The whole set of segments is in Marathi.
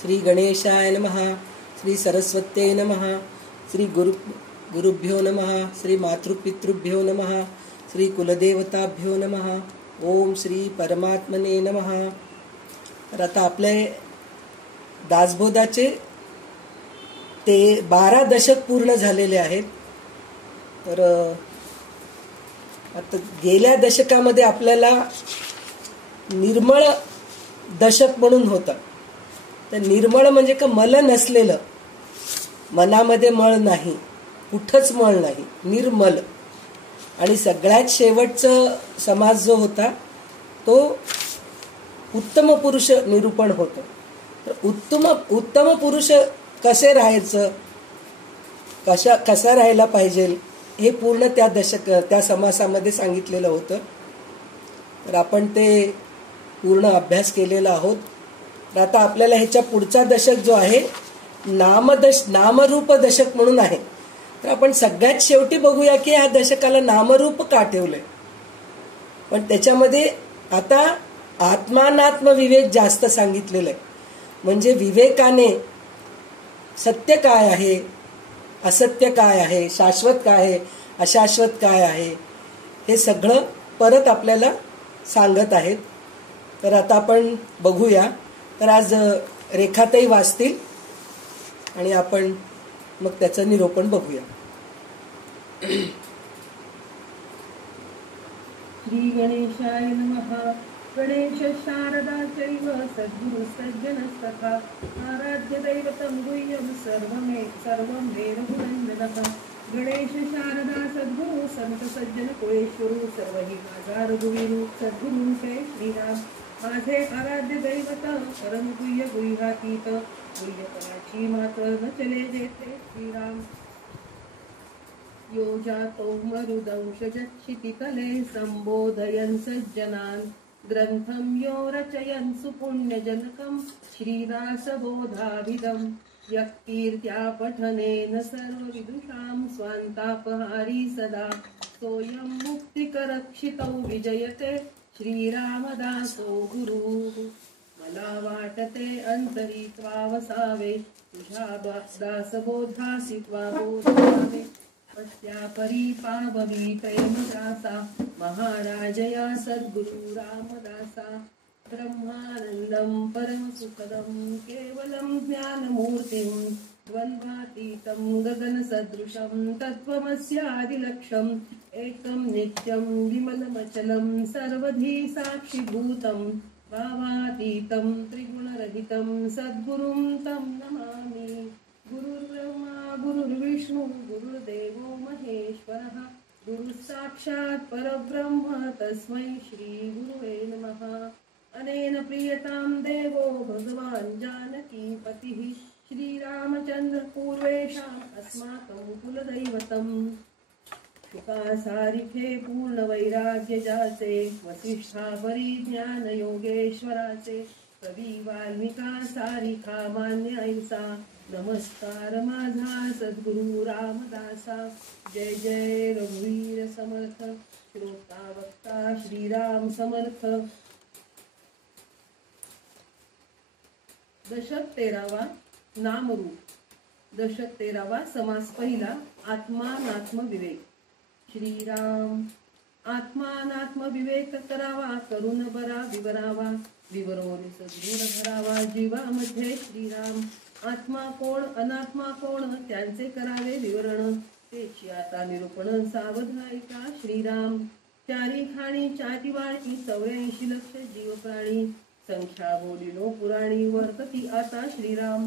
श्री गणेशाय नमः, श्री सरस्वत्यै नमः, श्री गुरुभ्यो नमः, श्री मातृपितृभ्यो नमः, श्री कुलदेवताभ्यो नमः, ओम श्री परमात्मने नमः. तर आता आपले दासबोधाचे ते 12 दशक पूर्ण झालेले आहेत. तर आता गेल्या दशकामध्ये आपल्याला निर्मळ दशक म्हणून होतं. तर निर्मळ म्हणजे का मल नसलेलं, मनामध्ये मळ नाही, कुठंच मळ नाही, निर्मल. आणि सगळ्यात शेवटचं समाज जो होता तो उत्तम पुरुष निरूपण होतं. तर उत्तम पुरुष कसे राहायचं, कसा राहायला पाहिजे हे पूर्ण त्या समासामध्ये सांगितलेलं होतं. तर आपण ते पूर्ण अभ्यास केलेला आहोत. तर आता आपल्याला ह्याच्या पुढचा दशक जो आहे नामरूप दशक म्हणून आहे. तर आपण सगळ्यात शेवटी बघूया की ह्या दशकाला नामरूप का ठेवलंय. पण त्याच्यामध्ये आता आत्मानात्म विवेक जास्त सांगितलेलं आहे. म्हणजे विवेकाने सत्य काय आहे, असत्य काय आहे, शाश्वत काय आहे, अशाश्वत काय आहे, हे सगळं परत आपल्याला सांगत आहेत. तर आता आपण बघूया. तर आज रेखाताई वाचतील आणि आपण मग त्याचं निरूपण बघूया. श्री गणेशाय नमः. गणेश शारदा चैव सद्गुरु सज्जनस्तथा आराध्य दैवतं गुह्यं सर्वं वेदगुणनन्दनः. गणेश शारदा सद्गुरु संत सज्जन कुळेश्वरू सर्वहि माझा रघुवीरू. सद्गुरु जय श्रीराम माझे आराध्य दैवत परम गुह्य गुह्यातीत गुह्यपणाची मात्र न चले जेते श्रीराम. यो जातो मरुदंशजक्षितितले संबोधयन् सज्जनान् ग्रंथं यो रचयन् सुपुण्यजनकं श्रीदासबोधाभिधं. यक्कीर्त्या पठनेन सर्वविदुषां स्वान्तापहारी सदा सोऽयं मुक्तिकरक्षितौ विजयते श्रीरामदासो गुरुः. मला वाटते अंतरी त्वा वसावे तुझ्या दासबोधासी त्वा बोधावे. तस्या परिपाववी प्रेमदासा महाराजया सद्गुरु रामदासा. ब्रह्मानंदं परमसुखदं केवलं ज्ञानमूर्तिं द्वन्द्वातीतं गगनसदृशं तत्त्वमस्यादिलक्ष्यम् एकं नित्यं विमलमचलं सर्वधी साक्षिभूतं भावातीतं त्रिगुणरहितं सद्गुरुं तं नमामि. गुरुर्ब्रह्मा गुरुर्विष्णु गुरुर्देवो महेश्वरः गुरुसाक्षात् परब्रह्म तस्मै श्री गुरुवे नमः. अनेन प्रियतां देवो भगवान् जानकीपतिः श्रीरामचन्द्र पूर्वेषाम् अस्माकं कुलदैवतम्. शुकासारिखे पूर्ण वैराग्य जाचे वसिष्ठा परिज्ञान योगेश्वराचे कवी वाल्मिका सारिखा मान्य ऐसा. नमस्कार माझा सद्गुरु रामदासा. जय जय रघुवीर समर्थ श्रोता वक्ता श्रीराम समर्थ. दशक 13वा नामरूप. दशक 13वा समास पहिला आत्मानात्म विवेक. श्रीराम आत्मानात्म विवेक करावा करून बरा विवरावा विवरोनी सद्गुण धरावा जीवामध्ये श्रीराम. आत्मा कोण अनात्मा कोण त्यांचे करावे विवरण तेची आता निरूपण सावध ऐका श्रीराम. चारी खाणी चाटी वाळकी 84 लक्ष जीव प्राणी संख्या बोलिलो पुराणी वर्तती आता श्रीराम.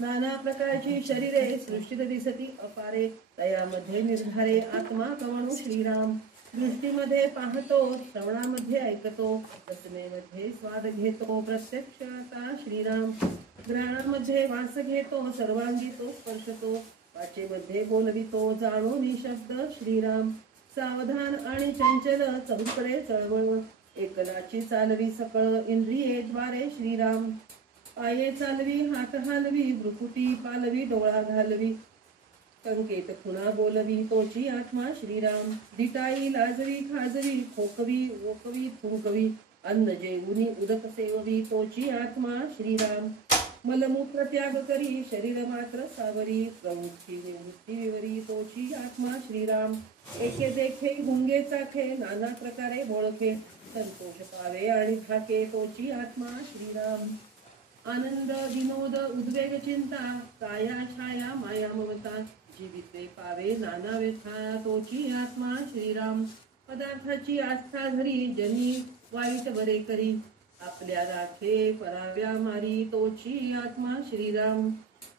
नाना प्रकारची शरीरे सृष्टीत दिसती अपारे तयामध्ये निर्धारे आत्मा कवणू श्रीराम. दृष्टीमध्ये पाहतो श्रवणामध्ये ऐकतो रचनेमध्ये स्वाद घेतो प्रत्यक्ष आता श्रीराम. ग्रहणामध्ये वास घेतो सर्वांगी तो स्पर्शतो वाचेमध्ये बोलवितो जाणून शब्द श्रीराम. सावधान आणि चंचल चहूकडे चळवळ एकलाची चालवी सकळ इंद्रिये द्वारे श्रीराम. पाये चालवी हात हालवी भ्रुकुटी पालवी डोळा घालवी संकेत खुणा बोलवी तोची आत्मा श्रीराम. दिटाई लाजवी खाजवी खोकवी ओकवी थुंकवी अन्न जेवुनी उदक सेववी तोची आत्मा श्रीराम. मलमूत्र त्याग करी शरीर मात्र सावरी प्रवृत्ती निवृत्ती विवरी तोची आत्मा श्रीराम एके देखे गुंगे चाखे नाना प्रकारे बोळखे संतोष पावे आणि थाके तोची आत्मा श्रीराम आनंद विनोद उद्वेग चिंता काया छाया माया ममता जीविते पावे नाना व्यथा तोची आत्मा श्रीराम पदार्थाची आस्था धरी जनी वाईट बरे करी आपल्या राखे पराव्या मारी तोची आत्मा श्रीराम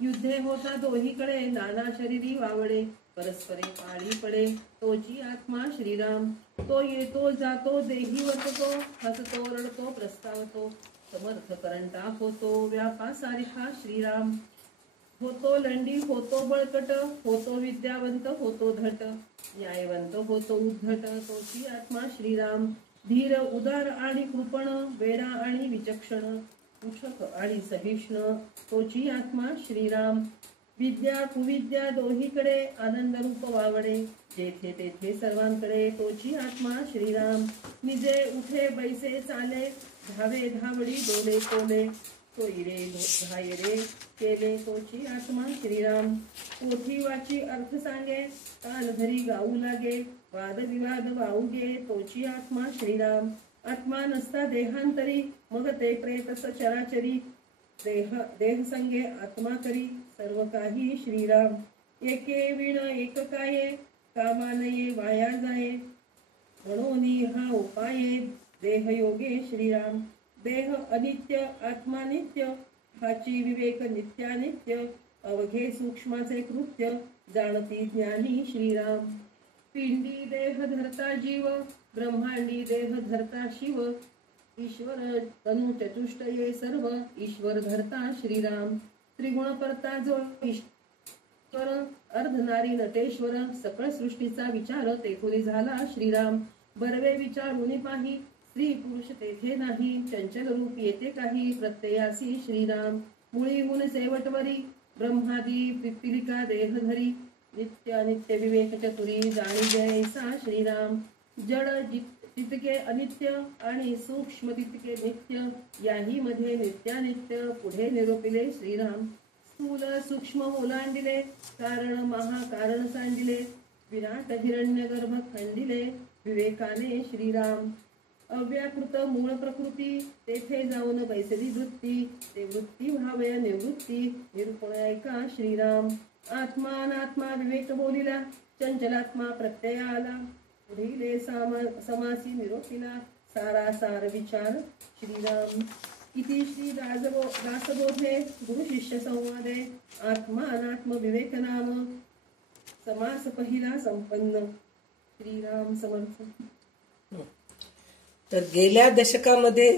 युद्धे होता दोहीकडे नाना शरीरी वावडे परस्परे पाळी पडे तोची आत्मा श्रीराम तो येतो जातो देही वर्ततो हसतो रडतो प्रस्तावतो समर्थ करंटा होतो व्यापासारिखा श्रीराम होतो लंडी होतो बळकट होतो विद्यावंत होतो धट न्यायवंत होतो उद्धट तोची आत्मा श्रीराम धीर उदार आणि कृपण वेडा आणि विचक्षण उषक आणि सहिष्ण तोची आत्मा श्रीराम विद्या कुविद्या दोहीकडे आनंद रूप वावडे जेथे तेथे सर्वांकडे तोची आत्मा श्रीराम निजे उठे बैसे चाले धावे धावडी डोले तोले सोयरे धायरे केले तोची आत्मा श्रीराम पोथी वाची अर्थ सांगे कान धरी गाऊ लागे वाद विवाद वाऊगे तोची आत्मा श्रीराम आत्मा नसता देहांतरी मग ते प्रेतस चराचरी देह संगे आत्मा करी सर्व काही श्रीराम एके विण एक काये कामा नये वाया जाये म्हणून हा उपाये देह योगे श्रीराम देह अनित्य आत्मा नित्य हाची विवेक नित्यानित्य अवघे सूक्ष्माचे कृत्य जाणती ज्ञानी श्रीराम पिंडी देह धरता जीव ब्रह्मांडी देह धरता शिव ईश्वर तनु चतुष्ट ये सर्व ईश्वर धरता श्रीराम त्रिगुण करता जो ईश्वर अर्धनारी नटेश्वर सकळ सृष्टीचा विचार तेथुनी झाला श्रीराम बरवे विचारुनी पाही स्त्री पुरुष तेथे नाही चंचल रूप येते काही प्रत्ययासी श्रीराम मुळी मुन सेवटवरी ब्रह्मादी पिपिलिका देहधरी नित्य अनित्य विवेक चतुरी जाणी जयसा श्रीराम जड तितके अनित्य आणि सूक्ष्म तितके नित्य याही मध्ये नित्यानित्य पुढे निरोपिले श्रीराम स्थूल सूक्ष्म ओलांडिले कारण महाकारण सांडिले विराट हिरण्य गर्भ खंडिले विवेकाने श्रीराम अव्याकृत मूळ प्रकृती तेथे जाऊन बैसली वृत्ती ते वृत्ती व्हावय निवृत्ती निरूपण ऐका श्रीराम आत्मानात्मा विवेक बोलिला चंचलात्मा प्रत्यय आला पुढीले समासी निरोपिला सारासार विचार श्रीराम इति श्री दासबोधे गुरु शिष्य संवादे आत्मा अनात्म विवेक नाम समास पहिला संपन्न. श्रीराम समर्थ. तर गेल्या दशकामध्ये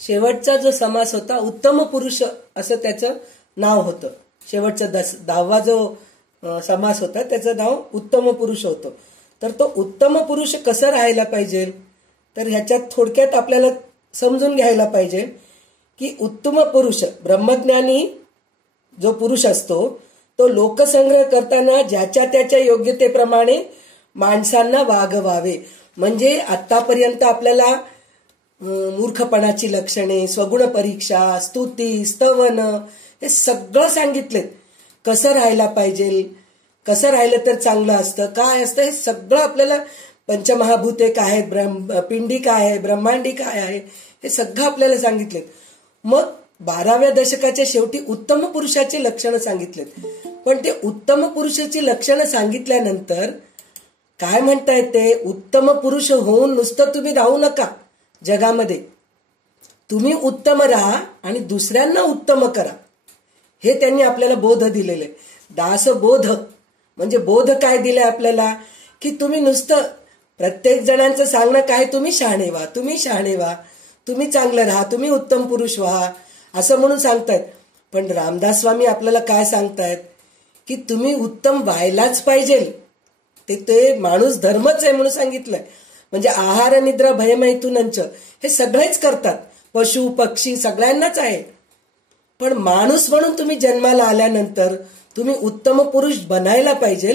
शेवटचा जो समास होता उत्तम पुरुष असं त्याचं नाव होतं. शेवटचा 10वा जो समास होता त्याचं नाव उत्तम पुरुष होतं. तर तो उत्तम पुरुष कसं राहायला पाहिजे तर ह्याच्यात थोडक्यात आपल्याला समजून घ्यायला पाहिजे की उत्तम पुरुष ब्रह्मज्ञानी जो पुरुष असतो तो लोकसंग्रह करताना ज्याच्या त्याच्या योग्यतेप्रमाणे माणसांना वागवावे. म्हणजे आतापर्यंत आपल्याला मूर्खपणाची लक्षणे, स्वगुण परीक्षा, स्तुती, स्तवन हे सगळं सांगितलेत. कसं राहायला पाहिजे, कसं राहिलं तर चांगलं असतं, काय असतं हे सगळं आपल्याला पंचमहाभूते काय आहेत, पिंडी काय आहे, ब्रह्मांडी काय आहे हे सगळं आपल्याला सांगितलेत. मग 12व्या दशकाच्या शेवटी उत्तम पुरुषाची लक्षणं सांगितलेत. पण ते उत्तम पुरुषाची लक्षणं सांगितल्यानंतर काय म्हणतायत ते उत्तम पुरुष होऊन नुसतं तुम्ही राहू नका जगामध्ये. तुम्ही उत्तम राहा आणि दुसऱ्यांना उत्तम करा हे त्यांनी आपल्याला बोध दिलेले. दासबोध म्हणजे बोध काय दिलंय आपल्याला की तुम्ही नुसतं प्रत्येक जणांचं सांगणं काय तुम्ही शहाणे व्हा, तुम्ही शहाणे व्हा, तुम्ही चांगलं राहा, तुम्ही उत्तम पुरुष व्हा असं म्हणून सांगतायत. पण रामदास स्वामी आपल्याला काय सांगतायत की तुम्ही उत्तम व्हायलाच पाहिजे. ते माणूस धर्मच आहे म्हणून सांगितलंय. म्हणजे आहार निद्रा भयमैथुनंच हे सगळेच करतात, पशु पक्षी सगळ्यांनाच आहे. पण माणूस म्हणून तुम्ही जन्माला आल्यानंतर तुम्ही उत्तम पुरुष बनायला पाहिजे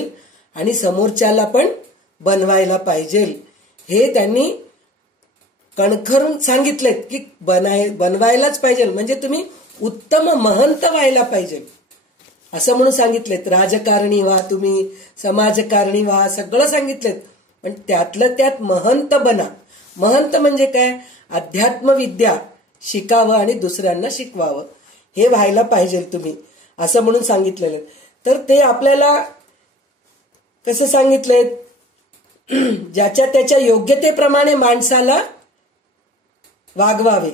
आणि समोरच्याला पण बनवायला पाहिजे हे त्यांनी कणखरून सांगितलेत की बनवायलाच पाहिजे. म्हणजे तुम्ही उत्तम महंत व्हायला पाहिजे असं म्हणून सांगितलेत. राजकारणी व्हा तुम्ही, समाजकारणी व्हा, सगळं सांगितलेत. पण त्यातलं त्यात महंत बना. महंत म्हणजे काय? अध्यात्म विद्या शिकावं आणि दुसऱ्यांना शिकवावं, हे व्हायला पाहिजे तुम्ही असं म्हणून सांगितलेलं. तर ते आपल्याला कसं सांगितलंय? ज्याच्या त्याच्या योग्यतेप्रमाणे माणसाला वागवावे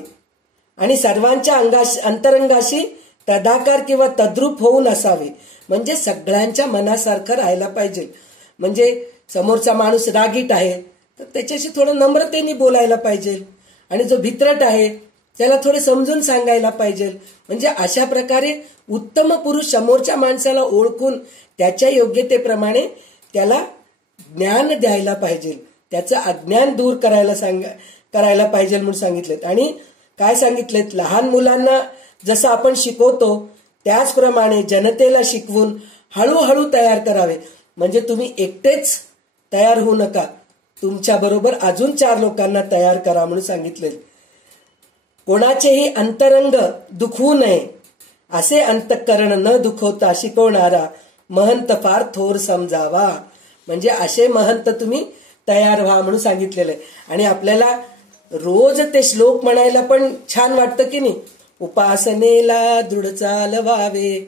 आणि सर्वांच्या अंतरंगाशी तदाकार किंवा तद्रूप होऊन असावे. म्हणजे सगळ्यांच्या मनासारखं राहायला पाहिजे. म्हणजे समोरचा माणूस रागीट आहे तर त्याच्याशी थोडं नम्रतेने बोलायला पाहिजे आणि जो भित्रट आहे त्याला थोडे समजून सांगायला पाहिजे. म्हणजे अशा प्रकारे उत्तम पुरुष समोरच्या माणसाला ओळखून त्याच्या योग्यतेप्रमाणे त्याला ज्ञान द्यायला पाहिजे, त्याचं अज्ञान दूर करायला पाहिजे म्हणून सांगितलेत. आणि काय सांगितलेत? लहान मुलांना जसं आपण शिकवतो त्याचप्रमाणे जनतेला शिकवून हळूहळू तयार करावे. म्हणजे तुम्ही एकटेच तयार होऊ नका, तुमच्या बरोबर अजून 4 लोकांना तयार करा म्हणून सांगितले. कोणाचेही अंतरंग दुखवू नये असे अंतःकरण न दुखवता शिकवणारा महंत फार थोर समजावा. म्हणजे असे महंत तुम्ही तयार व्हा म्हणून सांगितलेलं आहे. आणि आपल्याला रोज ते श्लोक म्हणायला पण छान वाटतं की नाही? उपासनेला दृढ चालवावे,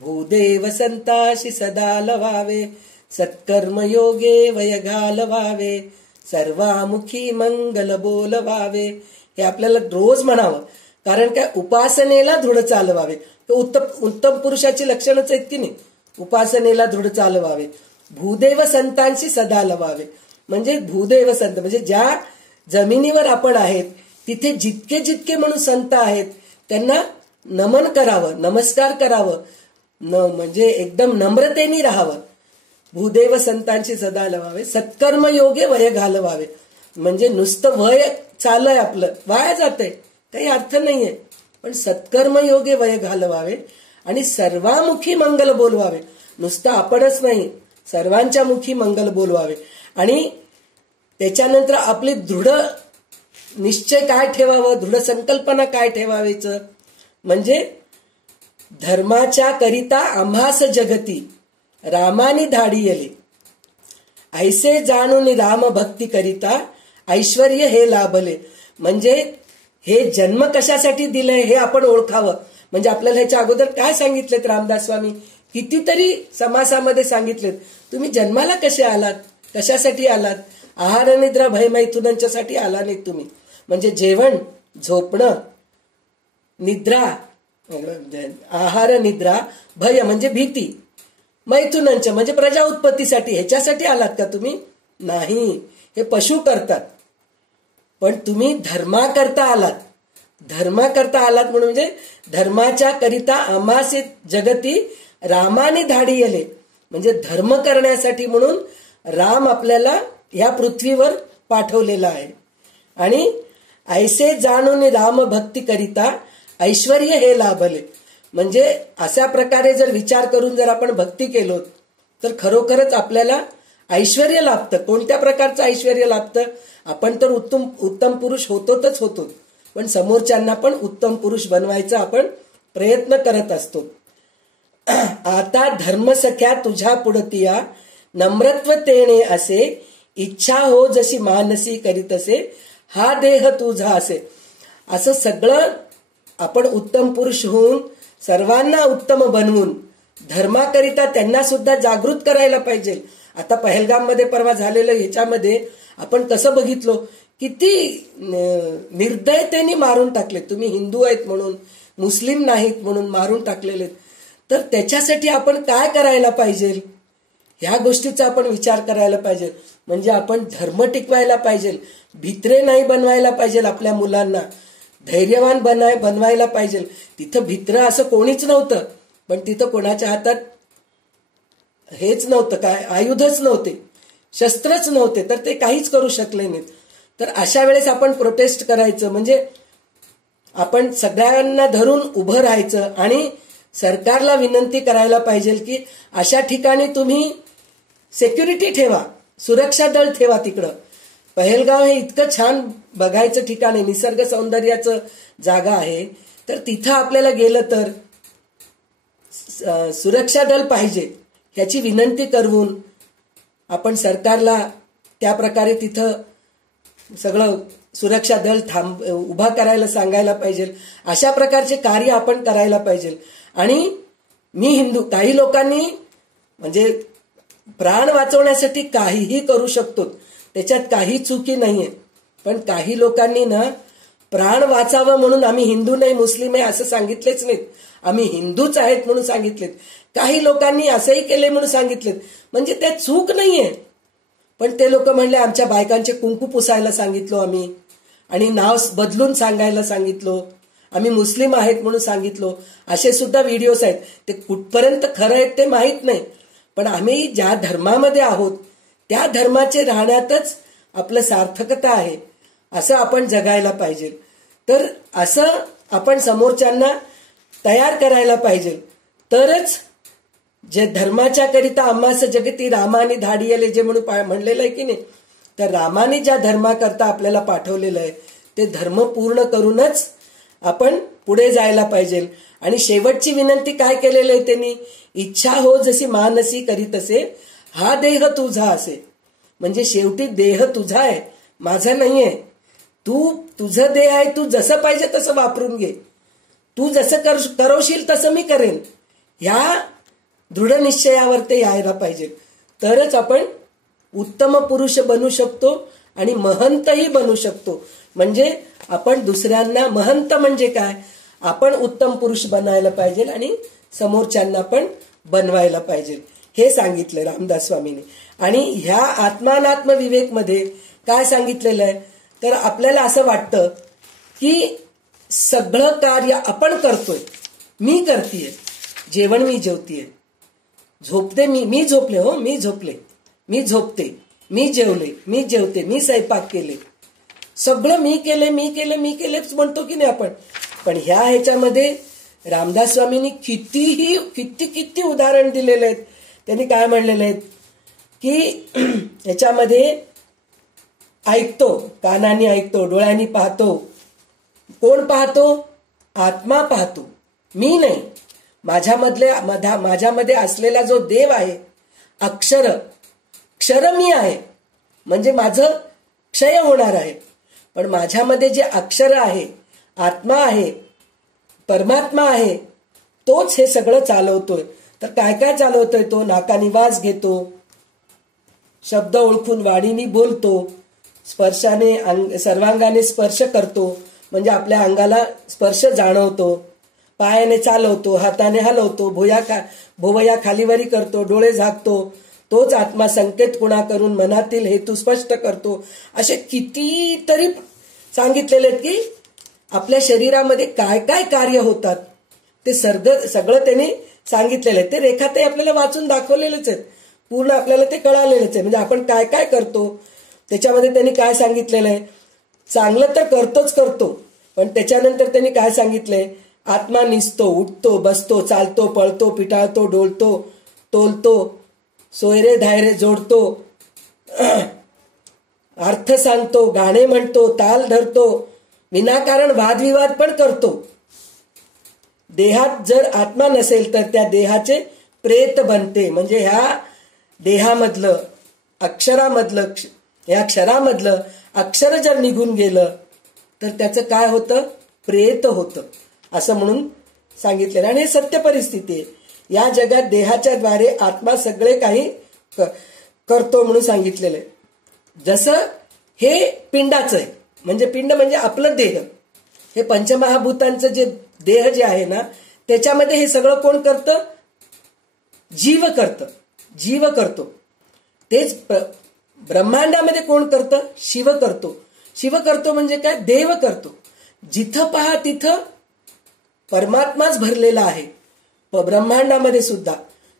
भूदेव संताशी सदा लवावे, सत्कर्म योगे वय घालवावे, सर्वामुखी मंगल बोलवावे. हे आपल्याला रोज म्हणावं. कारण काय? उपासनेला दृढ चालवावे. उत्तम पुरुषाची लक्षणच आहेत की नाही? उपासनेला दृढ चालवावे, भूदेव संतांशी सदा लवावे. म्हणजे भूदेव संत म्हणजे ज्या जमिनीवर आपण आहेत तिथे जितके जितके म्हणून संत आहेत त्यांना नमन करावं, नमस्कार करावं, म्हणजे एकदम नम्रतेने राहावं. भूदेव संतांशी सदा लवावे, सत्कर्म योगे वय घालवावे. म्हणजे नुसतं वय चालय आपलं, वाया जाते, काही अर्थ नाहीये. पण सत्कर्म योगे वय घालवावे आणि सर्वामुखी मंगल बोलवावे. नुसतं आपणच नाही, सर्वांच्या मुखी मंगल बोलवावे. आणि त्याच्यानंतर आपली दृढ निश्चय काय ठेवावं, दृढ संकल्पना काय ठेवावीचं? म्हणजे धर्माच्या करिता आम्हास जगती रामानी धाडी येले, ऐसे जाणून राम भक्ती करिता ऐश्वर हे लाभले. म्हणजे हे जन्म कशासाठी दिलंय हे आपण ओळखावं. म्हणजे आपल्याला ह्याच्या अगोदर काय सांगितलेत रामदास स्वामी? कितीतरी समासामध्ये सांगितलेत. तुम्ही जन्माला कसे आलात, कशासाठी आलात? आहार निद्रा भय मैथुनांच्यासाठी आला नाहीत तुम्ही. म्हणजे जेवण, झोपणं, निद्रा, आहार निद्रा, भय म्हणजे भीती, मैथुनांच्या म्हणजे प्रजा उत्पत्तीसाठी, ह्याच्यासाठी आलात का तुम्ही? नाही, हे पशु करतात. पण तुम्ही धर्माकरता आलात. धर्माकरता आलात म्हणून म्हणजे धर्माच्या करिता आम्हासी जगती रामाने धाडी येले. म्हणजे धर्म करण्यासाठी म्हणून राम आपल्याला या पृथ्वीवर पाठवलेला आहे. आणि ऐसे जाणून राम भक्ती करिता ऐश्वर हे लाभले. म्हणजे अशा प्रकारे जर विचार करून जर आपण भक्ती केलो तर खरोखरच आपल्याला ऐश्वर्य लाभतं. कोणत्या प्रकारचं ऐश्वर्य लाभतं? आपण तर उत्तम पुरुष होतोच होतो, पण समोरच्यांना पण उत्तम पुरुष बनवायचा आपण प्रयत्न करत असतो. आता धर्मसख्या तुझ्या पुढतिया नम्रत्व तेणे असे, इच्छा हो जशी मानसी करीत असे, हा देह तुझा असे. असं सगळं आपण उत्तम पुरुष होऊन सर्वांना उत्तम बनवून धर्माकरिता त्यांना सुद्धा जागृत करायला पाहिजे. आता पहलगाममध्ये परवा झालेलं ह्याच्यामध्ये आपण कसं बघितलो, किती निर्दयतेने मारून टाकले. तुम्ही हिंदू आहेत म्हणून, मुस्लिम नाहीत म्हणून मारून टाकलेले. तर त्याच्यासाठी आपण काय करायला पाहिजे, ह्या गोष्टीचा आपण विचार करायला पाहिजे. म्हणजे आपण धर्म टिकवायला पाहिजे, भित्रे नाही बनवायला पाहिजे, आपल्या मुलांना धैर्यवान बनवायला पाहिजे. तिथं भित्र असं कोणीच नव्हतं, पण तिथं कोणाच्या हातात हेच नव्हतं, काय आयुधच नव्हते, शस्त्रच नव्हते, तर ते काहीच करू शकले नाहीत. तर अशा वेळेस आपण प्रोटेस्ट करायचं. म्हणजे आपण सगळ्यांना धरून उभं राहायचं आणि सरकारला विनंती करायला पाहिजे की अशा ठिकाणी तुम्ही सिक्युरिटी ठेवा, सुरक्षा दल ठेवा. तिकडं पहलगाव हे इतकं छान बघायचं ठिकाण आहे, निसर्ग सौंदर्याचं जागा आहे. तर तिथं आपल्याला गेलं तर सुरक्षा दल पाहिजे ह्याची विनंती करून आपण सरकारला त्या प्रकारे तिथं सगळं सुरक्षा दल उभा करायला सांगायला पाहिजे. अशा प्रकारचे कार्य आपण करायला पाहिजे. आणि मी हिंदू, काही लोकांनी म्हणजे प्राण वाचवण्यासाठी काहीही करू शकतो, त्याच्यात काही चुकी नाहीये. पण काही लोकांनी ना प्राण वाचावं म्हणून आम्ही हिंदू नाही मुस्लिम आहे असं सांगितलेच नाहीत, आम्ही हिंदूच आहेत म्हणून सांगितलेत. काही लोकांनी असंही केले म्हणून सांगितलेत, म्हणजे त्यात चूक नाहीये. पण ते लोक म्हणले आमच्या बायकांचे कुंकू पुसायला सांगितलो आम्ही, आणि नाव बदलून सांगायला सांगितलो, आम्ही मुस्लिम आहेत म्हणून सांगितलो. असे सुद्धा व्हिडिओज आहेत. ते कुठपर्यंत खरं आहेत ते माहीत नाही, पण आम्ही ज्या धर्मामध्ये आहोत त्या धर्माचे राहण्यातच आपलं सार्थकता आहे असं आपण जगायला पाहिजे. तर असं आपण समोरच्यांना तयार करायला पाहिजे. तरच जे धर्माच्या करिता आम्हास जगती रामाने धाडियले जे म्हणून म्हणलेलं आहे की नाही, तर रामाने ज्या धर्माकरता आपल्याला पाठवलेलं आहे ते धर्म पूर्ण करूनच आपण पुढे जायला पाहिजे. आणि शेवटची विनंती काय केलेली आहे त्यांनी, इच्छा हो जशी मानसी करीत असे हा देह तुझा असे. म्हणजे शेवटी देह तुझा आहे, माझा नाहीये. तुझं देह आहे, तू जसं पाहिजे तसं वापरून घे, तू जसं करवशील तसं मी करेन, ह्या दृढ निश्चयावर ते यायला पाहिजे. तरच आपण उत्तम पुरुष बनू शकतो आणि महंतही बनू शकतो. म्हणजे आपण दुसऱ्यांना, महंत म्हणजे काय, आपण उत्तम पुरुष बनायला पाहिजे आणि समोरच्यांना पण बनवायला पाहिजे, हे सांगितलं रामदास स्वामींनी. आणि ह्या आत्मानात्म विवेक मध्ये काय सांगितलेलं आहे, तर आपल्याला असं वाटतं की सगळं कार्य आपण करतोय, मी करतेय, जेवण मी जेवतेय, झोपते मी झोपले, हो मी झोपले, मी झोपते, मी जेवले, मी जेवते, मी स्वयंपाक केले, सगळं मी केलेच म्हणतो की नाही आपण. पण ह्याच्यामध्ये रामदास स्वामींनी किती उदाहरण दिलेले आहेत. त्यांनी काय म्हणलेले आहेत की ह्याच्यामध्ये ऐकतो, कानांनी ऐकतो, डोळ्यांनी पाहतो. कोण पाहतो? आत्मा पाहतो, मी नाही. माझ्यामध्ये असलेला जो देव आहे, क्षर मी आहे, म्हणजे माझं क्षय होणार आहे. पण माझ्यामध्ये जे अक्षर आहे, आत्मा आहे, परमात्मा आहे, तोच हे सगळं चालवतोय. तर काय काय चालवतोय तो? नाकानी वास घेतो, शब्द ओळखून वाणीनी बोलतो, स्पर्शाने सर्वांगाने स्पर्श करतो, म्हणजे आपल्या अंगाला स्पर्श जाणवतो, पायाने चालवतो, हाताने हलवतो, भोवया खालीवरी करतो, डोळे झाकतो, तोच आत्मा संकेत खुणा करून मनातील हेतू स्पष्ट करतो. असे कितीतरी सांगितलेले आहेत की आपल्या शरीरामध्ये काय काय कार्य होतात ते सगळं त्यांनी सांगितलेलं आहे. ते रेखाते आपल्याला वाचून दाखवलेलेच आहेत, पूर्ण आपल्याला ते कळालेलेच आहे. म्हणजे आपण काय काय करतो त्याच्यामध्ये त्यांनी काय सांगितलेलं आहे. चांगलं तर करतो, पण त्याच्यानंतर त्यांनी काय सांगितलंय, आत्मा निसतो, उठतो, बसतो, चालतो, पळतो, पिटाळतो, डोलतो, तोलतो, सोयरे धायरे जोडतो, अर्थ सांगतो, गाणे म्हणतो, ताल धरतो, विनाकारण वादविवाद पण करतो. देहात जर आत्मा नसेल तर त्या देहाचे प्रेत बनते. म्हणजे ह्या देहामधलं या क्षरामधलं अक्षर जर निघून गेलं तर त्याचं काय होतं? प्रेत होतं, असं म्हणून सांगितलेलं. आणि हे सत्य परिस्थिती आहे. या जगात देहाच्या द्वारे आत्मा सगळे काही करतो म्हणून सांगितलेलं आहे. जसं हे पिंडाचं आहे, म्हणजे पिंड म्हणजे आपलं देह, हे पंचमहाभूतांचं जे देह जे आहे ना, त्याच्यामध्ये हे सगळं कोण करतं? जीव करतो. तेच ब्रह्मांडामध्ये कोण करतं? शिव करतो म्हणजे काय? देव करतो. जिथं पहा तिथं परमात्माच भरलेला आहे. ब्रह्मांडामध्ये सुद्धा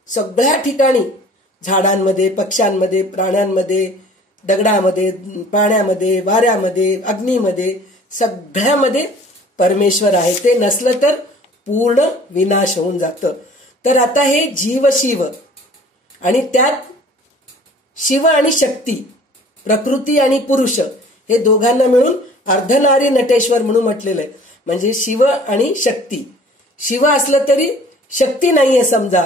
सगळ्या ठिकाणी, झाडांमध्ये, पक्ष्यांमध्ये, प्राण्यांमध्ये, दगडामध्ये, पाण्यामध्ये, वाऱ्यामध्ये, अग्नीमध्ये, सगळ्यामध्ये परमेश्वर आहे. ते नसलं तर पूर्ण विनाश होऊन जातं. तर आता हे जीव शिव, आणि त्यात शिव आणि शक्ती, प्रकृती आणि पुरुष, हे दोघांना मिळून अर्धनारी नटेश्वर म्हणून म्हटलेलं आहे. म्हणजे शिव आणि शक्ती. शिव असलं तरी शक्ती नाहीये समजा,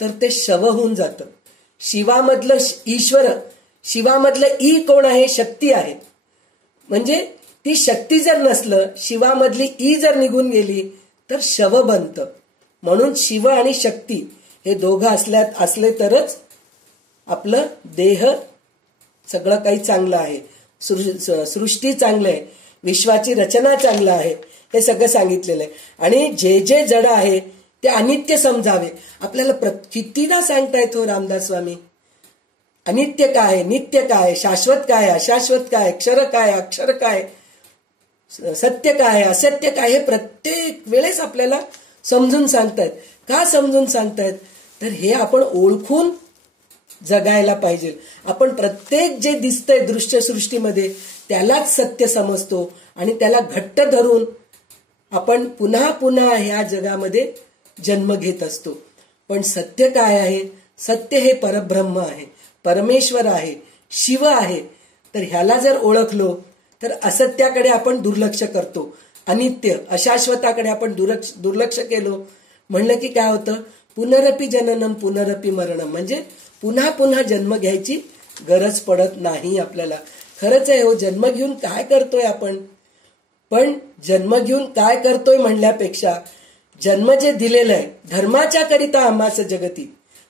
तर ते शव होऊन जातं. शिवामधलं ईश्वर, शिवामधलं ई कोण आहे? शक्ती आहे. म्हणजे ती शक्ती जर नसलं, शिवामधली ई जर निघून गेली तर शव बनतं. म्हणून शिव आणि शक्ती हे दोघं असले तरच आपलं देह सगळं काही चांगलं आहे, सृष्टी चांगलं आहे, विश्वाची रचना चांगलं आहे, हे सगळं सांगितलेलं आहे. आणि जे जे जड आहे ते अनित्य समजावे. आपल्याला कितीदा सांगतायत हो रामदास स्वामी, अनित्य काय, नित्य काय, शाश्वत काय, अशाश्वत काय, क्षर काय, अक्षर काय, सत्य काय, असत्य काय, हे प्रत्येक वेळेस आपल्याला समजून सांगतायत. का समजून सांगतायत? तर हे आपण ओळखून जगायला पाहिजे. आपण प्रत्येक जे दिसतंय दृश्य सृष्टीमध्ये त्यालाच सत्य समजतो आणि त्याला घट्ट धरून आपण पुन्हा पुन्हा ह्या जगामध्ये जन्म घेत असतो. पण सत्य काय आहे? सत्य हे परब्रह्म आहे, परमेश्वर आहे, शिव आहे. तर ह्याला जर ओळखलो तर असत्याकडे आपण दुर्लक्ष करतो, अनित्य अशाश्वताकडे आपण दुर्लक्ष केलो म्हणलं की काय होतं? पुनरपि जननम पुनरपि मरणम, म्हणजे पुन्हा पुन्हा जन्म घ्यायची गरज पडत नाही आपल्याला. खरंच आहे हो, जन्म घेऊन काय करतोय आपण? पण जन्म घेऊन काय करतोय म्हणल्यापेक्षा जन्म जे दिलेलं आहे, धर्माच्या करिता आम्हास जगती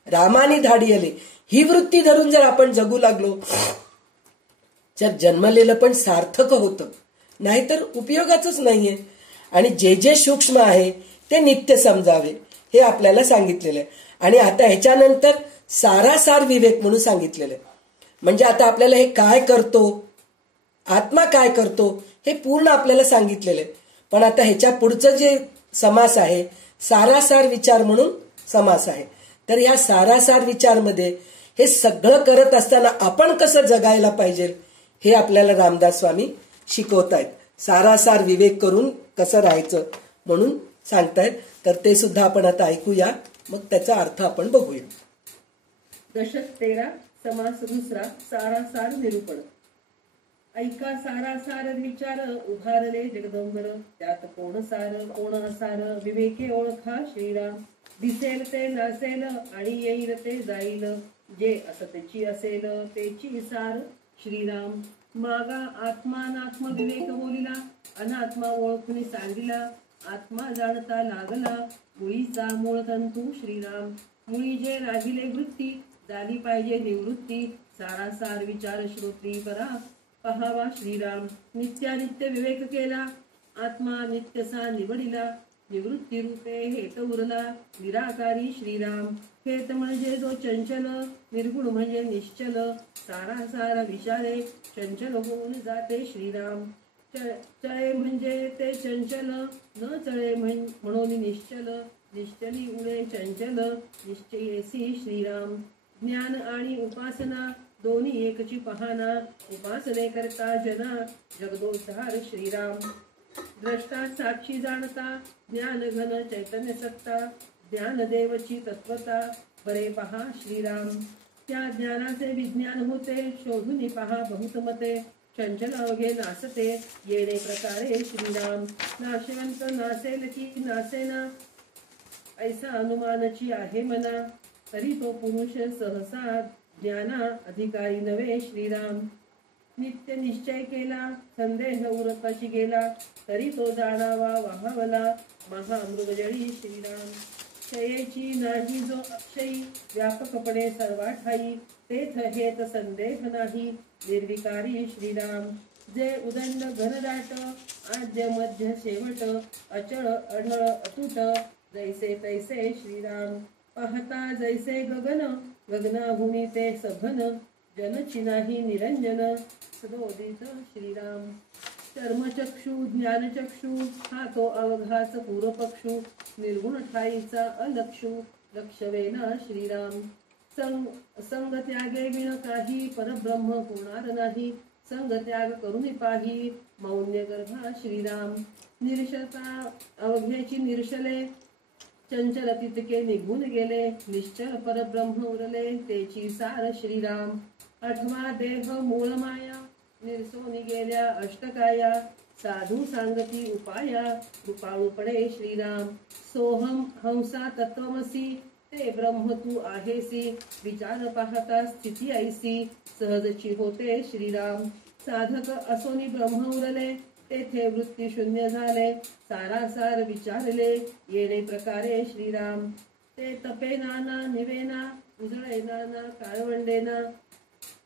रामानी धाडियले, ही वृत्ती धरून जर आपण जगू लागलो तर जन्मलेलं पण सार्थक होतं, नाहीतर उपयोगाचंच नाहीये. आणि जे जे सूक्ष्म आहे ते नित्य समजावे, हे आपल्याला सांगितलेलं आहे. आणि आता ह्याच्यानंतर सारासार विवेक म्हणून सांगितलेलं आहे. म्हणजे आता आपल्याला हे काय करतो, आत्मा काय करतो, हे पूर्ण आपल्याला सांगितलेलं आहे. पण आता ह्याच्या पुढचं जे समास आहे, सारासार विचार म्हणून समास आहे. तर या सारासार विचारमध्ये हे सगळं करत असताना आपण कसं जगायला पाहिजे हे आपल्याला रामदास स्वामी शिकवतायत. सारासार विवेक करून कसं राहायचं म्हणून सांगतायत. तर ते सुद्धा आपण आता ऐकूया, मग त्याचा अर्थ आपण बघूया. दशक 13 समास दुसरा सारासार निरूपण. ऐका सारासार विचार उभारले जगदंबर, त्यात कोण सार कोण असार विवेके ओळखा श्रीराम. दिसेल ते नसेल आणि येईल ते जाईल, जे असतेची असेल तेची सार श्रीराम. मागा आत्मानात्म विवेक बोलिला, अनात्मा ओळखून सांगिला. आत्मा जाणता लागला, मुळीचा मूळ तंतू श्रीराम. मुळी जे राहिले वृत्ती, झाली पाहिजे निवृत्ती. सारासार विचार श्रोत्री करा, पहावा श्रीराम. नित्यानित्य विवेक केला, आत्मा नित्यसा निवडिला. निवृत्ती रूपे हेत उरला, निराकारी श्रीराम. हेत म्हणजे जो चंचल, निर्गुण म्हणजे निश्चल. सारासार विचारे चंचल होऊन जाते श्रीराम. चळे म्हणजे ते चंचल, न चळे म्हणून निश्चल. निश्चली उडे चंचल, निश्चयेसी श्रीराम. ज्ञान आणि उपासना दोन्ही एकची पहाना, उपासने करता जना जगदोद्धार श्रीराम. द्रष्टा साक्षी जाणता, ज्ञान घन चैतन्य सत्ता. ज्ञानदेवची तत्वता, बरे पहा श्रीराम. त्या ज्ञानाचे विज्ञान होते, शोधून पहा बहुतमते. चंचल अवघे नासते, येणे प्रकारे श्रीराम. नाशवंत नासेल की नासेना, ऐसा अनुमानची आहे मना. तरी तो पुरुष सहसा ज्ञाना अधिकारी नव्हे श्रीराम. नित्य निश्चय केला, संदेह उरपाशी गेला. तरी तो जाणावा वाहावला, महामृगजळी श्रीराम. क्षयेची नाही जो अक्षयी, व्यापकपणे सर्वा ठाई. तेथ हेत संदेह नाही, निर्विकारी श्रीराम. जे उदंड घनदाट, आद्य मध्य शेवट. अचळ अढळ अतुट, जैसे तैसे श्रीराम. पाहता जैसे गगन, गगनाहुनी ते सघन. जनची नाही निरंजन, सदोदित श्रीराम. चर्मचक्षु ज्ञानचक्षु, हा तो अवघाच पूर्वपक्षु. निर्गुण ठाईचा अलक्षु, लक्षवेना श्रीराम. संग त्यागे विण काही, परब्रह्म होणार नाही. संग त्याग करून पाही, मौन्य गर्भा श्रीराम. निरशता अवघेची निरशले, चंचल तितके निघून गेले. निश्चल परब्रह्म उरले, तेची सार श्रीराम. आठवा देह मूळ माया, निरसोनी गेल्या अष्टकाया. साधू सांगती उपाया कृपाळूपणे श्रीराम. सोहम हंसा तत्वमसी ते ब्रह्म तू आहेसी. विचार पाहता स्थिती ऐसी सहजची होते श्रीराम. साधक असोनी ब्रह्म उरले तेथे वृत्ती शून्य झाले. सारासार विचारले येणे प्रकारे श्रीराम. ते तपेना ना निवेना उजळेना ना काळवंडेना.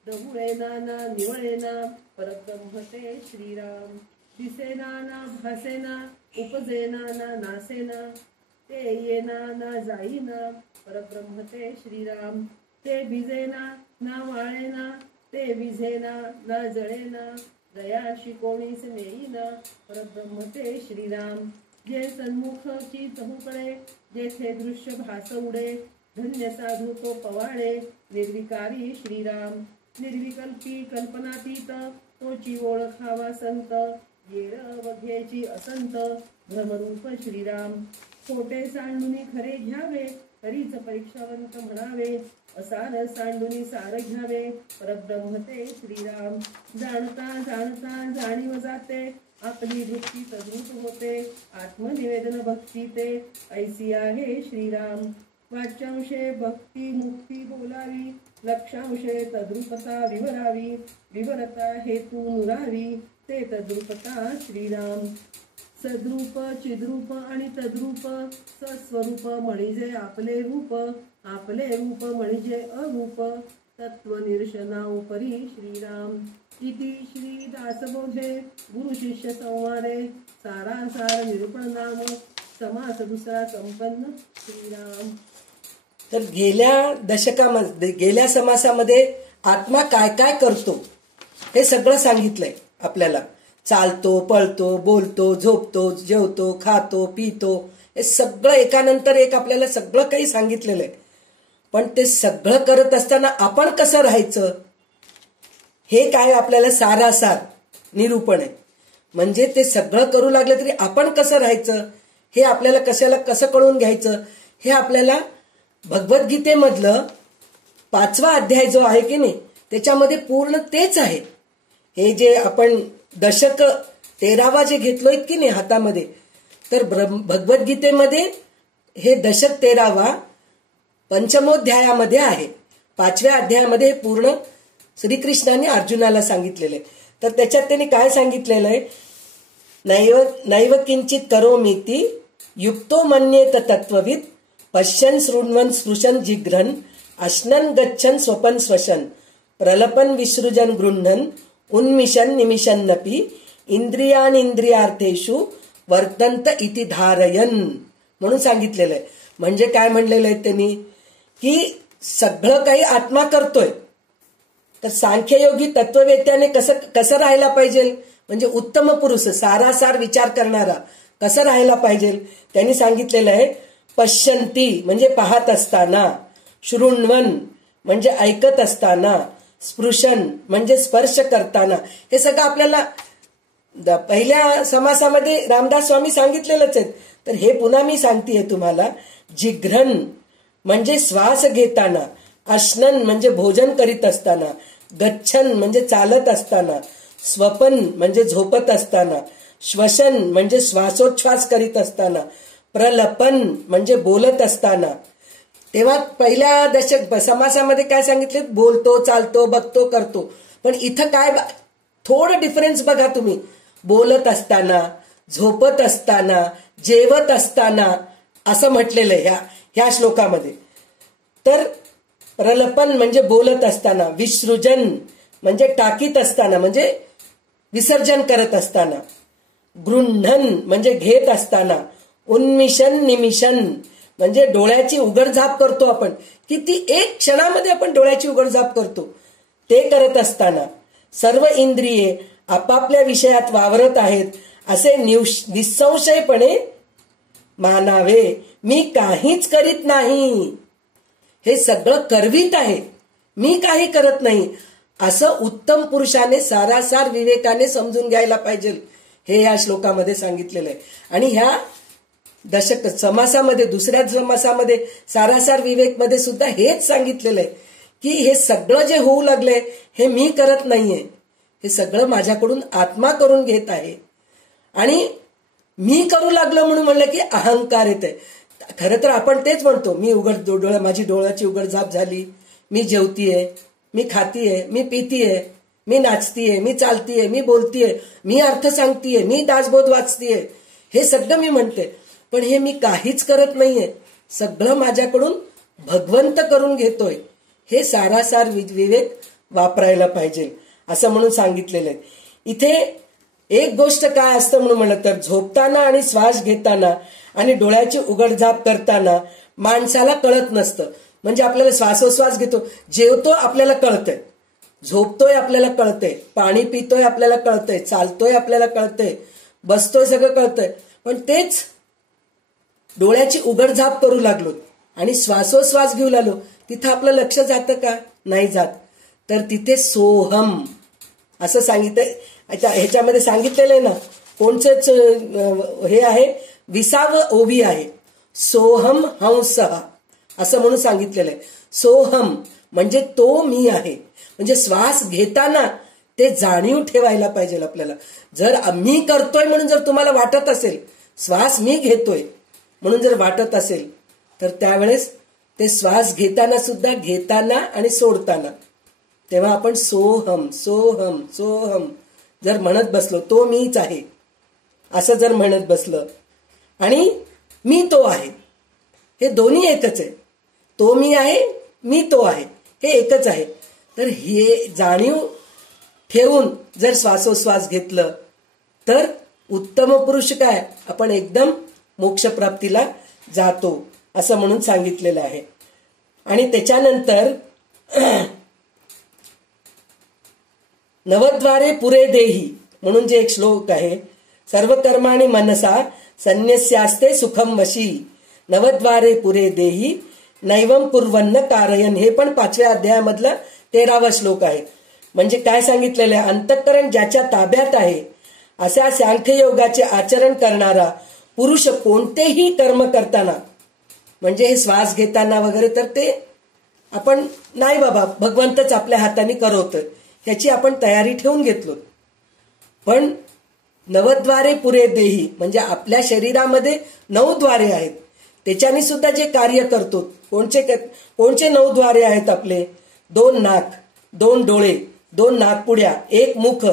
डबुळेना ना निवळेना परब्रह्म ते श्रीराम. दिसेना ना भासेना उपजेना ना नासेना. ते येना ना जाईना परब्रह्म ते श्रीराम. ते भिजेना ना वाळेना ते विझेना ना जळेना. दयाशी कोणीच नेईना परब्रह्म ते श्रीराम. जे सन्मुखची चहूकडे जेथे दृश्य भास उडे. धन्य साधू तो पवाडे निर्विकारी श्रीराम. निर्विकल्पी कल्पनातीत तोची ओळखावा संत. येळ वघ्याची असंत भ्रमरूप श्रीराम. खोटे सांडुनी खरे घ्यावे तरीच परीक्षावंत म्हणावे. असार सांडुनी सार घ्यावे परब्रह्म ते श्रीराम. जाणता जाणता जाणीव जाते आपली वृत्ती तद्रूप होते. आत्मनिवेदन भक्ती ते ऐसी आहे श्रीराम. वाच्यांशे भक्ती मुक्ती बोलावी लक्षांशे तद्रूपता विवरावी. विवरता हेतू नुरावी ते तद्रूपता श्रीराम. सद्रूप चिद्रूप आणि तद्रूप सस्वरूप म्हणजे आपले रूप. आपले रूप म्हणजे अरूप तत्व निरशना उपरी श्रीराम. इति श्री दासबोधे गुरु शिष्य संवादे सारासार निरूपण नाम समास दुसरा संपन्न श्रीराम. तर गेल्या समासामध्ये आत्मा काय काय करतो हे सगळं सांगितलंय आपल्याला. चालतो, पळतो, बोलतो, झोपतो, जेवतो, खातो, पितो, हे सगळं एकानंतर एक आपल्याला सगळं काही सांगितलेलं आहे. पण ते सगळं करत असताना आपण कसं राहायचं हे काय आपल्याला सारासार निरूपण आहे. म्हणजे ते सगळं करू लागलं तरी आपण कसं राहायचं हे आपल्याला कसं कळून घ्यायचं हे आपल्याला भगवद्गीतेमधलं 5वा अध्याय जो आहे की नाही त्याच्यामध्ये पूर्ण तेच आहे. हे जे आपण दशक 13वा जे घेतलोय की नाही हातामध्ये, तर भगवद्गीतेमध्ये हे दशक 13वा पंचमोध्यायामध्ये आहे. 5व्या अध्यायामध्ये पूर्ण श्रीकृष्णाने अर्जुनाला सांगितलेले. तर त्याच्यात त्यांनी काय सांगितलेलं आहे, नैव किंचित करोमीति युक्तो मन्येत तत्वविद पश्यन् शृण्वन् स्पृशन् जिघ्रन् अश्नन् गच्छन् स्वपन् स्वशन् प्रलपन् विसृजन् गृह्णन् उन्मिषन् निमिषन्नपि इंद्रियार्थेषु वर्तन्त इति धारयन् म्हणून सांगितलेलं आहे. म्हणजे काय म्हणलेलं आहे त्यांनी की सगळं काही आत्मा करतोय. तर सांख्ययोगी तत्ववेत्याने कसं राहायला पाहिजे, म्हणजे उत्तम पुरुष सारासार विचार करणारा कसं राहायला पाहिजे त्यांनी सांगितलेलं आहे. पश्यन्ति म्हणजे पाहत असताना, शृण्वन म्हणजे ऐकत असताना, स्पृशन म्हणजे स्पर्श करताना. हे सगळं आपल्याला पहिल्या समासामध्ये रामदास स्वामी सांगितलेलंच आहे. तर हे पुन्हा मी सांगतेय तुम्हाला. जिघ्रन म्हणजे श्वास घेताना, अश्नन म्हणजे भोजन करीत असताना, गच्छन म्हणजे चालत असताना, स्वपन म्हणजे झोपत असताना, श्वसन म्हणजे श्वासोच्छ्वास करीत असताना, प्रलपन म्हणजे बोलत असताना. तेव्हा पहिल्या दशक समासामध्ये काय सांगितले, बोलतो, चालतो, बघतो, करतो. पण इथं काय थोडं डिफरन्स बघा तुम्ही. बोलत असताना, झोपत असताना, जेवत असताना असं म्हटलेलं आहे ह्या श्लोकामध्ये. तर प्रलपन म्हणजे बोलत असताना, विसृजन म्हणजे टाकीत असताना म्हणजे विसर्जन करत असताना, गृह्णन म्हणजे घेत असताना, उन्मिषन निमिषन म्हणजे डोळ्याची उघडझाप करतो आपण, किती एक क्षणामध्ये आपण डोळ्याची उघडझाप करतो, ते करत असताना, सर्व इंद्रिये आपापल्या विषयात वावरत आहेत असे निसंशयपणे मानावे. मी काहीच करीत नाही, हे सगळं करवीत आहे, मी काही करत नाही, असं उत्तम पुरुषाने सारासार विवेकाने समजून घ्यायला पाहिजे. हे या श्लोकामध्ये सांगितलेलं आहे. आणि ह्या दशक समासामध्ये, दुसऱ्या समासामध्ये सारासार विवेक मध्ये सुद्धा हेच सांगितलेलं आहे की हे सगळं जे होऊ लागलंय हे मी करत नाहीये, हे सगळं माझ्याकडून आत्मा करून घेत आहे. आणि मी करू लागलो म्हणून म्हणलं की अहंकार येते. खरं तर आपण तेच म्हणतो, मी माझी डोळ्याची उघडझाप झाली, मी जेवतीये, मी खातीये, मी पितीये, मी नाचतीये, मी चालतीये, मी बोलतीये, मी अर्थ सांगतीये, मी दासबोध वाचतीये, हे सगळं मी म्हणते. पण हे मी काहीच करत नाहीये, सगळं माझ्याकडून भगवंत करून घेतोय. हे सारासार विवेक वापरायला पाहिजे असं म्हणून सांगितलेलं आहे. इथे एक गोष्ट काय असतं म्हणून म्हणलं तर, झोपताना आणि श्वास घेताना आणि डोळ्याची उघडझाप करताना माणसाला कळत नसतं. म्हणजे आपल्याला श्वासोश्वास घेतो, जेवतो आपल्याला कळतंय, झोपतोय आपल्याला कळतंय, पाणी पितोय आपल्याला कळतंय, चालतोय आपल्याला कळतंय, बसतोय सगळं कळतंय. पण तेच डोळ्याची उघडझाप करू लागलो आणि श्वासोश्वास घेऊ लागलो, तिथं आपलं लक्ष जातं का? नाही जात. तर तिथे सोहम असं सांगितलंय. ह्याच्यामध्ये सांगितलेलं आहे ना, कोणचंच हे आहे, 20व ओवी आहे, सोहम हंस असं म्हणून सांगितलेलं आहे. सोहम म्हणजे तो मी आहे. म्हणजे श्वास घेताना ते जाणीव ठेवायला पाहिजे आपल्याला. जर मी करतोय म्हणून जर तुम्हाला वाटत असेल, श्वास मी घेतोय म्हणून जर वाटत असेल, तर त्यावेळेस ते श्वास घेताना सुद्धा, घेताना आणि सोडताना, तेव्हा आपण सोहम सोहम सोहम जर म्हणत बसलो, तो मीच आहे असं जर म्हणत बसलं, आणि मी तो आहे, हे दोन्ही एकच आहे. तो मी आहे, मी तो आहे, हे एकच आहे. तर हे जाणीव ठेवून जर श्वासोश्वास घेतलं तर उत्तम पुरुष काय, आपण एकदम मोक्षप्राप्तीला जातो असं म्हणून सांगितलेलं आहे. आणि त्याच्यानंतर नवद्वारे पुरे देही म्हणून जे एक श्लोक आहे, सर्व कर्माणि मनसा संन्यस्यास्ते सुखम वशी, नवद्वारे पुरे देही नैवम कुर्वन्न कारयन, हे पण 5व्या अध्यायामधला 13वा श्लोक आहे. म्हणजे काय सांगितलेलं आहे, अंतःकरण ज्याच्या ताब्यात आहे अशा सांख्ययोगाचे आचरण करणारा पुरुष कोणतेही कर्म करताना, म्हणजे हे श्वास घेताना वगैरे, तर ते आपण नाही बाबा भगवंतच आपल्या हाताने करवतोय ह्याची आपण तयारी ठेवून घेतलो. पण नवद्वारे पुरे देही म्हणजे आपल्या शरीरामध्ये 9 द्वारे आहेत, त्याच्याने सुद्धा जे कार्य करतो, कोणचे 9 द्वारे आहेत आपले, 2 नाक, 2 डोळे, 2 नाकपुड्या, 1 मुख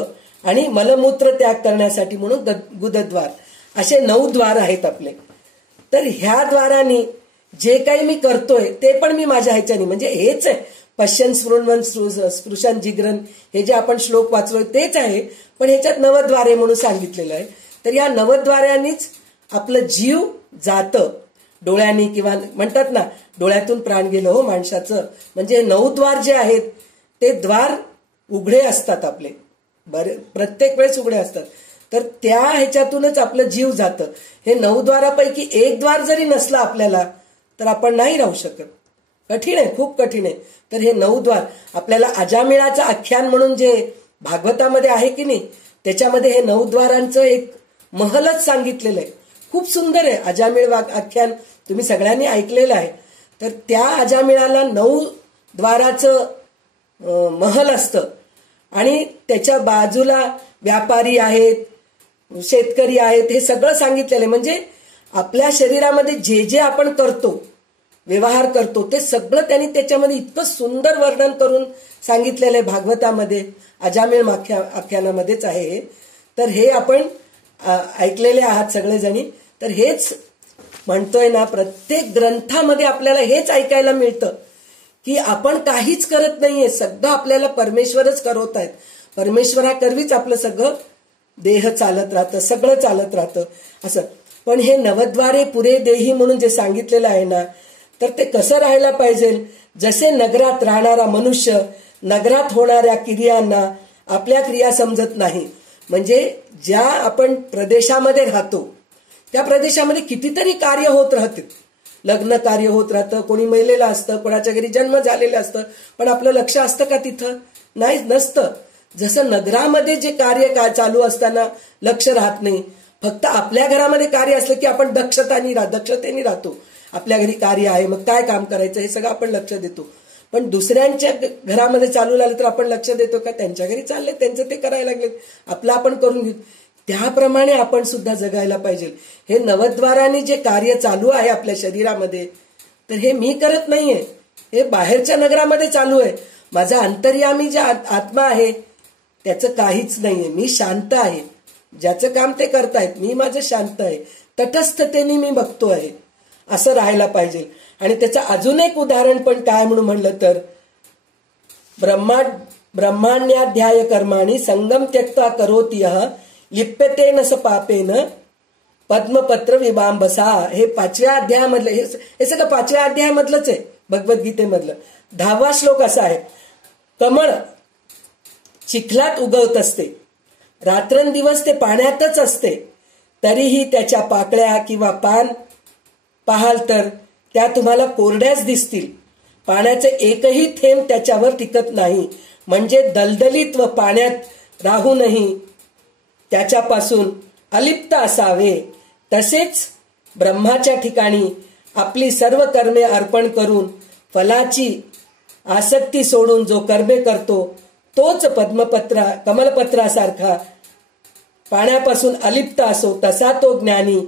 आणि मलमूत्र त्याग करण्यासाठी म्हणून गुदद्वार, असे 9 द्वार आहेत आपले. तर ह्या द्वारांनी जे काही मी करतोय ते पण मी माझ्या ह्याच्यानी, म्हणजे हेच आहे, पश्यन स्फुरन स्पृशन जिग्रन, हे जे आपण श्लोक वाचलोय तेच आहे, पण ह्याच्यात 9 द्वारे म्हणून सांगितलेलं आहे. तर या 9 द्वारांनीच आपलं जीव जातं डोळ्यांनी, किंवा म्हणतात ना डोळ्यातून प्राण गेलं हो माणसाचं, म्हणजे 9 द्वार जे आहेत ते द्वार उघडे असतात आपले, प्रत्येक वेळेस उघडे असतात. तर त्या ह्याच्यातूनच आपलं जीव जातं. हे 9 द्वारापैकी 1 द्वार जरी नसला आपल्याला तर आपण नाही राहू शकत. कठीण आहे, खूप कठीण आहे. तर हे 9 द्वार आपल्याला अजामिळाचं आख्यान म्हणून जे भागवतामध्ये आहे की नाही, त्याच्यामध्ये हे 9 द्वारांचं एक महलच सांगितलेलं आहे. खूप सुंदर आहे अजामिळ आख्यान, तुम्ही सगळ्यांनी ऐकलेलं आहे. तर त्या अजामिळाला 9 द्वाराचं महल असतं आणि त्याच्या बाजूला व्यापारी आहेत, शेतकरी आहेत, हे सगळं सांगितलेलं आहे. म्हणजे आपल्या शरीरामध्ये जे जे आपण करतो, व्यवहार करतो, ते सगळं त्यांनी त्याच्यामध्ये इतकं सुंदर वर्णन करून सांगितलेलं आहे भागवतामध्ये, अजामिळ आख्यानामध्येच आहे हे. तर हे आपण ऐकलेले आहात सगळेजणी. तर हेच म्हणतोय ना, प्रत्येक ग्रंथामध्ये आपल्याला हेच ऐकायला मिळतं की आपण काहीच करत नाहीये, सगळं आपल्याला परमेश्वरच करवत आहेत. परमेश्वराकरवीच आपलं सगळं देह चालत राहतं, सगळं चालत राहतं असं. पण हे 9 द्वारे पुरे देही म्हणून जे सांगितलेलं आहे ना, तर ते कसं राहायला पाहिजे, जसे नगरात राहणारा मनुष्य नगरात होणाऱ्या क्रियांना आपल्या क्रिया समजत नाही. म्हणजे ज्या आपण प्रदेशामध्ये राहतो त्या प्रदेशामध्ये कितीतरी कार्य होत राहते, लग्न कार्य होत राहतं, कोणी मेलेलं असतं, कोणाच्या घरी जन्म झालेलं असतं, पण आपलं लक्ष असतं का तिथं? नाही, नसतं. जसं नगरामध्ये जे कार्य चालू असताना लक्ष राहत नाही, फक्त आपल्या घरामध्ये कार्य असलं की आपण दक्षतेने राहतो. आपल्या घरी कार्य आहे, मग काय काम करायचं हे सगळं आपण लक्ष देतो. पण दुसऱ्यांच्या घरामध्ये चालू लागलं तर आपण लक्ष देतो का? त्यांच्या घरी चालले, त्यांचं ते करायला लागले, आपलं आपण करून घेऊ. त्याप्रमाणे आपण सुद्धा जगायला पाहिजे. हे नवद्वाराने जे कार्य चालू आहे आपल्या शरीरामध्ये, तर हे मी करत नाहीये, हे बाहेरच्या नगरामध्ये चालू आहे. माझा अंतर्यामी जे आत्मा आहे त्याचं काहीच नाहीये. मी शांत आहे, ज्याचं काम ते करतायत, मी माझं शांत आहे, तटस्थतेने मी बघतो आहे, असं राहायला पाहिजे. आणि त्याचं अजून एक उदाहरण पण काय म्हणून म्हणलं तर, ब्रह्माण्याध्याय कर्माणी संगम त्यक्त्वा करोति यः लिप्यतेन स पापेन पद्मपत्र विबांबसा. हे 5व्या अध्यायामधलं, हे सगळं 5व्या अध्यायामधलंच आहे, भगवद्गीतेमधलं. 10वा श्लोक असा आहे, कमळ चिखलात उगवत असते, रात्रंदिवस ते पाण्यातच असते, तरीही त्याच्या पाकळ्या किंवा पान पाहाल तर त्या तुम्हाला कोरड्याच दिसतील. पाण्याचे एकही थेंब त्याच्यावर टिकत नाही. म्हणजे दलदलीत व पाण्यात राहूनही त्याच्यापासून अलिप्त असावे. तसेच ब्रह्माच्या ठिकाणी आपली सर्व कर्मे अर्पण करून फलाची आसक्ती सोडून जो कर्मे करतो तोच कमलपत्रासारखा पाण्यापासून अलिप्त असो, तसा तो ज्ञानी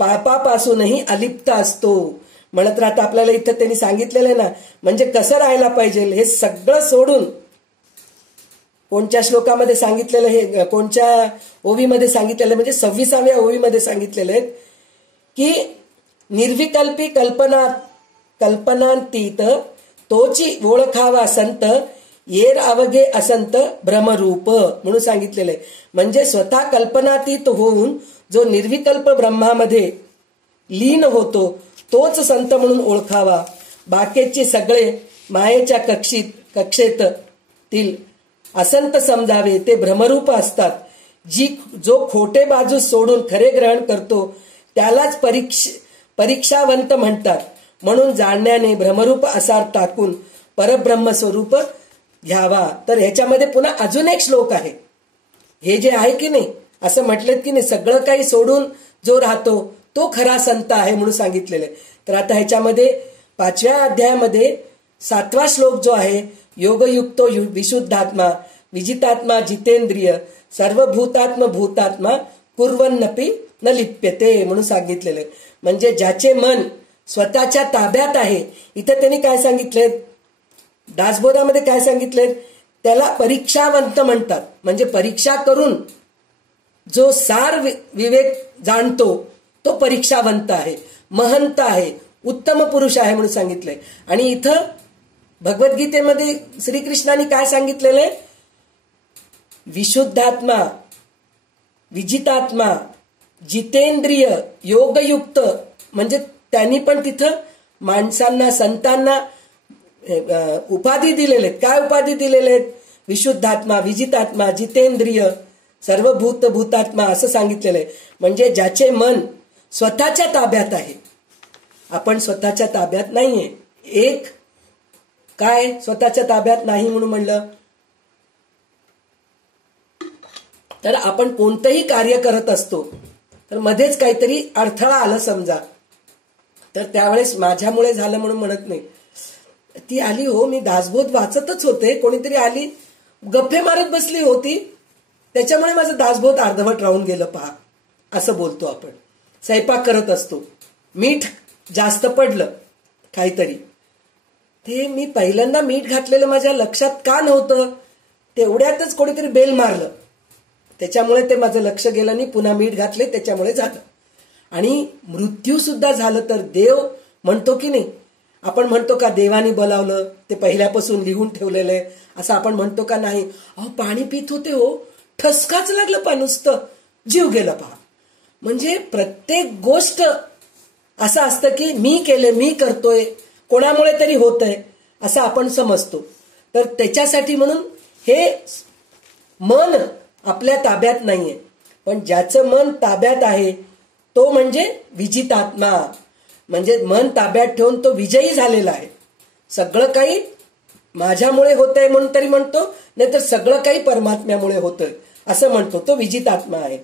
पापापासूनही अलिप्त असतो. म्हणत राहता आपल्याला इथं त्यांनी सांगितलेलं आहे ना, म्हणजे कसं राहायला पाहिजे हे सगळं सोडून. कोणत्या श्लोकामध्ये सांगितलेलं, हे कोणत्या ओवीमध्ये सांगितलेलं, म्हणजे 26व्या ओवीमध्ये सांगितलेलं आहे की निर्विकल्पी कल्पनांतीत तोची ओळखावा संत येर अवघे असंत भ्रमरूप म्हणून सांगितलेलं आहे. म्हणजे स्वतः कल्पनातीत होऊन जो निर्विकल्प ब्रह्मामध्ये लीन होतो तोच संत म्हणून ओळखावा. बाकीचे सगळे मायेच्या कक्षेतील असंत समजावे, ते भ्रमरूप असतात. जो खोटे बाजू सोडून खरे ग्रहण करतो त्यालाच परीक्षावंत म्हणतात. म्हणून जाणण्याने भ्रमरूप आसार टाकून परब्रह्म स्वरूप घ्यावा. तर ह्याच्यामध्ये पुन्हा अजून एक श्लोक आहे. हे जे आहे की नाही, असं म्हटलं की नाही, सगळं काही सोडून जो राहतो तो खरा संत आहे म्हणून सांगितलेलं आहे. तर आता ह्याच्यामध्ये 5व्या अध्यायामध्ये 7वा श्लोक जो आहे, योगयुक्तो विशुद्धात्मा विजितात्मा जितेंद्रिय सर्वभूतात्मा कुर्वन्नपि न लिप्यते म्हणून सांगितलेलं आहे. म्हणजे ज्याचे मन स्वतःच्या ताब्यात आहे. इथं त्यांनी काय सांगितले, दासबोधामध्ये काय सांगितले, त्याला परीक्षावंत म्हणतात. म्हणजे परीक्षा करून जो सार विवेक जाणतो तो परीक्षावंत आहे, महंत आहे, उत्तम पुरुष आहे म्हणून सांगितलंय. आणि इथं भगवद्गीतेमध्ये श्रीकृष्णाने काय सांगितलेलं आहे, विशुद्धात्मा विजितात्मा जितेंद्रिय योगयुक्त. म्हणजे त्यांनी पण तिथं माणसांना संतांना उपाधी दिलेले आहेत. काय उपाधी दिलेले आहेत, विशुद्धात्मा विजितात्मा जितेंद्रिय सर्वभूतात्मा असं सांगितलेलं आहे. म्हणजे ज्याचे मन स्वतःच्या ताब्यात आहे. आपण स्वतःच्या ताब्यात नाहीये. एक काय स्वतःच्या ताब्यात नाही म्हणून म्हणलं तर आपण कोणतंही कार्य करत असतो तर मध्येच काहीतरी अडथळा आला समजा, तर त्यावेळेस माझ्यामुळे झालं म्हणून म्हणत नाही. ती आली हो, मी दासबोध वाचतच होते, कोणीतरी आली गप्पे मारत बसली होती, त्याच्यामुळे माझं दासबोध अर्धवट राहून गेलं पहा, असं बोलतो आपण. स्वयंपाक करत असतो, मीठ जास्त पडलं काहीतरी, ते मी पहिल्यांदा मीठ घातलेलं माझ्या लक्षात का नव्हतं, तेवढ्यातच कोणीतरी बेल मारलं, त्याच्यामुळे ते माझं लक्ष गेलं आणि पुन्हा मीठ घातले, त्याच्यामुळे झालं. आणि मृत्यू सुद्धा झालं तर देव म्हणतो की नाही, आपण म्हणतो का देवानी बोलावलं, ते पहिल्यापासून लिहून ठेवलेलं आहे असं आपण म्हणतो का नाही. अहो पाणी पित होते हो, ठसकाच लागलं पहा, नुसतं जीव गेला पहा. म्हणजे प्रत्येक गोष्ट असं असतं की मी केले, मी करतोय, कोणामुळे तरी होतंय असं आपण समजतो. तर त्याच्यासाठी म्हणून हे मन आपल्या ताब्यात नाहीये. पण ज्याचं मन ताब्यात आहे तो म्हणजे विजितात्मा. म्हणजे मन ताब्यात ठेवून तो विजयी झालेला आहे. सगळं काही माझ्यामुळे होतंय म्हणून तरी म्हणतो, नाहीतर सगळं काही परमात्म्यामुळे होतंय असं म्हणतो, तो विजितात्मा आहे.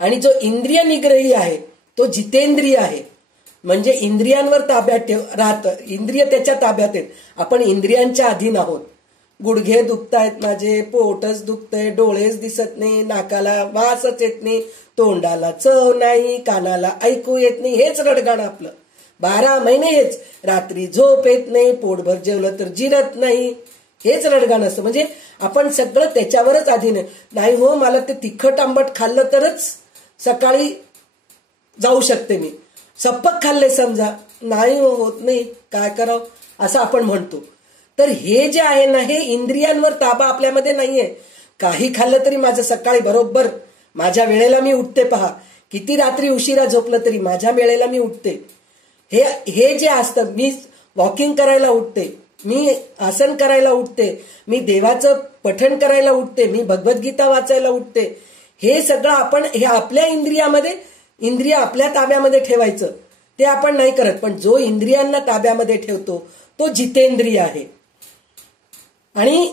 आणि जो इंद्रिय निग्रही आहे तो जितेंद्रिय आहे. म्हणजे इंद्रियांवर ताब्यात राहतं, इंद्रिय त्याच्या ताब्यात आहेत. आपण इंद्रियांच्या अधीन आहोत, गुडघे दुखतायत माझे, पोटच दुखतंय, डोळेच दिसत नाही, नाकाला वासच येत नाही, तोंडाला चव नाही, कानाला ऐकू येत नाही, हेच रडगाणं आपलं 12 महिने हेच. रात्री झोप येत नाही, पोटभर जेवलं तर जिरत नाही, हेच रडगाणं असतं. म्हणजे आपण सगळं त्याच्यावरच अधीन आहे. नाही हो मला ते तिखट आंबट खाल्लं तरच सकाळी जाऊ शकते मी, सप्पक खाल्ले समजा नाही होत नाही, काय करावं असं आपण म्हणतो. तर हे जे आहे ना, हे इंद्रियांवर ताबा आपल्यामध्ये नाहीये. काही खाल्लं तरी माझं सकाळी बरोबर माझ्या वेळेला मी उठते. पहा, किती रात्री उशिरा झोपलं तरी माझ्या वेळेला मी उठते. हे जे असतं, मी वॉकिंग करायला उठते, मी आसन करायला उठते, मी देवाचं पठण करायला उठते, मी भगवद्गीता वाचायला उठते. हे सगळं आपण हे आपल्या इंद्रिय आपल्या ताब्यामध्ये ठेवायचं ते आपण नाही करत. पण जो इंद्रियांना ताब्यामध्ये ठेवतो तो जितेंद्रिय आहे. आणि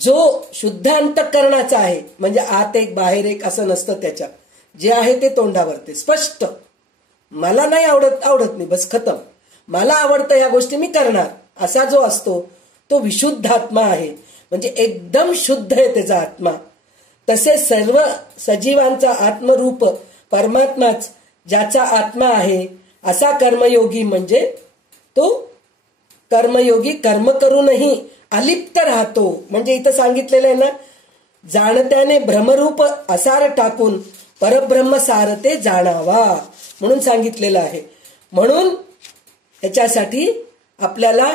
जो शुद्ध अंतःकरणाचा आहे, म्हणजे आत एक बाहेर एक असं नसतं, त्याच्यात जे आहे ते तोंडावर ते स्पष्ट. मला नाही आवडत नाही, बस खतम. मला आवडतं या गोष्टी मी करणार, असा जो असतो तो विशुद्ध आत्मा आहे. म्हणजे एकदम शुद्ध आहे त्याचा आत्मा. तसे सर्व सजीवांचा आत्मरूप परमात्माच ज्याचा आत्मा आहे, असा कर्मयोगी म्हणजे तो कर्मयोगी कर्म करूनही अलिप्त राहतो. म्हणजे इथं सांगितलेलं आहे ना, जाणत्याने भ्रमरूप असार टाकून परब्रह्म सार ते जाणावा म्हणून सांगितलेलं आहे. म्हणून याच्यासाठी आपल्याला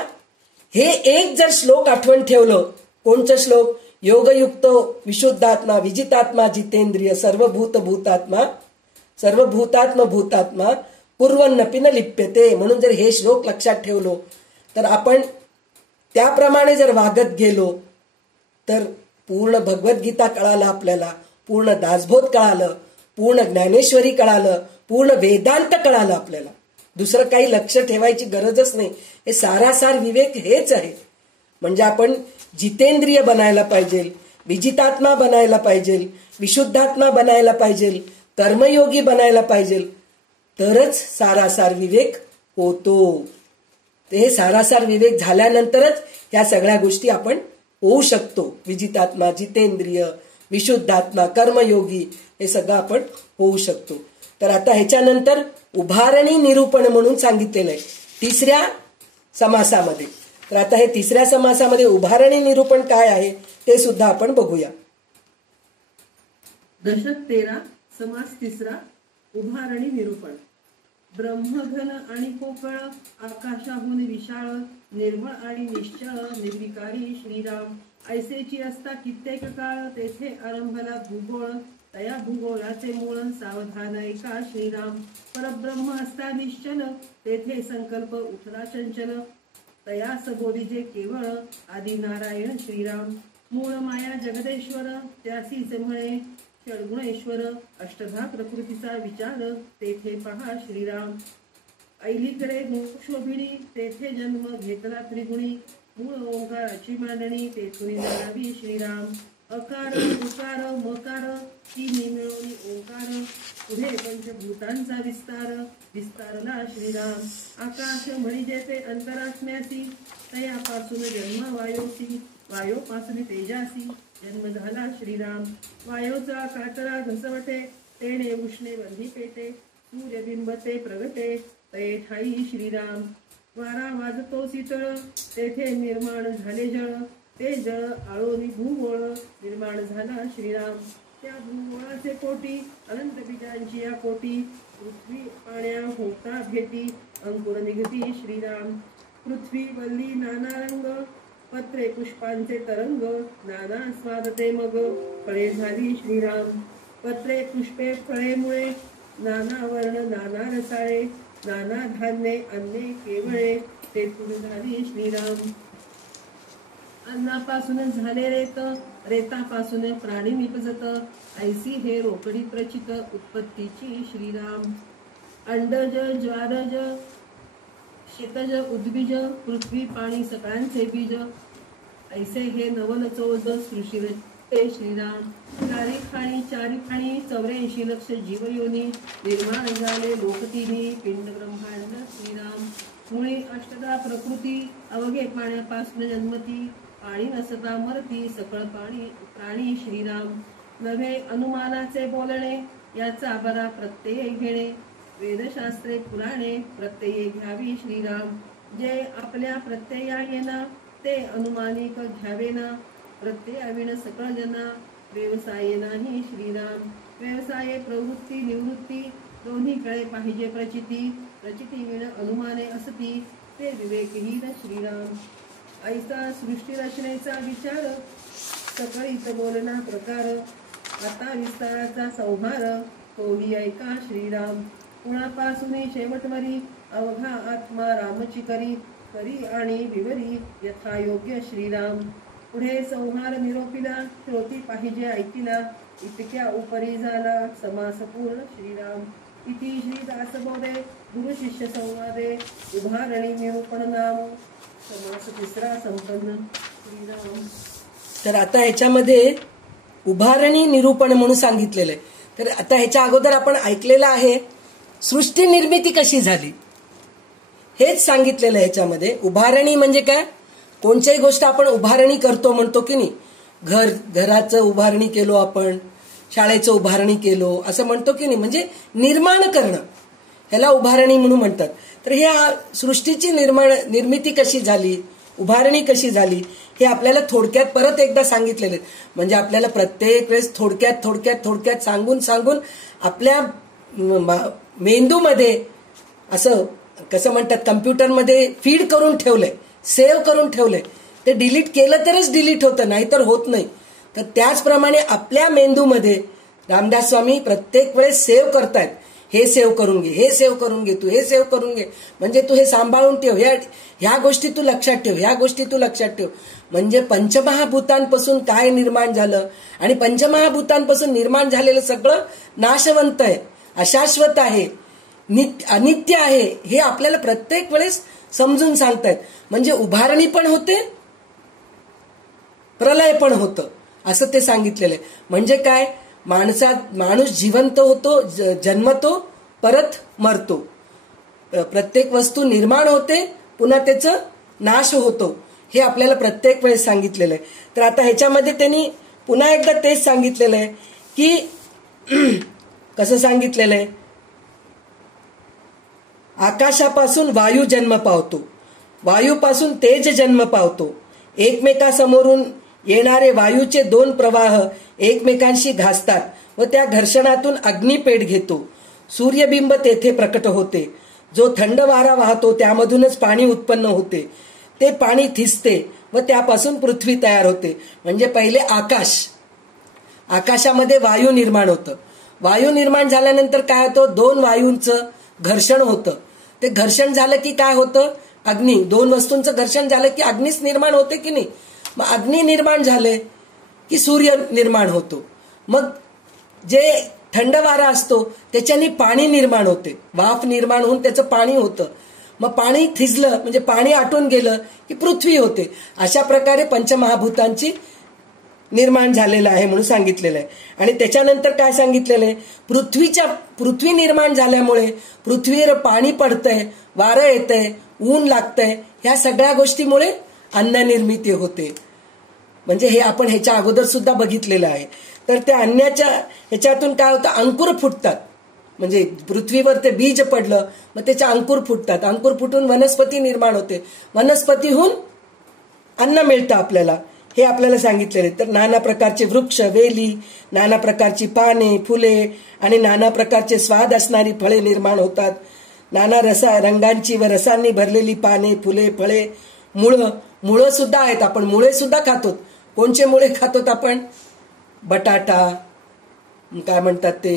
हे एक जर श्लोक आठवण ठेवलं, कोणचं श्लोक? योगयुक्त विशुद्धात्मा विजितात्मा जितेंद्रिय सर्वभूत भूतात्मा सर्वभूतात्म भूतात्मा कुर्वन्नपि न लिप्यते. म्हणून जर हे श्लोक लक्षात ठेवलो तर आपण त्याप्रमाणे जर वागत गेलो तर पूर्ण भगवद्गीता कळालं आपल्याला, पूर्ण दासबोध कळालं, पूर्ण ज्ञानेश्वरी कळालं, पूर्ण वेदांत कळालं आपल्याला. दुसरं काही लक्ष ठेवायची गरजच नाही. हे सारासार विवेक हेच आहे. म्हणजे आपण जितेंद्रिय बनायला पाहिजे, विजितात्मा बनायला पाहिजे, विशुद्धात्मा बनायला पाहिजे, कर्मयोगी बनायला पाहिजे, तरच सारासार विवेक होतो. हे सारासार विवेक झाल्यानंतरच ह्या सगळ्या गोष्टी आपण होऊ शकतो. विजितात्मा, जितेंद्रिय, विशुद्धात्मा, कर्मयोगी हे सगळं आपण होऊ शकतो. तर आता ह्याच्यानंतर उभारणी निरूपण म्हणून सांगितलेलं आहे 3ऱ्या समासामध्ये. तर आता हे 3ऱ्या समासामध्ये उभारणी निरूपण काय आहे ते सुद्धा आपण बघूया. दशक 13 समास 3रा उभारणी निरूपण. ब्रह्मघन आणि पोकळ आकाशाहून विशाळ निर्मळ आणि निश्चळ निर्विकारी श्रीराम ऐसेची असता कित्येक काळ तेथे आरंभला भूगोळ तया भूगोलाचे मूळ सावधान ऐका श्रीराम परब्रह्म असता निश्चल तेथे संकल्प उठला चंचल तया सबोधीजे केवळ आदि नारायण श्रीराम मूळ माया जगदेश्वर त्यासीच म्हणे षड्गुणेश्वर अष्टधा प्रकृतीचा विचार तेथे पहा श्रीराम ऐलीकडे मोक्षोभिणी तेथे जन्म घेतला त्रिगुणी मूळ ओंकाराची मांडणी तेथून जाणावी श्रीराम अकार उकार मकार तिन्ही मिळून ओंकार पुढे पंचभूतांचा विस्तारला श्रीराम आकाश म्हणी जेथे अंतरात्म्यासी तयापासून जन्म वायोसी वायोपासून तेजासी जन्म झाला श्रीराम वायोचा कातरा घसवटे तेणे उष्णे बंधी पेटे सूर्यबिंबते प्रगटे तये ठाई श्रीराम वारा वाजतो शीतळ तेथे निर्माण झाले जळ ते जळ आळोनी भूगोळ निर्माण झाला श्रीराम त्या भूगोळाचे कोटी अनंत बीजांची या कोटी पृथ्वी पाण्या होता भेटी अंकुर निघती श्रीराम पृथ्वी वल्ली नाना रंग पत्रे पुष्पांचे तरंग नाना स्वादते मग फळे झाली श्रीराम पत्रे पुष्पे फळे मुळे नाना वर्ण नाना रसाळे नाना धान्ये अन्ने केवळे तेथून झाली श्रीराम अन्नापासून झाले रेत रेतापासून प्राणी निपजत ऐसी हे रोकडी प्रचित उत्पत्तीची श्रीराम अंडज ज्वारज शेतज उद्बीज पृथ्वी पाणी सगळ्यांचे बीज ऐसे हे नवल चौद सृष्टी रचते श्रीराम चारी खाणी 84 लक्ष जीवयोनी निर्माण झाले लोकतिनी पिंड ब्रह्मांड श्रीराम मुळे अष्टदा प्रकृती अवघे पाण्यापासून जन्मती पाणी नसता मरती सकळ प्राणी श्रीराम. नव्हे अनुमानाचे बोलणे याचा बरा प्रत्यय घेणे. वेदशास्त्रे पुराणे प्रत्यय घ्यावी श्रीराम. जे आपल्या प्रत्ययायेना ते अनुमानिक घ्यावेना. प्रत्ययाविण सकळ जना व्यवसाय नाही श्रीराम. व्यवसाय प्रवृत्ती निवृत्ती दोन्हीकडे पाहिजे प्रचिती. प्रचिती विण अनुमाने असती ते विवेकहीन श्रीराम. ऐसा सृष्टी रचनेचा विचार सकळीत बोलना प्रकार. आता विस्ताराचा संहार तोही ऐका श्रीराम. कुणापासून शेवटवरी अवघा आत्मा रामची करी. करी आणि विवरी यथायोग्य श्रीराम. पुढे संहार निरोपिला श्रोती पाहिजे ऐकिला. इतक्या उपरी झाला समास पूर्ण श्रीराम. इति श्री दासबोधे गुरु शिष्य संवादे उभारणी निरूपण नाम समास तिसरा संपन्न श्रीराम. तर आता ह्याच्यामध्ये उभारणी निरूपण म्हणून सांगितलेलं आहे. तर आता ह्याच्या अगोदर आपण ऐकलेलं आहे सृष्टी निर्मिती कशी झाली हेच सांगितलेलं आहे. ह्याच्यामध्ये उभारणी म्हणजे काय, कोणत्याही गोष्ट आपण उभारणी करतो म्हणतो की नाही. घराचं उभारणी केलो आपण, शाळेचं उभारणी केलो असं म्हणतो की नाही. म्हणजे निर्माण करणं ह्याला उभारणी म्हणून म्हणतात. तर ह्या सृष्टीची निर्मिती कशी झाली, उभारणी कशी झाली हे आपल्याला थोडक्यात परत एकदा सांगितलेले. म्हणजे आपल्याला प्रत्येक वेळेस थोडक्यात सांगून आपल्या मेंदूमध्ये असं कसं म्हणतात कम्प्युटरमध्ये फीड करून ठेवलंय, सेव्ह करून ठेवलंय. ते डिलीट केलं तरच डिलीट होतं, नाहीतर होत नाही. तर त्याचप्रमाणे आपल्या मेंदूमध्ये रामदास स्वामी प्रत्येक वेळेस सेव्ह करतायत. हे सेव्ह करून घे, हे सेव्ह करून घे, तू हे सेव्ह करून घे. म्हणजे तू हे सांभाळून ठेव, ह्या गोष्टी तू लक्षात ठेव, ह्या गोष्टी तू लक्षात ठेव. म्हणजे पंचमहाभूतांपासून काय निर्माण झालं आणि पंचमहाभूतांपासून निर्माण झालेलं सगळं नाशवंत आहे, अशाश्वत आहे, अनित्य आहे हे आपल्याला प्रत्येक वेळेस समजून सांगतायत. म्हणजे उभारणी पण होते, प्रलय पण होतं असं ते सांगितलेलं आहे. म्हणजे काय, माणूस जिवंत होतो, जन्मतो, परत मरतो. प्रत्येक वस्तू निर्माण होते, पुन्हा त्याचं नाश होतो, हे आपल्याला प्रत्येक वेळेस सांगितलेलं आहे. तर आता ह्याच्यामध्ये त्यांनी पुन्हा एकदा तेच सांगितलेलं आहे की कसं सांगितलेलं आहे, आकाशापासून वायू जन्म पावतो, वायूपासून तेज जन्म पावतो. एकमेकासमोरून येणारे वायूचे दोन प्रवाह एकमेकांशी घासतात व त्या घर्षणातून अग्निपेट घेतो. सूर्यबिंब तेथे प्रकट होते. जो थंड वारा वाहतो त्यामधूनच पाणी उत्पन्न होते. ते पाणी थिजते व त्यापासून पृथ्वी तयार होते. म्हणजे पहिले आकाशामध्ये वायू निर्माण होतं. वायू निर्माण झाल्यानंतर काय होतं, दोन वायूंचं घर्षण होतं. ते घर्षण झालं की काय होतं, अग्नी. दोन वस्तूंचं घर्षण झालं की अग्नीच निर्माण होते की नाही. मग अग्नी निर्माण झाले की सूर्य निर्माण होतो. मग जे थंड वारा असतो त्याच्याने पाणी निर्माण होते, वाफ निर्माण होऊन त्याचं पाणी होतं. मग पाणी थिजलं म्हणजे पाणी आटून गेलं की पृथ्वी होते. अशा प्रकारे पंचमहाभूतांची निर्माण झालेलं आहे म्हणून सांगितलेलं आहे. आणि त्याच्यानंतर काय सांगितलेलं आहे, पृथ्वी निर्माण झाल्यामुळे पृथ्वीवर पाणी पडतंय, वारं येतंय, ऊन लागतंय, ह्या सगळ्या गोष्टीमुळे अन्न निर्मिती होते. म्हणजे हे आपण ह्याच्या अगोदर सुद्धा बघितलेलं आहे. तर त्या अन्नाच्या ह्याच्यातून काय होतं, अंकुर फुटतात. म्हणजे पृथ्वीवर ते बीज पडलं मग त्याचे अंकुर फुटतात, अंकुर फुटून वनस्पती निर्माण होते, वनस्पतीहून अन्न मिळतं आपल्याला, हे आपल्याला सांगितलेले. तर नाना प्रकारचे वृक्ष, वेली, नाना प्रकारची पाने, फुले आणि नाना प्रकारचे स्वाद असणारी फळे निर्माण होतात. नाना रंगांची व रसांनी भरलेली पाने, फुले, फळे, मुळं सुद्धा आहेत. आपण मुळे सुद्धा खातो. कोणचे मुळे खातो आपण, बटाटा, काय म्हणतात ते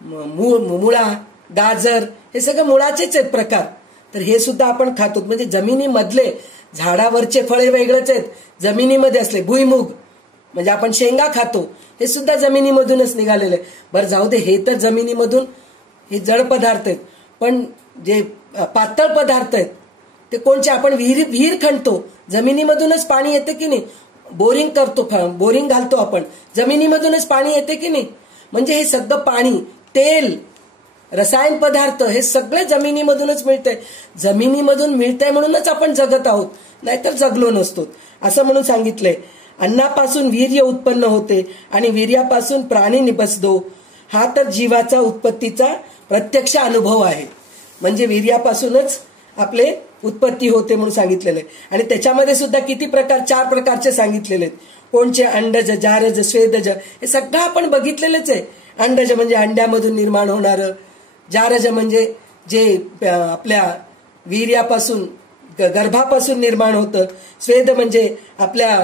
मुळा, गाजर, हे सगळं मुळाचेच आहेत प्रकार. तर हे सुद्धा आपण खातो. म्हणजे जमिनीमधले झाडावरचे फळे वेगळेच आहेत, जमिनीमध्ये असले भुईमुग म्हणजे आपण शेंगा खातो, हे सुद्धा जमिनीमधूनच निघालेले. बरं जाऊ दे, हे तर जमिनीमधून हे जड पदार्थ आहेत. पण जे पातळ पदार्थ आहेत ते कोणचे, आपण विहीर खणतो, जमिनीमधूनच पाणी येते की नाही. बोरिंग करतो, बोरिंग घालतो आपण, जमिनीमधूनच पाणी येते की नाही. म्हणजे हे सगळं पाणी, तेल, रसायन पदार्थ हे सगळे जमिनीमधूनच मिळतंय. जमिनीमधून मिळतंय म्हणूनच आपण जगत आहोत, नाहीतर जगलो नसतो असं म्हणून सांगितलंय. अन्नापासून वीर्य उत्पन्न होते आणि वीर्यापासून प्राणी निपजतो. हा तर जीवाचा उत्पत्तीचा प्रत्यक्ष अनुभव आहे. म्हणजे वीर्यापासूनच आपले उत्पत्ती होते म्हणून सांगितलेलं आहे. आणि त्याच्यामध्ये सुद्धा किती प्रकार, 4 प्रकारचे सांगितलेले आहेत. कोणचे? अंडज, जारज, स्वेदज, हे सगळं आपण बघितलेलंच आहे. अंडज म्हणजे अंड्यामधून निर्माण होणारं, जारज म्हणजे जे आपल्या वीर्यापासून गर्भापासून निर्माण होतं, स्वेद म्हणजे आपल्या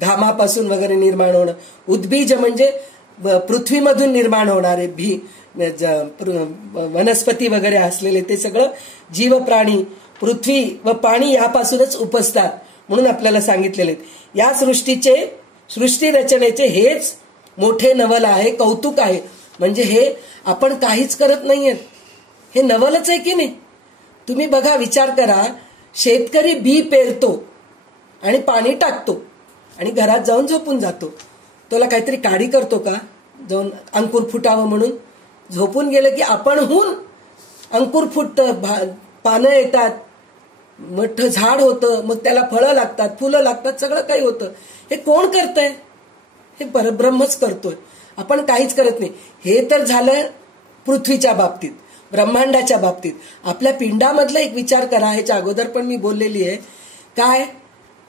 घामापासून वगैरे निर्माण होणं, उद्बीज म्हणजे पृथ्वीमधून निर्माण होणारे वनस्पती वगैरे असलेले ते सगळं जीव प्राणी पृथ्वी व पाणी यापासूनच उपजतात म्हणून आपल्याला सांगितलेले. या सृष्टी रचनेचे हेच मोठे नवल आहे, कौतुक आहे. म्हणजे हे आपण काहीच करत नाहीयेत, हे नवलच आहे की नाही. तुम्ही बघा, विचार करा, शेतकरी बी पेरतो आणि पाणी टाकतो आणि घरात जाऊन झोपून जातो. त्याला काहीतरी काडी करतो का जाऊन अंकुर फुटावं म्हणून? झोपून गेलं की आपणहून अंकुर फुटतं, पानं येतात, मोठं झाड होतं, मग त्याला फळं लागतात, फुलं लागतात, सगळं काही होतं. हे कोण करतंय? हे परब्रह्मच करतोय, आपण काहीच करत नाही. हे तर झालं पृथ्वीच्या बाबतीत, ब्रह्मांडाच्या बाबतीत. आपल्या पिंडामधला एक विचार करा, ह्याच्या अगोदर पण मी बोललेली आहे. काय?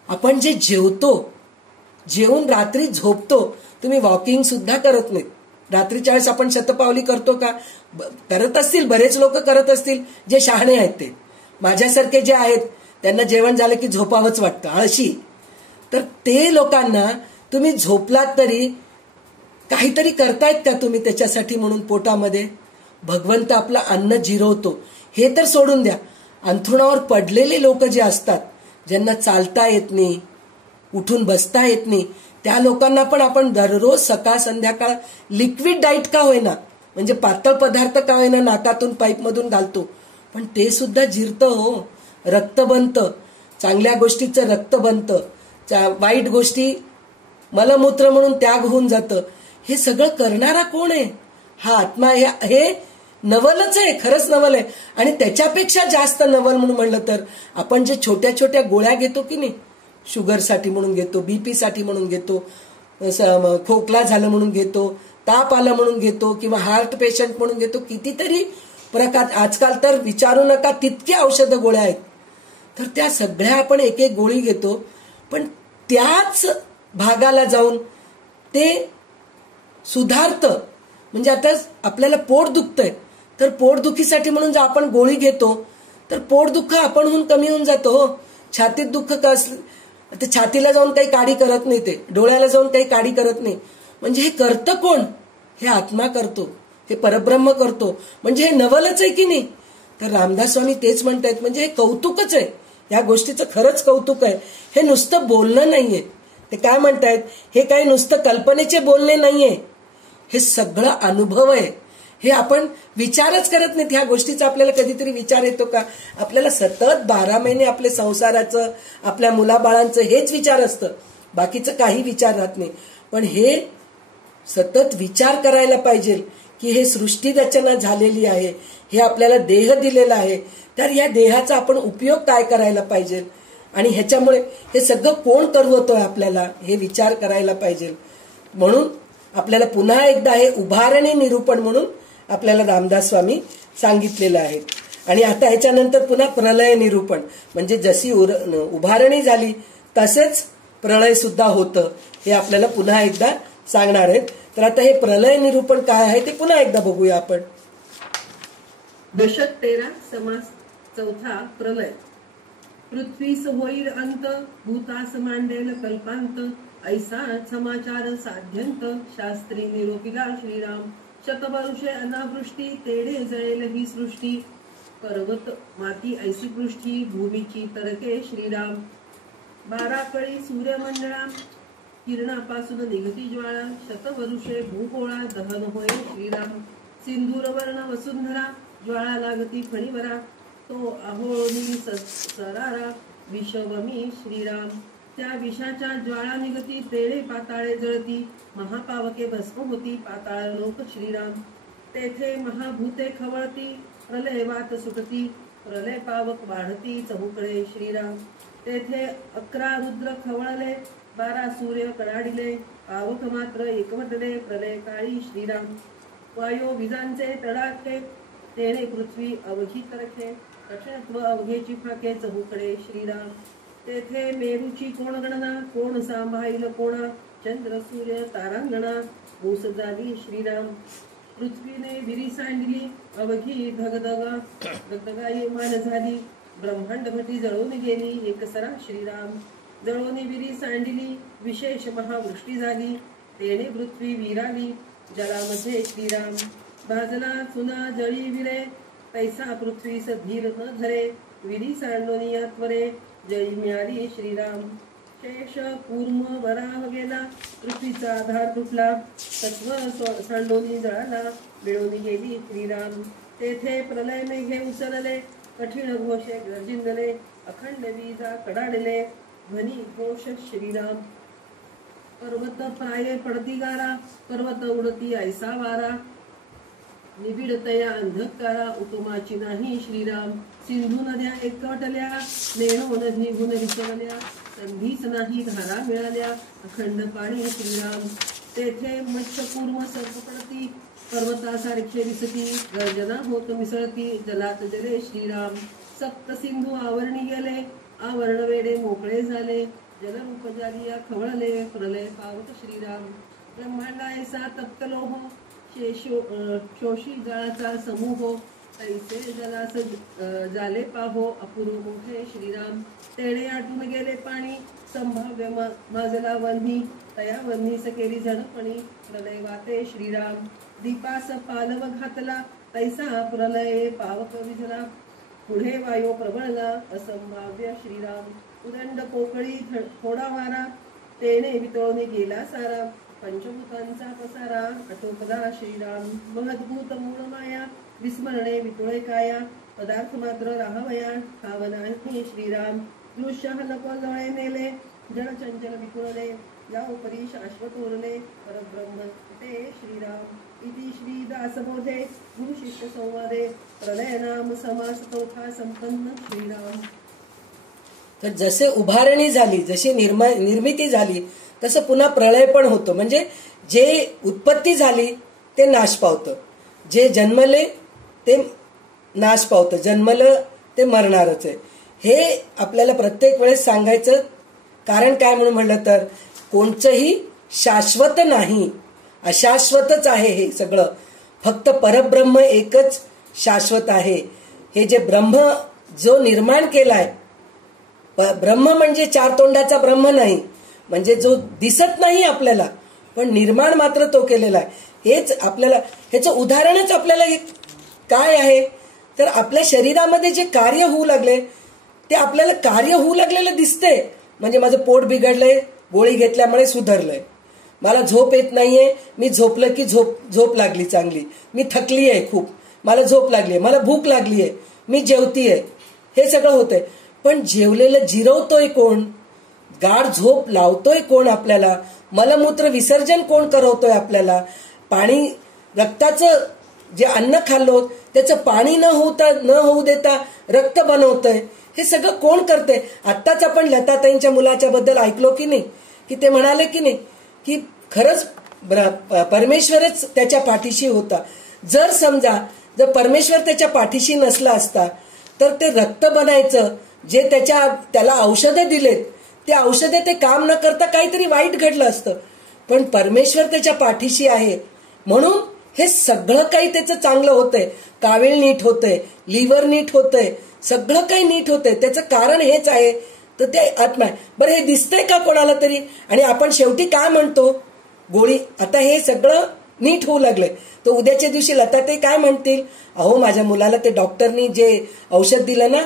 आपण जे जेवतो, जेवून रात्री झोपतो, तुम्ही वॉकिंग सुद्धा करत नाही. रात्रीच्या वेळेस आपण शतपावली करतो का? करत असतील, बरेच लोक करत असतील जे शहाणे आहेत. ते माझ्यासारखे जे आहेत त्यांना जेवण झालं की झोपावंच वाटतं, आळशी. तर ते लोकांना तुम्ही झोपलात तरी काहीतरी करतायत का तुम्ही त्याच्यासाठी म्हणून पोटामध्ये? भगवंत आपलं अन्न जिरवतो, हे तर सोडून द्या. अंथरुणावर पडलेले लोक जे असतात, ज्यांना चालता येत नाही, उठून बसता येत नाही, त्या लोकांना पण आपण दररोज सकाळ संध्याकाळ लिक्विड डाईट का होईना, म्हणजे पातळ पदार्थ का होईना, नाकातून पाईपमधून घालतो, पण ते सुद्धा जिरतं हो. रक्त बनतं, चांगल्या गोष्टीचं रक्त बनतं, वाईट गोष्टी मलमूत्र म्हणून त्याग होऊन जातं. हे सगळं करणारा कोण आहे? हा आत्मा. हे नवलच आहे, खरंच नवल आहे. आणि त्याच्यापेक्षा जास्त नवल म्हणून म्हणलं तर आपण जे छोट्या छोट्या गोळ्या घेतो की नाही, शुगरसाठी म्हणून घेतो, बीपी साठी म्हणून घेतो, खोकला झालं म्हणून घेतो, ताप आलं म्हणून घेतो, किंवा हार्ट पेशंट म्हणून घेतो, कितीतरी प्रकार. आजकाल तर विचारू नका तितके औषध गोळ्या आहेत. तर त्या सगळ्या आपण एक एक गोळी घेतो, पण त्याच भागाला जाऊन ते सुधारतं. म्हणजे आता आपल्याला पोट दुखतंय, तर पोटदुखीसाठी म्हणून जर आपण गोळी घेतो तर पोटदुःख आपणहून कमी होऊन जातो हो. छातीत दुःख ते छातीला जाऊन काही काडी करत नाही, ते डोळ्याला जाऊन काही काडी करत नाही. म्हणजे हे करतं कोण? हे आत्मा करतो, हे परब्रह्म करतो. म्हणजे हे नवलच आहे की नाही. तर रामदास स्वामी तेच म्हणतायत, म्हणजे हे कौतुकच आहे, या गोष्टीचं खरंच कौतुक आहे. हे नुसतं बोलणं नाहीये. ते काय म्हणतायत, हे काही नुसतं कल्पनेचे बोलणे नाहीये, हे सगळं अनुभव आहे. हे आपण विचारच करत नाहीत. ह्या गोष्टीचा आपल्याला कधीतरी विचार येतो का? आपल्याला सतत 12 महिने आपले संसाराचं, आपल्या मुलाबाळांचं हेच विचार असतं, बाकीचं काही विचार राहत नाही. पण हे सतत विचार करायला पाहिजे की हे सृष्टी रचना झालेली आहे, हे आपल्याला देह दिलेला आहे, तर या देहाचा आपण उपयोग काय करायला पाहिजे, आणि ह्याच्यामुळे हे सगळं कोण करवतोय आपल्याला, हे विचार करायला पाहिजे. म्हणून आपल्याला पुन्हा एकदा हे उभारणी निरूपण म्हणून आपल्याला रामदास स्वामी सांगितलेलं आहे. आणि आता ह्याच्यानंतर पुन्हा प्रलय निरूपण, म्हणजे जशी उभारणी झाली तसेच प्रलय सुद्धा होतं, हे आपल्याला पुन्हा एकदा सांगणार आहेत. तर आता हे प्रलय निरूपण काय आहे ते पुन्हा एकदा बघूया आपण. दशक 13 समास चौथा प्रलय. पृथ्वीस होईल अंत, भूतास मांडेल कल्पांत, ऐसा समाचार साध्यंत, शास्त्री निरोपिला श्रीराम. शतवर्षे अनावृष्टी, तेढे जळेल ही सृष्टी, पर्वत माती ऐसी पृष्ठी, भूमीची तरके श्रीराम. 12 कळी सूर्यमंडळा, किरणापासून निघती ज्वाळा, शतवर्षे भूगोळा, दहन होय श्रीराम. सिंदूर वर्ण वसुंधरा, ज्वाळा लागती फणीवरा, तो अहोनी सरारा, विषवमी श्रीराम. त्या विषाच्या ज्वाळा निघती, तेळे पाताळे जळती, महापावके भस्म होती, पाताळ लोक श्रीराम. तेथे महाभूते खवळती प्रलय वात सुटती प्रलय पावक वाढती चहूकडे श्रीराम तेथे 11 रुद्र खवळले 12 सूर्य कडाडिले पावक मात्र एकवटले प्रलय काळी श्रीराम वायो विजांचे तडाखे तेणे पृथ्वी अवघी तरखे कठिणत्व अवघेची फाके चहूकडे श्रीराम तेथे मेरूची कोण गणना कोण सांभाळील कोणा चंद्र सूर्य तारांगणा ऊस झाली श्रीराम पृथ्वीने विरी सांडली अवघी धगधगाई मान झाली ब्रह्मांड भटी जळून गेली एकसरा श्रीराम जळोनी विरी सांडली विशेष महावृष्टी झाली तेणे पृथ्वी विराली जलामध्ये श्रीराम भाजला चुना जळी विरे तैसा पृथ्वीस धीर न धरे विरी सांडोनी त्वरे जळी मिळाली श्रीराम शेष कूर्म वराह गेला पृथ्वीचा आधार तुटला तत्व सांडोनी जळाला मिळवून गेली श्रीराम तेथे प्रलय मेघे उसरले कठीण घोषे गर्जिंदले अखंड वीजा कडाडले ध्वनी घोष श्रीराम पर्वत प्राये पडती गारा पर्वत उडती ऐसा वारा निबिडतया अंधकारा उपमाची नाही श्रीराम सिंधू नद्या एकवटल्या नेणो नदी गुण विसरल्या संधीच नाही धारा मिळाल्या अखंड पाणी श्रीराम तेथे मत्स्य कूर्म सर्प पडती पर्वतासारखे दिसती गर्जना होत मिसळती जलात जले श्रीराम सप्त सिंधू आवरणी गेले आवरण वेडे मोकळे झाले जलरूप जालिया खवळले प्रलय पावत श्रीराम ब्रह्मांडायसा तप्त लोह शोषी जळाचा समूह तैसे जलास जाले पाहो अपूर्व मोठे श्रीराम तेणे आटून गेले पाणी संभाव्य माजला वन्ही तया वन्ही सकेली झडपणी प्रलय वाते श्रीराम दीपास पालव घातला तैसा प्रलय पावक विझला पुढे वायो प्रबळला असंभाव्य श्रीराम उदंड पोकळी थोडा वारा तेने वितळून गेला सारा पंचभूतांचा पसारा आटोपला श्रीराम महद्भूत मूळ माया विस्मरणे वितुळे काया पदार्थ मात्र राहावया ठाव नाही श्रीराम दृश्य नको जळे नेले जड चंचल विकुळले या उपरी शाश्वत उरले परब्रह्म ते श्रीराम इति श्री दासबोधे गुरु शिष्य संवादे प्रलय नाम समास चौथा संपन्न श्रीराम तर जसे उभारणी झाली जशी निर्मिती झाली तसं पुन्हा प्रलय पण होतं म्हणजे जे उत्पत्ती झाली ते नाश पावतं जे जन्मले ते नाश पावतं जन्मलं ते मरणारच आहे हे आपल्याला प्रत्येक वेळेस सांगायचं कारण काय म्हणून म्हणलं तर कोणचंही शाश्वत नाही अशाश्वतच आहे हे सगळं फक्त परब्रह्म एकच शाश्वत आहे हे जे ब्रह्म जो निर्माण केलाय ब्रह्म म्हणजे 4 तोंडाचा ब्रह्म नाही म्हणजे जो दिसत नाही आपल्याला पण निर्माण मात्र तो केलेला आहे हेच आपल्याला ह्याचं उदाहरणच आपल्याला काय आहे तर आपल्या शरीरामध्ये जे कार्य होऊ लागले ते आपल्याला कार्य होऊ लागलेलं दिसते म्हणजे माझं पोट बिघडलंय गोळी घेतल्यामुळे सुधारलंय मला झोप येत नाहीये मी झोपलं की झोप लागली चांगली मी थकली आहे खूप मला झोप लागली आहे मला भूक लागली आहे मी जेवतीये हे सगळं होतंय पण जेवलेलं जिरवतोय कोण गाढ झोप लावतोय कोण आपल्याला मलमूत्र विसर्जन कोण करवतोय आपल्याला पाणी रक्ताचं जे अन्न खाल्लो त्याचं पाणी न होऊ देता रक्त बनवतंय हे सगळं कोण करते आत्ताच आपण लताताईंच्या मुलाच्या बद्दल ऐकलो की नाही की ते म्हणाले की नाही की खरंच परमेश्वरच त्याच्या पाठीशी होता जर समजा जर परमेश्वर त्याच्या पाठीशी नसला असता तर ते रक्त बनायचं जे त्याला औषधे दिलेत ते औषधे ते काम न करता काहीतरी वाईट घडलं असतं पण परमेश्वर त्याच्या पाठीशी आहे म्हणून हे सगळं काही त्याचं चांगलं होतंय कावीळ नीट होतंय लिव्हर नीट होतंय सगळं काही नीट होतंय त्याचं कारण हेच आहे तर ते आत्मा आहे बरं हे दिसतंय का कोणाला तरी आणि आपण शेवटी काय म्हणतो गोळी आता हे सगळं नीट होऊ लागलंय तर उद्याच्या दिवशी लता ते काय म्हणतील अहो माझ्या मुलाला ते डॉक्टरनी जे औषध दिलं ना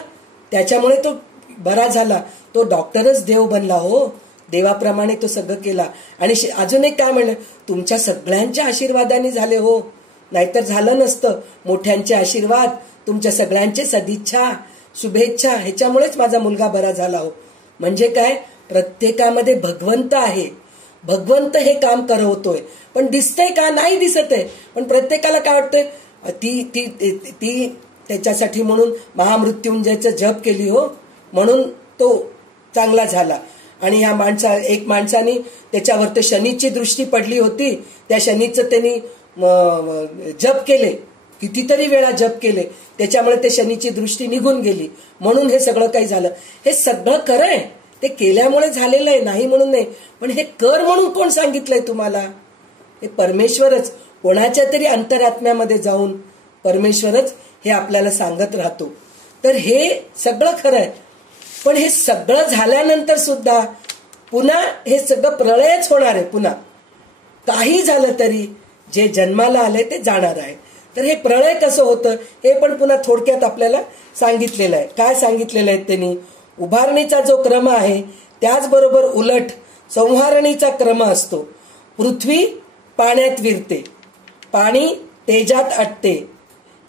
त्याच्यामुळे तो बरा झाला तो डॉक्टरच देव बनला हो देवाप्रमाणे तो सगळं केला आणि अजून एक काय म्हणलं तुमच्या सगळ्यांच्या आशीर्वादाने झाले हो नाहीतर झालं नसतं मोठ्यांचे आशीर्वाद तुमच्या सगळ्यांचे सदिच्छा शुभेच्छा ह्याच्यामुळेच माझा मुलगा बरा झाला हो म्हणजे काय प्रत्येकामध्ये भगवंत आहे भगवंत हे काम करवतोय, पण दिसतंय का? नाही दिसत आहे. पण प्रत्येकाला काय वाटतंय, ती ती ती त्याच्यासाठी म्हणून महामृत्युंजयचं जप केली हो, म्हणून तो चांगला झाला. आणि ह्या एक माणसाने त्याच्यावर ते शनीची दृष्टी पडली होती, त्या शनीचं त्यांनी जप केले, कितीतरी वेळा जप केले, त्याच्यामुळे ते शनीची दृष्टी निघून गेली, म्हणून हे सगळं काही झालं. हे सगळं खरं आहे, ते केल्यामुळे झालेलं आहे, नाही म्हणून नाही. पण हे कर म्हणून कोण सांगितलंय तुम्हाला? हे परमेश्वरच, कोणाच्या तरी अंतरात्म्यामध्ये जाऊन परमेश्वरच हे आपल्याला सांगत राहतो. तर हे सगळं खरं आहे. पण हे सगळं झाल्यानंतर सुद्धा पुन्हा हे सगळं प्रलयच होणार आहे. पुन्हा काही झालं तरी जे जन्माला आले ते जाणार आहे. तर हे प्रलय कसं होतं हे पण पुन्हा थोडक्यात आपल्याला सांगितलेलं आहे. काय सांगितलेलं आहे त्यांनी? उभारणीचा जो क्रम आहे त्याचबरोबर उलट संहारणीचा क्रम असतो. पृथ्वी पाण्यात विरते, पाणी तेजात आटते,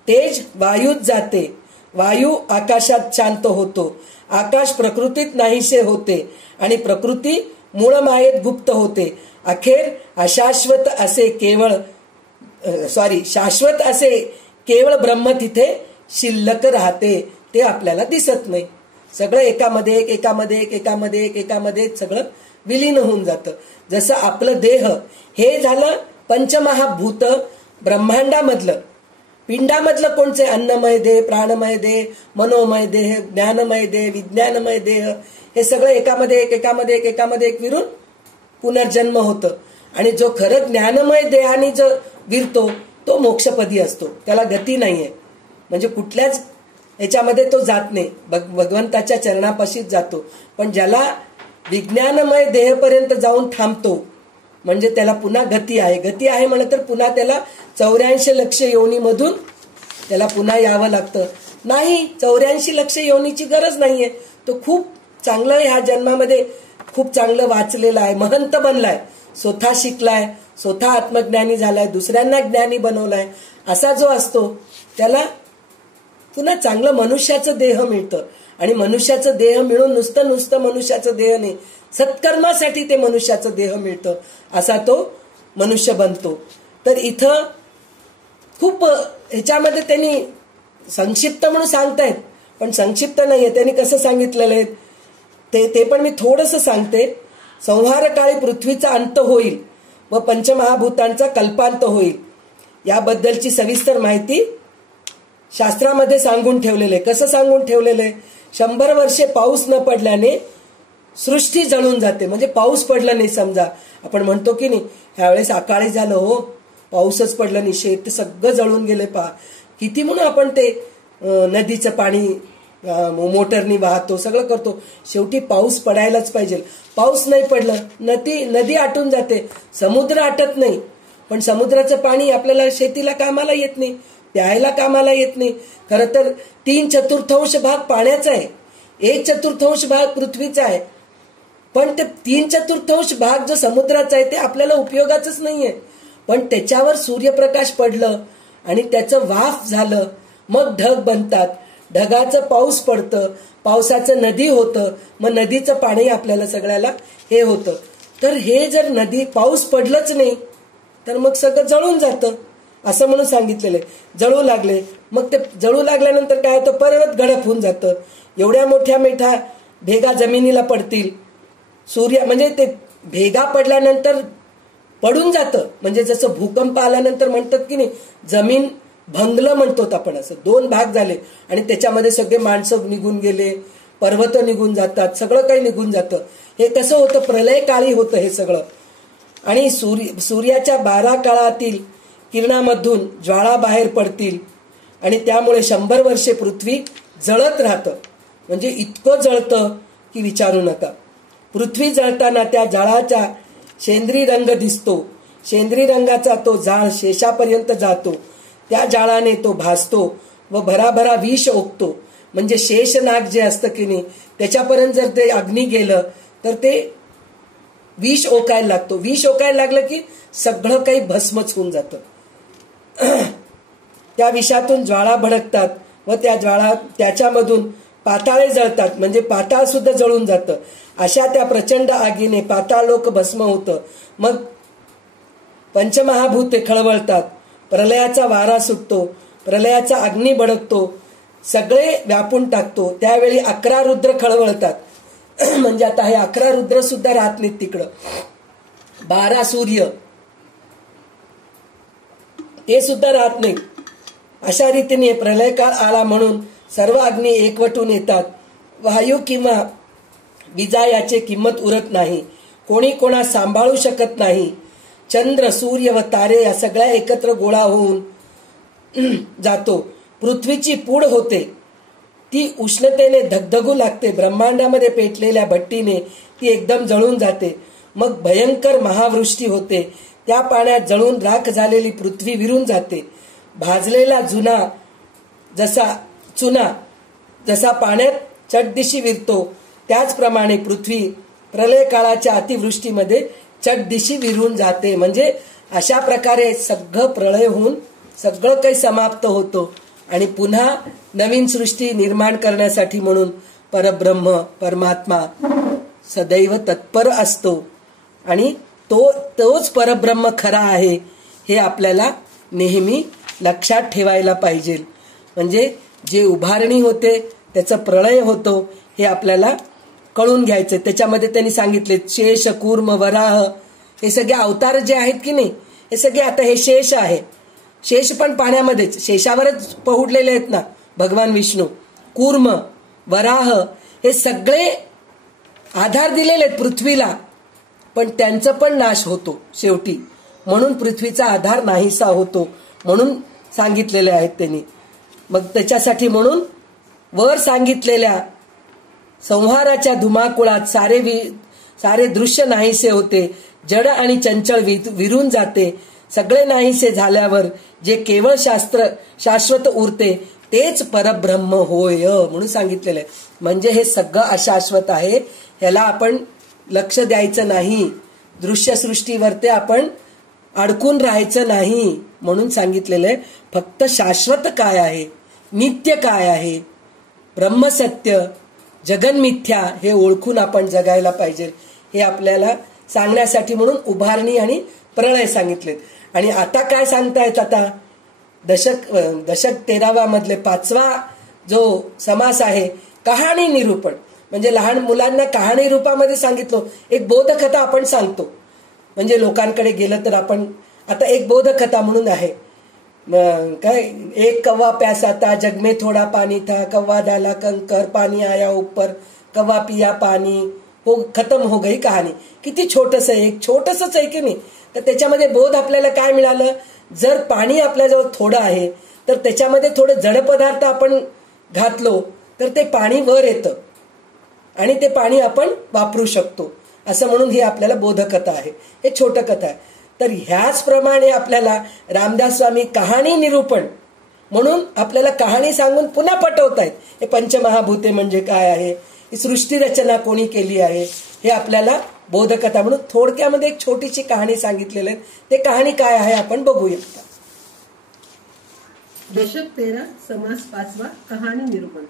तेज वायूत जाते, वायू आकाशात शांत होतो, आकाश प्रकृतीत नाहीसे होते आणि प्रकृती मूळ मायेत गुप्त होते. अखेर अशाश्वत असे शाश्वत असे केवळ ब्रह्म तिथे शिल्लक राहते. ते आपल्याला दिसत नाही. सगळं एकामध्ये एक एकामध्ये एक एकामध्ये एक एकामध्ये एक सगळं विलीन होऊन जातं. जसं आपलं देह हे झालं पंचमहाभूत ब्रह्मांडामधलं, पिंडामधलं कोणचे? अन्नमय देह, प्राणमय देह, मनोमय देह, ज्ञानमय देह, विज्ञानमय देह, हे सगळं एकामध्ये एक एकामध्ये एक एकामध्ये एक विरून पुनर्जन्म होतं. आणि जो खरं ज्ञानमय देहाने जो विरतो तो मोक्षपदी असतो, त्याला गती नाहीये. म्हणजे कुठल्याच याच्यामध्ये तो जात नाही, भगवंताच्या चरणापाशीच जातो. पण ज्याला विज्ञानमय देहपर्यंत जाऊन थांबतो म्हणजे त्याला पुन्हा गती आहे. गती आहे म्हणलं तर पुन्हा त्याला 84 लक्ष योनीमधून त्याला पुन्हा यावं लागतं. नाही, 84 लक्ष योनीची गरज नाहीये. तो खूप चांगलं ह्या जन्मामध्ये खूप चांगलं वाचलेलं आहे, महंत बनलाय, स्वतः शिकलाय, स्वतः आत्मज्ञानी झालाय, दुसऱ्यांना ज्ञानी बनवलाय. असा जो असतो त्याला पुन्हा चांगलं मनुष्याचं देह मिळतं. आणि मनुष्याचं देह मिळून नुसतं मनुष्याचं देह नाही, सत्कर्मासाठी ते मनुष्याचं देह मिळतं, असा तो मनुष्य बनतो. तर इथं खूप ह्याच्यामध्ये त्यांनी संक्षिप्त म्हणून सांगतायत, पण संक्षिप्त नाहीये. त्यांनी कसं सांगितलेलं आहे ते पण मी थोडंसं सांगते. संहार काळी पृथ्वीचा अंत होईल व पंचमहाभूतांचा कल्पांत होईल, याबद्दलची सविस्तर माहिती शास्त्रामध्ये सांगून ठेवलेलं आहे. कसं सांगून ठेवलेलं आहे? 100 वर्षे पाऊस न पडल्याने सृष्टी जळून जाते. म्हणजे पाऊस पडला नाही, समजा आपण म्हणतो की नाही ह्यावेळेस अकाळी झालं हो, पाऊसच पडलं नाही, शेत सगळं जळून गेले, पहा किती म्हणून आपण ते नदीचं पाणी मोटरनी वाहतो, सगळं करतो. शेवटी पाऊस पडायलाच पाहिजे. पाऊस नाही पडलं, नदी आटून जाते, समुद्र आटत नाही. पण समुद्राचं पाणी आपल्याला शेतीला कामाला येत नाही, प्यायला कामाला येत नाही. खरं तर 3/4 भाग पाण्याचा आहे, 1/4 भाग पृथ्वीचा आहे. पण ते 3/4 भाग जो समुद्राचा आहे ते आपल्याला उपयोगाचंच नाहीये. पण त्याच्यावर सूर्यप्रकाश पडलं आणि त्याचं वाफ झालं, मग ढग बनतात, ढगाचं पाऊस पडतं, पावसाचं नदी होतं, मग नदीचं पाणी आपल्याला सगळ्याला हे होतं. तर हे जर पाऊस पडलंच नाही तर मग सगळं जळून जातं, असं म्हणून सांगितलेलं आहे. जळू लागले, मग ते जळू लागल्यानंतर काय होतं, पर्वत गडप होऊन जातं, एवढ्या मोठ्या भेगा जमिनीला पडतील. सूर्य म्हणजे ते भेगा पडल्यानंतर पडून जातं. म्हणजे जसं भूकंप आल्यानंतर म्हणतात की नाही जमीन भंगलं म्हणतो आपण, असं 2 भाग झाले आणि त्याच्यामध्ये सगळे माणसं निघून गेले, पर्वत निघून जातात, सगळं काही निघून जातं. हे कसं होतं, प्रलय काळी होतं हे सगळं. आणि सूर्याच्या 12 काळातील किरणामधून ज्वाळा बाहेर पडतील आणि त्यामुळे 100 वर्षे पृथ्वी जळत राहतं. म्हणजे इतकं जळतं की विचारू नका. पृथ्वी जळताना त्या जाळाचा शेंद्री रंग दिसतो, शेंद्री रंगाचा तो जाळ शेषापर्यंत जातो, त्या जाळाने तो भासतो व भराभरा विष ओकतो. म्हणजे शेषनाग जे असतं की नाही त्याच्यापर्यंत जर ते अग्नी गेलं तर ते विष ओकायला लागतो. विष ओकायला लागलं की सगळं काही भस्मच होऊन जातं. त्या विषातून ज्वाळा भडकतात व त्या ज्वाळा त्याच्यामधून पाताळे जळतात, म्हणजे पाताळ सुद्धा जळून जातं. अशा त्या प्रचंड आगीने पाताळ लोक भस्म होतं. मग पंचमहाभूते खळवळतात, प्रलयाचा वारा सुटतो, प्रलयाचा अग्नी भडकतो, सगळे व्यापून टाकतो. त्यावेळी 11 रुद्र खळवळतात. म्हणजे आता हे 11 रुद्र सुद्धा राहत नाहीत तिकडं. 12 सूर्य ते सुद्धा राहत नाही. अशा रीतीने प्रलय काळ आला म्हणून सर्व अग्नी एकवटून येतात. वायू किंवा विजा याचे किंमत उरत नाही. कोणी कोणा सांभाळू शकत नाही. चंद्र, सूर्य व तारे या सगळ्या एकत्र गोळा होऊन जातो. पृथ्वीची पूड होते, ती उष्णतेने धगधगू लागते. ब्रह्मांडामध्ये पेटलेल्या भट्टीने ती एकदम जळून जाते. मग भयंकर महावृष्टी होते. त्या पाण्यात जळून राख झालेली पृथ्वी विरून जाते. भाजलेला चुना जसा पाण्यात चटदिशी विरतो, त्याचप्रमाणे पृथ्वी प्रलय काळाच्या अतिवृष्टीमध्ये चटदिशी विरून जाते. म्हणजे अशा प्रकारे सगळं प्रलय होऊन सगळं काही समाप्त होतो आणि पुन्हा नवीन सृष्टी निर्माण करण्यासाठी म्हणून परब्रह्म परमात्मा सदैव तत्पर असतो. आणि तोच परब्रह्म खरा आहे हे आपल्याला नेहमी लक्षात ठेवायला पाहिजे. म्हणजे जे उभारणी होते त्याचं प्रलय होतो हे आपल्याला कळून घ्यायचं. त्याच्यामध्ये त्यांनी सांगितले शेष, कूर्म, वराह हे सगळे अवतार जे आहेत की नाही, हे सगळे आता हे शेष आहे. शेष पण पाण्यामध्येच, शेषावरच पहुडलेले आहेत ना भगवान विष्णू. कूर्म, वराह हे सगळे आधार दिलेले आहेत पृथ्वीला, पण त्यांचं पण नाश होतो शेवटी. म्हणून पृथ्वीचा आधार नाहीसा होतो म्हणून सांगितलेले आहेत त्यांनी. मग त्याच्यासाठी म्हणून वर सांगितलेल्या संहाराच्या धुमाकुळात सारे दृश्य नाहीसे होते. जड आणि चंचल विरून जाते. सगळे नाहीसे झाल्यावर जे केवळ शाश्वत उरते तेच परब्रह्म होय म्हणून सांगितलेलं आहे. म्हणजे हे सगळं अशाश्वत आहे, ह्याला आपण लक्ष द्यायचं नाही. दृश्यसृष्टीवर ते आपण अडकून राहायचं नाही म्हणून सांगितलेलं आहे. फक्त शाश्वत काय आहे, नित्य काय आहे, ब्रह्मसत्य, जगन्मिथ्या हे ओळखून आपण जगायला पाहिजे. हे आपल्याला सांगण्यासाठी म्हणून उभारणी आणि प्रलय सांगितलेत. आणि आता काय सांगतायत, आता दशक 13 मधले 5वा जो समास आहे कहाणी निरूपण. म्हणजे लहान मुलांना कहाणी रूपामध्ये सांगितलं. एक बोधकथा आपण सांगतो. म्हणजे लोकांकडे गेलं तर आपण आता एक बोधकथा म्हणून आहे काय, एक कौवा प्यासा था, जग में थोड़ा पानी था, कौवा डाला कंकर, पानी आया ऊपर, कौवा पिया पानी, हो खतम हो गई कहाणी. किती छोटस आहे, एक छोटसच आहे की नाही. तर त्याच्यामध्ये बोध आपल्याला काय मिळालं, जर पाणी आपल्याजवळ थोडं आहे तर त्याच्यामध्ये थोडे जड पदार्थ आपण घातलो तर ते पाणी वर येतं आणि ते पाणी आपण वापरू शकतो. असं म्हणून ही आपल्याला बोधकथा आहे, हे छोटं कथा आहे. तर ह्याचप्रमाणे आपल्याला रामदास स्वामी कहाणी निरूपण म्हणून आपल्याला कहाणी सांगून पुन्हा पटवतायत. हे पंचमहाभूते म्हणजे काय आहे, ही सृष्टी रचना कोणी केली आहे, हे आपल्याला बोधकथा म्हणून थोडक्यामध्ये एक छोटीशी कहाणी सांगितलेली आहे. ते कहाणी काय आहे आपण बघूया. दशक 13 समास 5वा कहाणी निरूपण.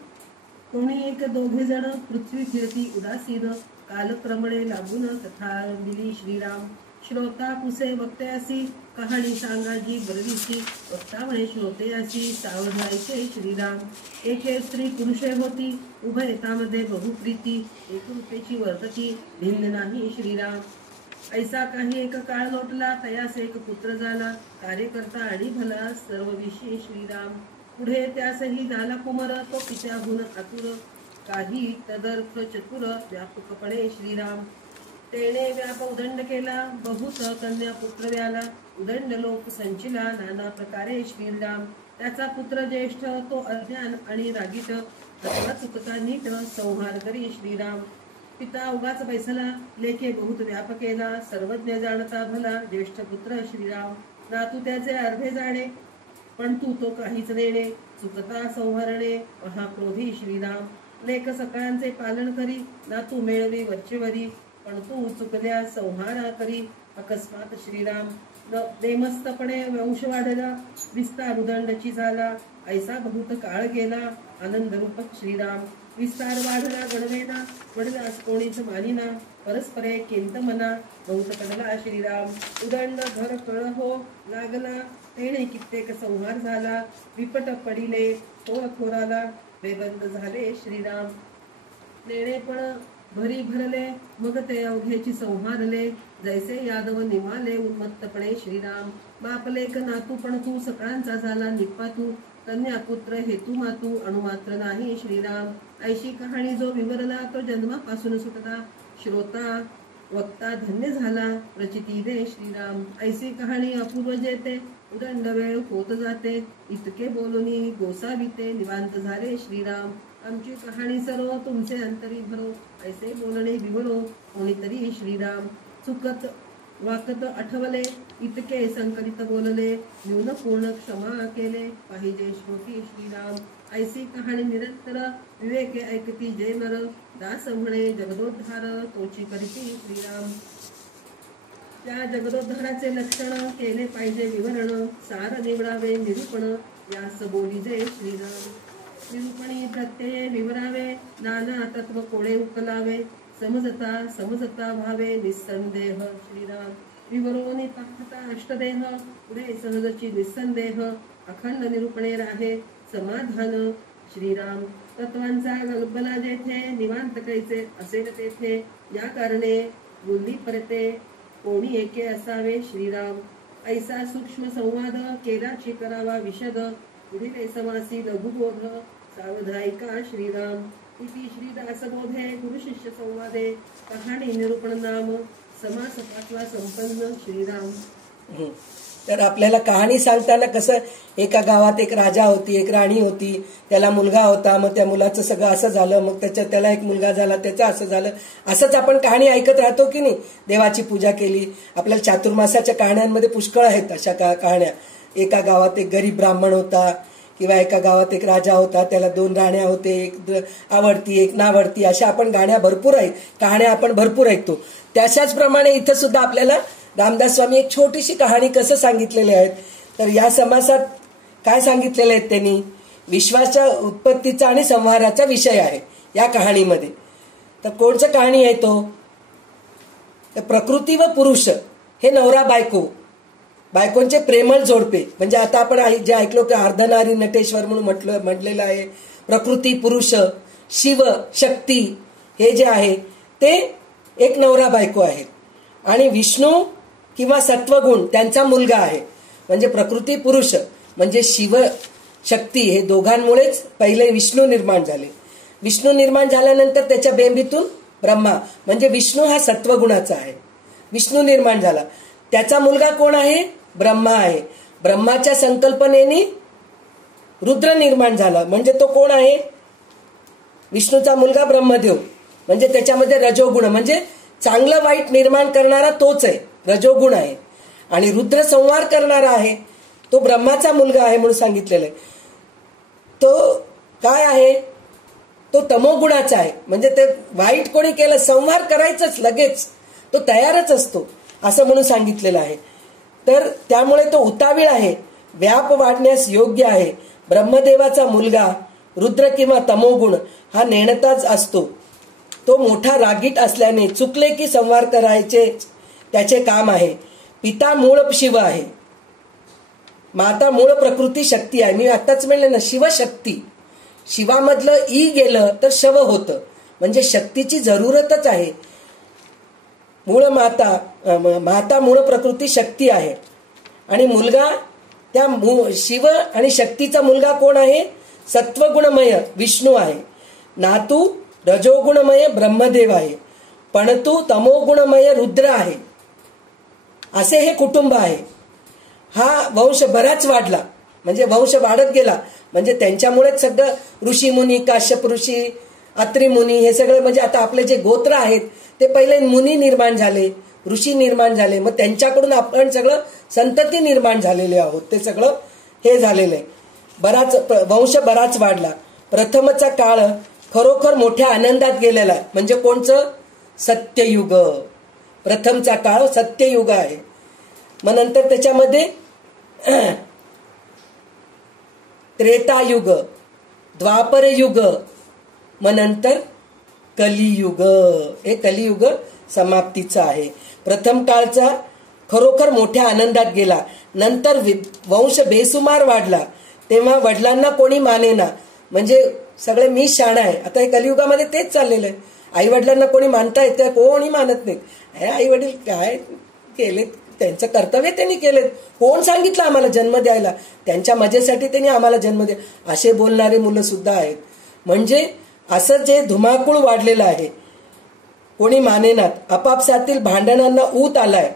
कोणी एक दोघे जण पृथ्वी फिरती उदासीन, कालक्रमणे लागून कथा दिली श्रीराम. श्रोता पुसे वक्त्यासी, कहाणी सांगाजी बरवीसी. वक्ता म्हणे श्रोतेयासी, सावध ऐके श्रीराम. एके स्त्री पुरुषे होती, उभयतामध्ये बहुप्रीती. एकरूपेची वर्तती, भिन्न नाही श्रीराम. ऐसा काही एक काळ लोटला, तयास एक पुत्र झाला. कार्यकर्ता आणि भला, सर्व विषयी श्रीराम. पुढे त्यासही झाला कुमर, तो पित्याहून आतुर. काही तदर्थ चतुर, व्यापकपणे श्रीराम. तेने व्याप उदंड केला, बहुत कन्या पुत्र व्याला. उदंड लोक संचिला, नाना प्रकारे श्रीराम. त्याचा पुत्र ज्येष्ठ, तो अज्ञान आणि रागीट. अथवा चुकता नीट, संहार करी श्रीराम. पिता उगाच बैसला, लेखे बहुत व्याप केला. सर्वज्ञ जाणता भला, ज्येष्ठ पुत्र श्रीराम. नातू त्याचे अर्धे जाणे, पण तू तो काहीच नेणे. चुकता संहरणे, महाक्रोधी श्रीराम. लेख सकाळांचे पालन करी, नातू मेळवी वरचेवरी. पण तू चुकल्या संहारा करी, अकस्मात श्रीराम. नेमस्तपणे वंश वाढला, विस्तार उदंडची झाला. ऐसा बहुत काळ गेला, आनंद रूप श्रीराम. विस्तार वाढला गणवेना, वडलास कोणीच मानिना, परस्परे केंत मना, बहुत कडला श्रीराम, उदंड धर कळ हो लागला, तेणे कित्येक संहार झाला, विपट पडिले थोर थोराला, बेबंद झाले श्रीराम. नेणे पण भरी भरले, मग ते अवघेची संहारले, जैसे यादव निवाले उन्मत्तपणे श्रीराम. बापलेक नातू पण तू सकळांचा झाला निपातू, कन्या पुत्र हेतू मातू अणुमात्र नाही श्रीराम. ऐशी कहाणी जो विवरला तो जन्मापासून सुटला, श्रोता वक्ता धन्य झाला, प्रचिती दे श्रीराम. ऐसी कहाणी अपूर्व जेते, उदंड वेळ होत जाते, इतके बोलूनी गोसाविते निवांत झाले श्रीराम. आमची कहाणी सर्व तुमचे अंतरी भरो, ऐसे बोलणे विवरो कोणीतरी श्रीराम. चुकत वाकत आठवले, इतके संकलित बोलले, न्यून पूर्ण क्षमा केले, पाहिजे श्रोती श्रीराम. ऐसी कहाणी निरंतर विवेके ऐकती जे नर, दास म्हणे जगदोद्धार तोची करती श्रीराम. त्या जगदोद्धाराचे लक्षण केले पाहिजे विवरण, सार निवडावे निरूपण, यास बोली जय श्रीराम. निरूपणी प्रत्यये विवरावे, नाना तत्व कोडे उकलावे, समजता समजता भावे निस्संदेह श्रीराम. विवरोनी पाहता अष्टदेह, पुढे सहजची निस्संदेह, अखंड निरूपणे राहे समाधान श्रीराम. तत्वांचा गलबला जेथे, निवांत कैसे असेल तेथे, या कारणे बोलली परते कोणी एके असावे श्रीराम. ऐसा सूक्ष्म संवाद केलाची करावा विशद, पुढील समासी लघुबोध सावधायिका श्रीराम. इति श्रीदासबोधे गुरुशिष्य संवादे कहाणी निरूपण नाम समास 5वा संपन्न श्रीराम. तर आपल्याला कहाणी सांगताना कसं, एका गावात एक राजा होती, एक राणी होती, त्याला मुलगा होता, मग त्या मुलाचं सगळं असं झालं, मग त्याला एक मुलगा झाला, त्याचं असं झालं, असंच आपण कहाणी ऐकत राहतो की नाही. देवाची पूजा केली, आपल्याला चातुर्मासाच्या कहाण्यांमध्ये पुष्कळ आहेत अशा कहाण्या. एका गावात एक गरीब ब्राह्मण होता, किंवा एका गावात एक राजा होता, त्याला 2 राण्या होते, एक आवडती एक नावडती, अशा आपण कहाण्या भरपूर ऐकतो. त्याच्याच प्रमाणे इथं सुद्धा आपल्याला रामदास स्वामी एक छोटीशी कहाणी कसं सांगितलेली आहेत. तर या समासात काय सांगितलेले आहेत त्यांनी, विश्वाच्या उत्पत्तीचा आणि संहाराचा विषय आहे या कहाणीमध्ये. तर कोणचं कहाणी आहे तो, तर प्रकृती व पुरुष हे नवरा बायकोंचे प्रेमळ जोडपे. म्हणजे आता आपण जे ऐकलो की अर्धनारी नटेश्वर म्हणून म्हटलेलं आहे. प्रकृती पुरुष, शिव शक्ती हे जे आहे ते एक नवरा बायको आहेत, आणि विष्णू किंवा सत्वगुण त्यांचा मुलगा आहे. म्हणजे प्रकृती पुरुष म्हणजे शिव शक्ती हे दोघांमुळेच पहिले विष्णू निर्माण झाले. विष्णू निर्माण झाल्यानंतर त्याच्या बेंबीतून ब्रह्मा म्हणजे विष्णू हा सत्वगुणाचा आहे, विष्णू निर्माण झाला. त्याचा मुलगा कोण आहे, ब्रह्मा आहे. ब्रह्माच्या संकल्पनेने रुद्र निर्माण झाला, म्हणजे तो कोण आहे, विष्णूचा मुलगा ब्रह्मदेव. म्हणजे त्याच्यामध्ये रजोगुण म्हणजे चांगलं वाईट निर्माण करणारा तोच आहे, रजोगुण आहे. आणि रुद्र संहार करणारा आहे, तो ब्रह्माचा मुलगा आहे म्हणून सांगितलेलं आहे. तो काय आहे, तो तमोगुणाचा आहे. म्हणजे ते वाईट कोणी केलं संहार करायचंच लगेच तो तयारच असतो असं म्हणून सांगितलेलं आहे. तर त्यामुळे तो उतावीळ आहे, व्याप वाढण्यास योग्य आहे. ब्रह्मदेवाचा मुलगा रुद्र किंवा तमोगुण हा नेणताच असतो. तो मोठा रागीट असल्याने चुकले की संहार करायचे त्याचे काम आहे. पिता मूळ शिव आहे, माता मूळ प्रकृती शक्ती आहे. मी आताच म्हणले ना, शिवशक्ती, शिवामधलं ई गेलं तर शव होतं, म्हणजे शक्तीची जरूरतच आहे. माता मूळ प्रकृती शक्ती आहे, आणि मुलगा त्या शिव आणि शक्तीचा मुलगा कोण आहे, सत्वगुणमय विष्णू आहे. नातू रजोगुणमय ब्रह्मदेव आहे, पणतू तमोगुणमय रुद्र आहे. असे हे कुटुंब आहे. हा वंश बराच वाढला, म्हणजे वंश वाढत गेला, म्हणजे त्यांच्यामुळेच सगळं ऋषी मुनी, काश्यप ऋषी, अत्री मुनी हे सगळं, म्हणजे आता आपले जे गोत्र आहेत ते पहिले मुनी निर्माण झाले, ऋषी निर्माण झाले, मग त्यांच्याकडून आपण सगळं संतती निर्माण झालेले आहोत. ते सगळं हे झालेलं आहे. वंश बराच वाढला. प्रथमचा काळ खरोखर मोठ्या आनंदात गेलेला आहे. म्हणजे कोणचं, सत्ययुग. प्रथमचा काळ सत्ययुग आहे. मग नंतर त्याच्यामध्ये त्रेतायुग, द्वापर युग, मग नंतर कलियुग. हे कलियुग समाप्तीचं आहे. प्रथम काळचा खरोखर मोठ्या आनंदात गेला. नंतर वंश बेसुमार वाढला. तेव्हा वडिलांना कोणी मानेना, म्हणजे सगळे मी शाणा आहे. आता हे कलियुगामध्ये तेच चाललेलं आहे. आई वडिलांना कोणी मानता येतं, कोणी मानत नाही. आई वडील काय केलेत, त्यांचं कर्तव्य त्यांनी केलेत. कोण सांगितलं आम्हाला जन्म द्यायला, त्यांच्या मजेसाठी त्यांनी आम्हाला जन्म द्या, असे बोलणारे मुलं सुद्धा आहेत. म्हणजे असं जे धुमाकूळ वाढलेलं आहे, कोणी मानेनात. आपापसातील भांडणांना ऊत आलाय.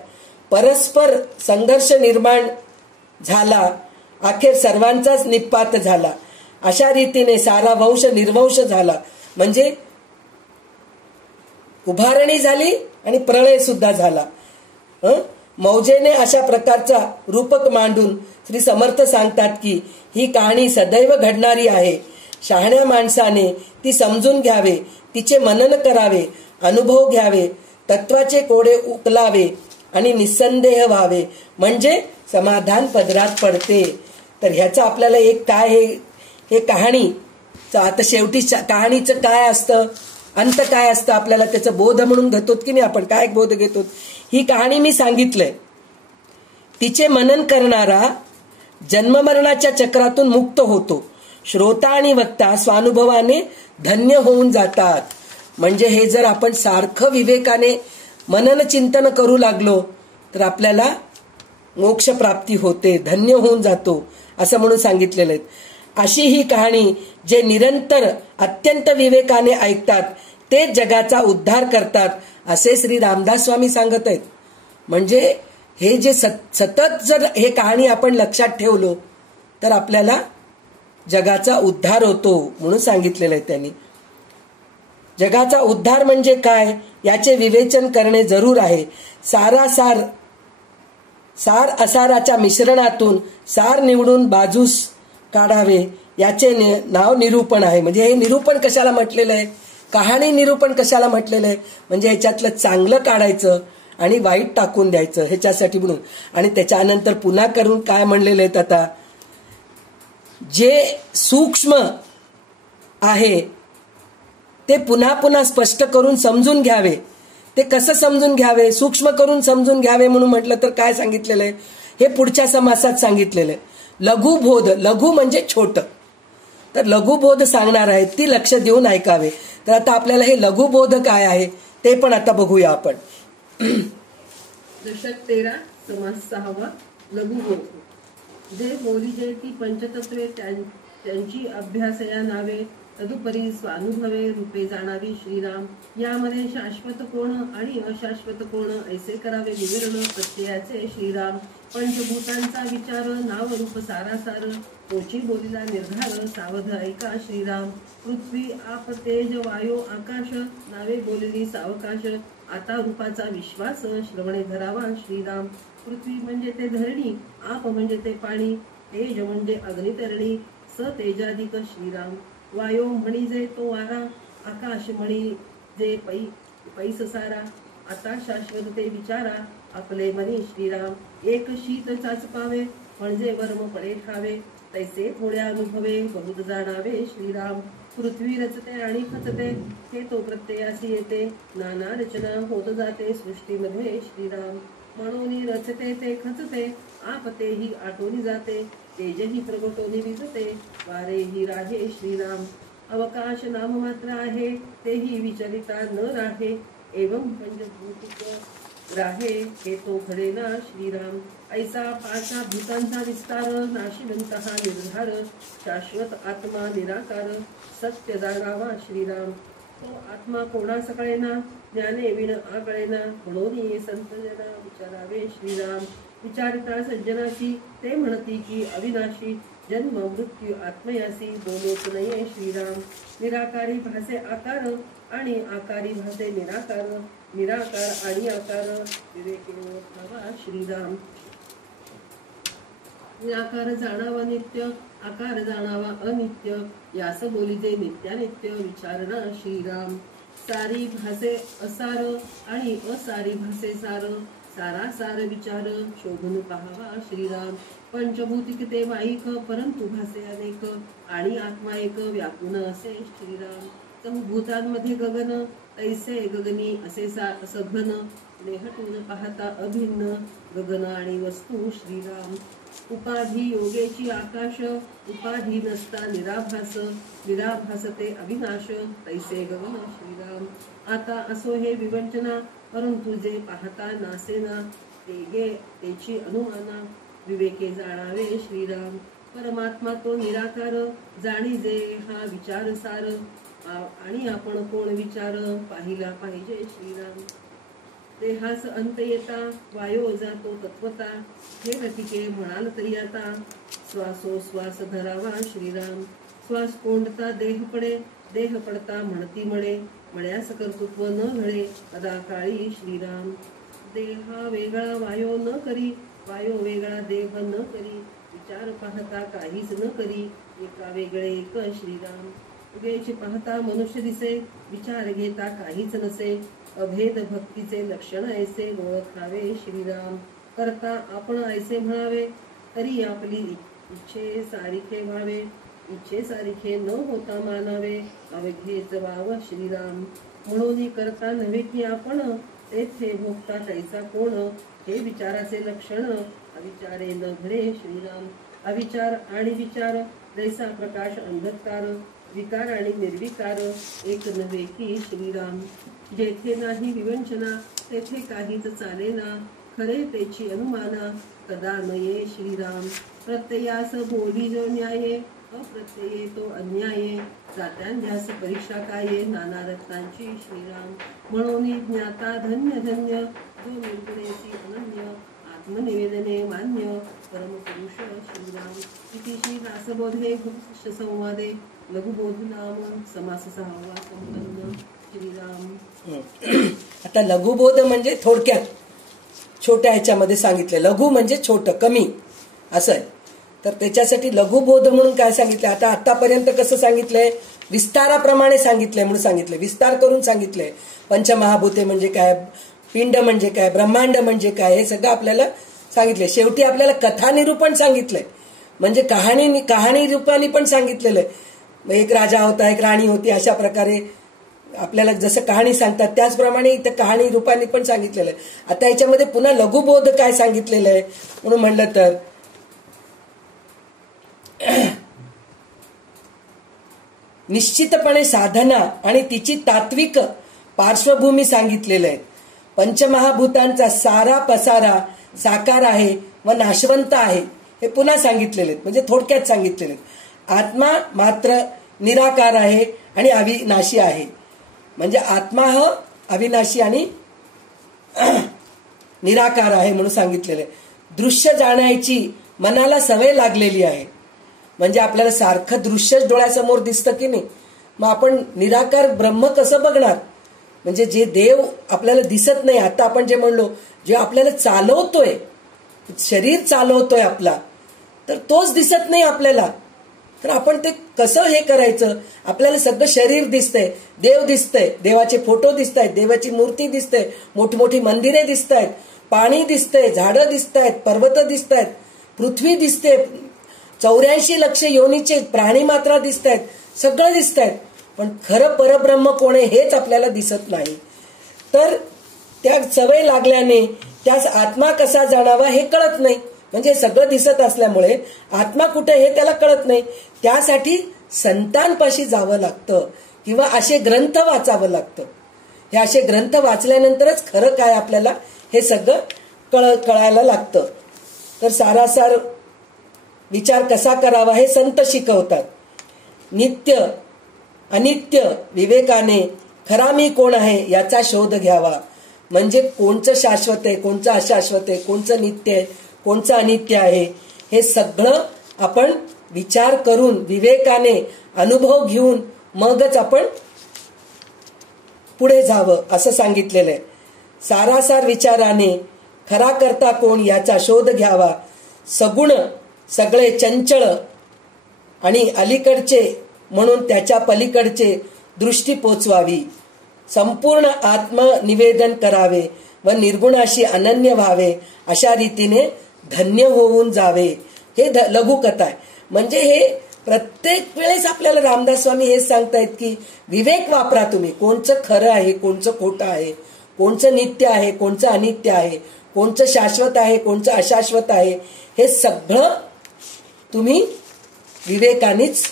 परस्पर संघर्ष निर्माण झाला. अखेर सर्वांचाच निपात झाला. अशा रीतीने सारा वंश निर्वंश झाला. म्हणजे उभारणी झाली आणि प्रलय सुद्धा झाला. मौजेने अशा प्रकारचा रूपक मांडून श्री समर्थ सांगतात की ही कहाणी सदैव घडणारी आहे. शहाण्या माणसाने ती समजून घ्यावे, तिचे मनन करावे, अनुभव घ्यावे, तत्वाचे कोडे उकलावे आणि निसंदेह व्हावे, म्हणजे समाधान पदरात पडते. तर ह्याचं आपल्याला एक काय हे कहाणीचं आता शेवटी कहाणीचं काय असतं, अंत काय असतं, आपल्याला त्याचं बोध म्हणून घेतो की नाही आपण, काय बोध घेतो. ही कहाणी मी सांगितलंय. तिचे मनन करणारा जन्ममरणाच्या चक्रातून मुक्त होतो. श्रोता आणि वक्ता स्वानुभवाने धन्य होऊन जातात. म्हणजे हे जर आपण सारखं विवेकाने मनन चिंतन करू लागलो तर आपल्याला मोक्ष प्राप्ती होते, धन्य होऊन जातो, असं म्हणून सांगितलेलं आहे. अशी ही कहाणी जे निरंतर अत्यंत विवेकाने ऐकतात ते जगाचा उद्धार करतात, असे श्री रामदास स्वामी सांगत आहेत. म्हणजे हे जे सतत जर हे कहाणी आपण लक्षात ठेवलो तर आपल्याला जगाचा उद्धार होतो म्हणून सांगितलेलं आहे त्यांनी. जगाचा उद्धार म्हणजे काय याचे विवेचन करणे जरूर आहे. सार असाराच्या मिश्रणातून सार निवडून बाजूस काढावे याचे नाव निरूपण आहे. म्हणजे हे निरूपण कशाला म्हटलेलं आहे, कहाणी निरूपण कशाला म्हटलेलं आहे, म्हणजे ह्याच्यातलं चांगलं काढायचं आणि वाईट टाकून द्यायचं ह्याच्यासाठी म्हणून. आणि त्याच्यानंतर पुन्हा करून काय म्हणलेलं आहे, आता जे सूक्ष्म आहे ते पुन्हा पुन्हा स्पष्ट करून समजून घ्यावे. ते कसं समजून घ्यावे, सूक्ष्म करून समजून घ्यावे म्हणून म्हटलं तर काय सांगितलेलं आहे, हे पुढच्या समासात सांगितलेलं आहे. लघुबोध, लघु म्हणजे छोट, तर लघुबोध सांगणार आहेत, ती लक्ष देऊन ऐकावे. तर आता आपल्याला हे लघुबोध काय आहे ते पण आता बघूया आपण. दशक 13 समास 6 लघुबोध. जे बोलीजे ती पंचतत्वे त्यांची अभ्यासया नावे तदुपरी स्वानुभवे रूपे जाणावी श्रीराम. यामध्ये शाश्वत कोण आणि अशाश्वत कोण ऐसे करावे विवरण प्रत्ययाचे श्रीराम. पंचभूतांचा विचार नाव रूप सारासार तोची बोलीला निर्धार सावध ऐका श्रीराम. पृथ्वी आप तेज वायो आकाश नावे बोलली सावकाश आता रूपाचा विश्वास श्रवणे धरावा श्रीराम. पृथ्वी म्हणजे ते धरणी, आप म्हणजे ते पाणी, तेज म्हणजे अग्नितरणी, स तेजाधिक श्रीराम. वायो म्हणजे तो वारा, आकाश म्हणजे पैस सारा, आता शाश्वत ते विचारा आपले मनी श्रीराम. एक शीत चाचपावे म्हणजे वर्म पडे ठावे, तैसे थोडे अनुभवे बहुत जाणावे श्रीराम. पृथ्वी रचते आणि खचते हे तो प्रत्ययासी येते, नाना रचना होत जाते सृष्टीमध्ये श्रीराम. म्हणून रचते ते खचते, आप तेही आटोनी जाते, तेजही प्रगटोनी विजते, वारेही राहे श्रीराम. अवकाश नाम मात्र आहे तेही विचलिता न राहे, एवं पंचभूतिक राहे हे तो घडे ना श्रीराम. ऐसा पाचा भूतांचा विस्तार नाशिवंत हा निर्धार, शाश्वत आत्मा निराकार सत्य जाणावा श्रीराम. तो आत्मा कोणास कळेना ज्ञाने विण आकळेना, म्हणून संत जना विचारावे श्रीराम. विचारिता सज्जनाशी ते म्हणती की अविनाशी, जन्म मृत्यू आत्मयासी बोलोच नये श्रीराम. निराकारी भासे आकार आणि आकारी भासे निराकार, निराकार आणि आकार विवेके ओळखावा श्रीराम. निराकार जाणावा नित्य, आकार जाणावा अनित्य, यास बोलीजे नित्यानित्य विचारणा श्रीराम. सारी भासे असार आणि असारी भासे सार, सारासार विचार शोधून पाहावा श्रीराम. पंचभूतिक ते वाईक परंतु भासे अनेक, आणि आत्मा एक व्यापून असे श्रीराम. चहुभूतांमध्ये गगन तैसे गगनी असे सघन नेहटून पाहता अभिन्न गगन आणि वस्तू श्रीराम उपाधी योगेची आकाश उपाधी नसता निराभास निराभास ते अविनाश तैसे गगन श्रीराम आता असो हे विवंचना परंतु जे पाहता नासेना ते गे त्याची अनुमाना विवेके जाणावे श्रीराम परमात्मा तो निराकार जाणीजे हा विचार सार आणि आपण कोण विचार पाहिला पाहिजे श्रीराम देहास अंत येता वायो जातो तत्वता हे रतिके म्हणाल तरी आता श्वासोश्वास धरावा श्रीराम श्वास कोंडता देह पडे देह पडता म्हणती मळे मळ्यास कर्तृत्व न घडे अदाकाळी श्रीराम देहा वेगळा वायो न करी वायो वेगळा देह न करी विचार पाहता काहीच न करी एका वेगळे एक श्रीराम उगेची पाहता मनुष्य दिसे विचार घेता काहीच नसे अभेद भक्तीचे लक्षण ऐसे ओळखावे श्रीराम करता आपण ऐसे म्हणावे तरी आपली इच्छे सारिखे व्हावे इच्छे सारिखे न होता मानावे अवघेच वाव श्रीराम म्हणून करता नव्हे की आपण तेथे भोगता कैसा कोण हे विचाराचे लक्षण अविचारे न घडे श्रीराम अविचार आणि विचार जैसा प्रकाश अंधकार विकार आणि निर्विकार एक नव्हे की श्रीराम जेथे नाही विवंचना तेथे काहीच चालेना खरे त्याची अनुमाना कदा नये श्रीराम प्रत्ययास बोली जो न्याये अप्रत्यये तो अन्याये जात्यांध्यास परीक्षा काये नाना रत्नांची श्रीराम म्हणून ज्ञाता धन्य धन्य जो निर्गुणेसी अनन्य आत्मनिवेदने मान्य परमपुरुष श्रीराम इति श्री दासबोधे संवादे लघुबोध नाम समास 6वा संपन्न श्रीराम। आता लघुबोध म्हणजे थोडक्यात छोट्या ह्याच्यामध्ये सांगितले लघु म्हणजे छोटं कमी असं आहे तर त्याच्यासाठी लघुबोध म्हणून काय सांगितलं आता आतापर्यंत कसं सांगितलंय विस्ताराप्रमाणे सांगितलंय म्हणून सांगितलंय विस्तार करून सांगितलंय पंचमहाभूते म्हणजे काय पिंड म्हणजे काय ब्रह्मांड म्हणजे काय हे सगळं आपल्याला सांगितलंय शेवटी आपल्याला कथा निरूपण सांगितलंय म्हणजे कहाणी रूपाने पण सांगितलेलं आहे एक राजा होता एक राणी होती अशा प्रकारे आपल्याला जसं कहाणी सांगतात त्याचप्रमाणे इथं कहाणी रूपाने पण सांगितलेलं आहे आता याच्यामध्ये पुन्हा लघुबोध काय सांगितलेलं आहे म्हणून म्हणलं तर निश्चितपणे साधना आणि तिची तात्विक पार्श्वभूमी सांगितलेलं आहे पंचमहाभूतांचा सारा पसारा साकार आहे व नाशवंत आहे हे पुन्हा सांगितलेले म्हणजे थोडक्यात सांगितलेले आत्मा मात्र निराकार आहे आणि अविनाशी आहे म्हणजे आत्मा हा अविनाशी आणि निराकार आहे म्हणून सांगितलेले दृश्य जाण्याची मनाला सवय लागलेली आहे म्हणजे आपल्याला सारखं दृश्य डोळ्यासमोर दिसतं की नाही मग आपण निराकार ब्रह्म कसं बघणार म्हणजे जे देव आपल्याला दिसत नाही आता आपण जे म्हणलो जे आपल्याला चालवतोय शरीर चालवतोय आपला तर तोच दिसत नाही आपल्याला तर आपण ते कसं हे करायचं आपल्याला सगळं शरीर दिसतंय देव दिसतंय देवाचे फोटो दिसत आहेत देवाची मूर्ती दिसते मोठी मोठी मंदिरे दिसत आहेत पाणी दिसतंय झाडं दिसत आहेत पर्वत दिसत आहेत पृथ्वी दिसते 84 लक्ष योनीचे प्राणी मात्रा दिसत आहेत सगळं दिसत आहेत पण खरं परब्रह्म कोण आहे हेच आपल्याला दिसत नाही तर त्या सवय लागल्याने त्यास आत्मा कसा जाणावा हे कळत नाही म्हणजे सगळं दिसत असल्यामुळे आत्मा कुठे हे त्याला कळत नाही त्यासाठी संतांपाशी जावं लागतं किंवा असे ग्रंथ वाचावं लागतं हे असे ग्रंथ वाचल्यानंतरच खरं काय आपल्याला हे सगळं कळायला लागतं तर सारासार विचार कसा करावा हे संत शिकवतात नित्य अनित्य विवेकाने खरा मी कोण आहे याचा शोध घ्यावा म्हणजे कोणचं शाश्वत आहे कोणचं अशाश्वत आहे कोणचं नित्य आहे कोणचं अनित्य आहे हे सगळं आपण विचार करून विवेकाने अनुभव घेऊन मगच आपण पुढे जावं असं सांगितलेलं आहे सारासार विचाराने खरा करता कोण याचा शोध घ्यावा सगुण सगळे चंचळ आणि अलीकडचे म्हणून त्याच्या पलीकडचे दृष्टी पोचवावी संपूर्ण आत्मनिवेदन करावे व निर्गुणाशी अनन्य व्हावे अशा रीतीने धन्य होऊन जावे हे लघुकथा आहे म्हणजे हे प्रत्येक वेळेस आपल्याला रामदास स्वामी हेच सांगतायत की विवेक वापरा तुम्ही. कोणचं खरं आहे, कोणचं खोटं आहे, कोणचं नित्य आहे, कोणचं अनित्य आहे, कोणचं शाश्वत आहे, कोणचं अशाश्वत आहे, हे सगळं तुम्ही विवेकानेच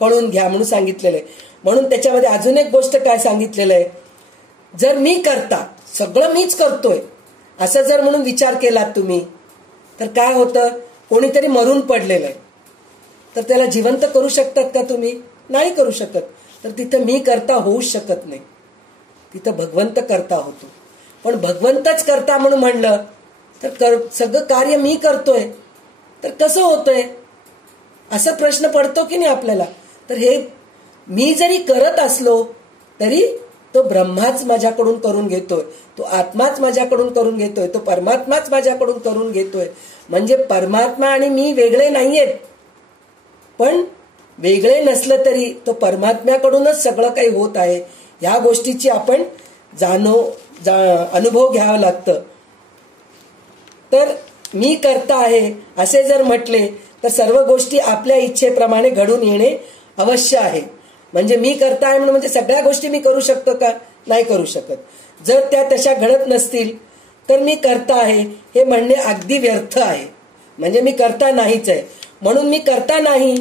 कळून घ्या म्हणून सांगितलेलं आहे. म्हणून त्याच्यामध्ये अजून एक गोष्ट काय सांगितलेलं आहे, जर मी करता, सगळं मीच करतोय असं जर म्हणून विचार केलात तुम्ही, तर काय होतं, कोणीतरी मरून पडलेलं आहे, तर त्याला जिवंत करू शकतात का तुम्ही? नाही करू शकत. तर तिथं मी करता होऊच शकत नाही, तिथं भगवंत करता होतो. पण भगवंतच करता म्हणून म्हणलं तर सगळं कार्य मी करतोय तर कसं होतंय, असा प्रश्न पडतो की नाही आपल्याला. तर हे मी जरी करत असलो तरी तो ब्रह्माच माझ्याकडून करून घेतोय, तो आत्माच माझ्याकडून करून घेतोय, तो परमात्माच माझ्याकडून करून घेतोय. म्हणजे परमात्मा आणि मी वेगळे नाहीयेत, पण वेगळे नसलं तरी तो परमात्म्याकडूनच सगळं काही होत आहे. या गोष्टीची आपण अनुभव घ्यावा लागतं. तर मी करता आहे असे जर म्हटले तर सर्व गोष्टी आपल्या इच्छेप्रमाणे घडून येणे अवश्य आहे. म्हणजे मी करता आहे म्हणजे सगळ्या गोष्टी मी करू शकतो का? नाही करू शकत. जर त्या तशा घडत नसतील तर मी करता आहे हे म्हणणे अगदी व्यर्थ आहे. म्हणजे मी करता नाहीच आहे. म्हणून मी करता नाही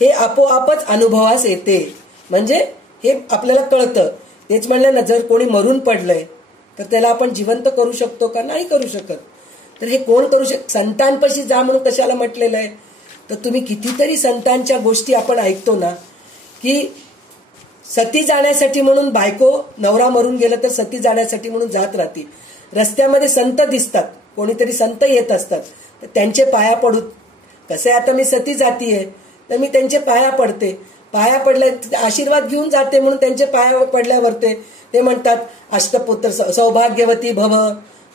हे आपोआपच अनुभवास येते. म्हणजे हे आपल्याला कळतं. तेच म्हणलं ना, जर कोणी मरून पडलंय तर त्याला आपण जिवंत करू शकतो का? नाही करू शकत. तर हे कोण करू संतांपाशी जा म्हणून कशाला म्हटलेलं आहे? तर तुम्ही कितीतरी संतांच्या गोष्टी आपण ऐकतो ना, की सती जाण्यासाठी म्हणून बायको, नवरा मरून गेलं तर सती जाण्यासाठी म्हणून जात राहते. रस्त्यामध्ये संत दिसतात, कोणीतरी संत येत असतात, तर त्यांचे पाया पडू. कसं आहे, आता मी सती जातीये तर मी त्यांचे पाया पडते. पाया पडल्या आशीर्वाद घेऊन जाते म्हणून त्यांचे पाया पडल्यावर ते म्हणतात अष्टपुत्र सौभाग्यवती भव,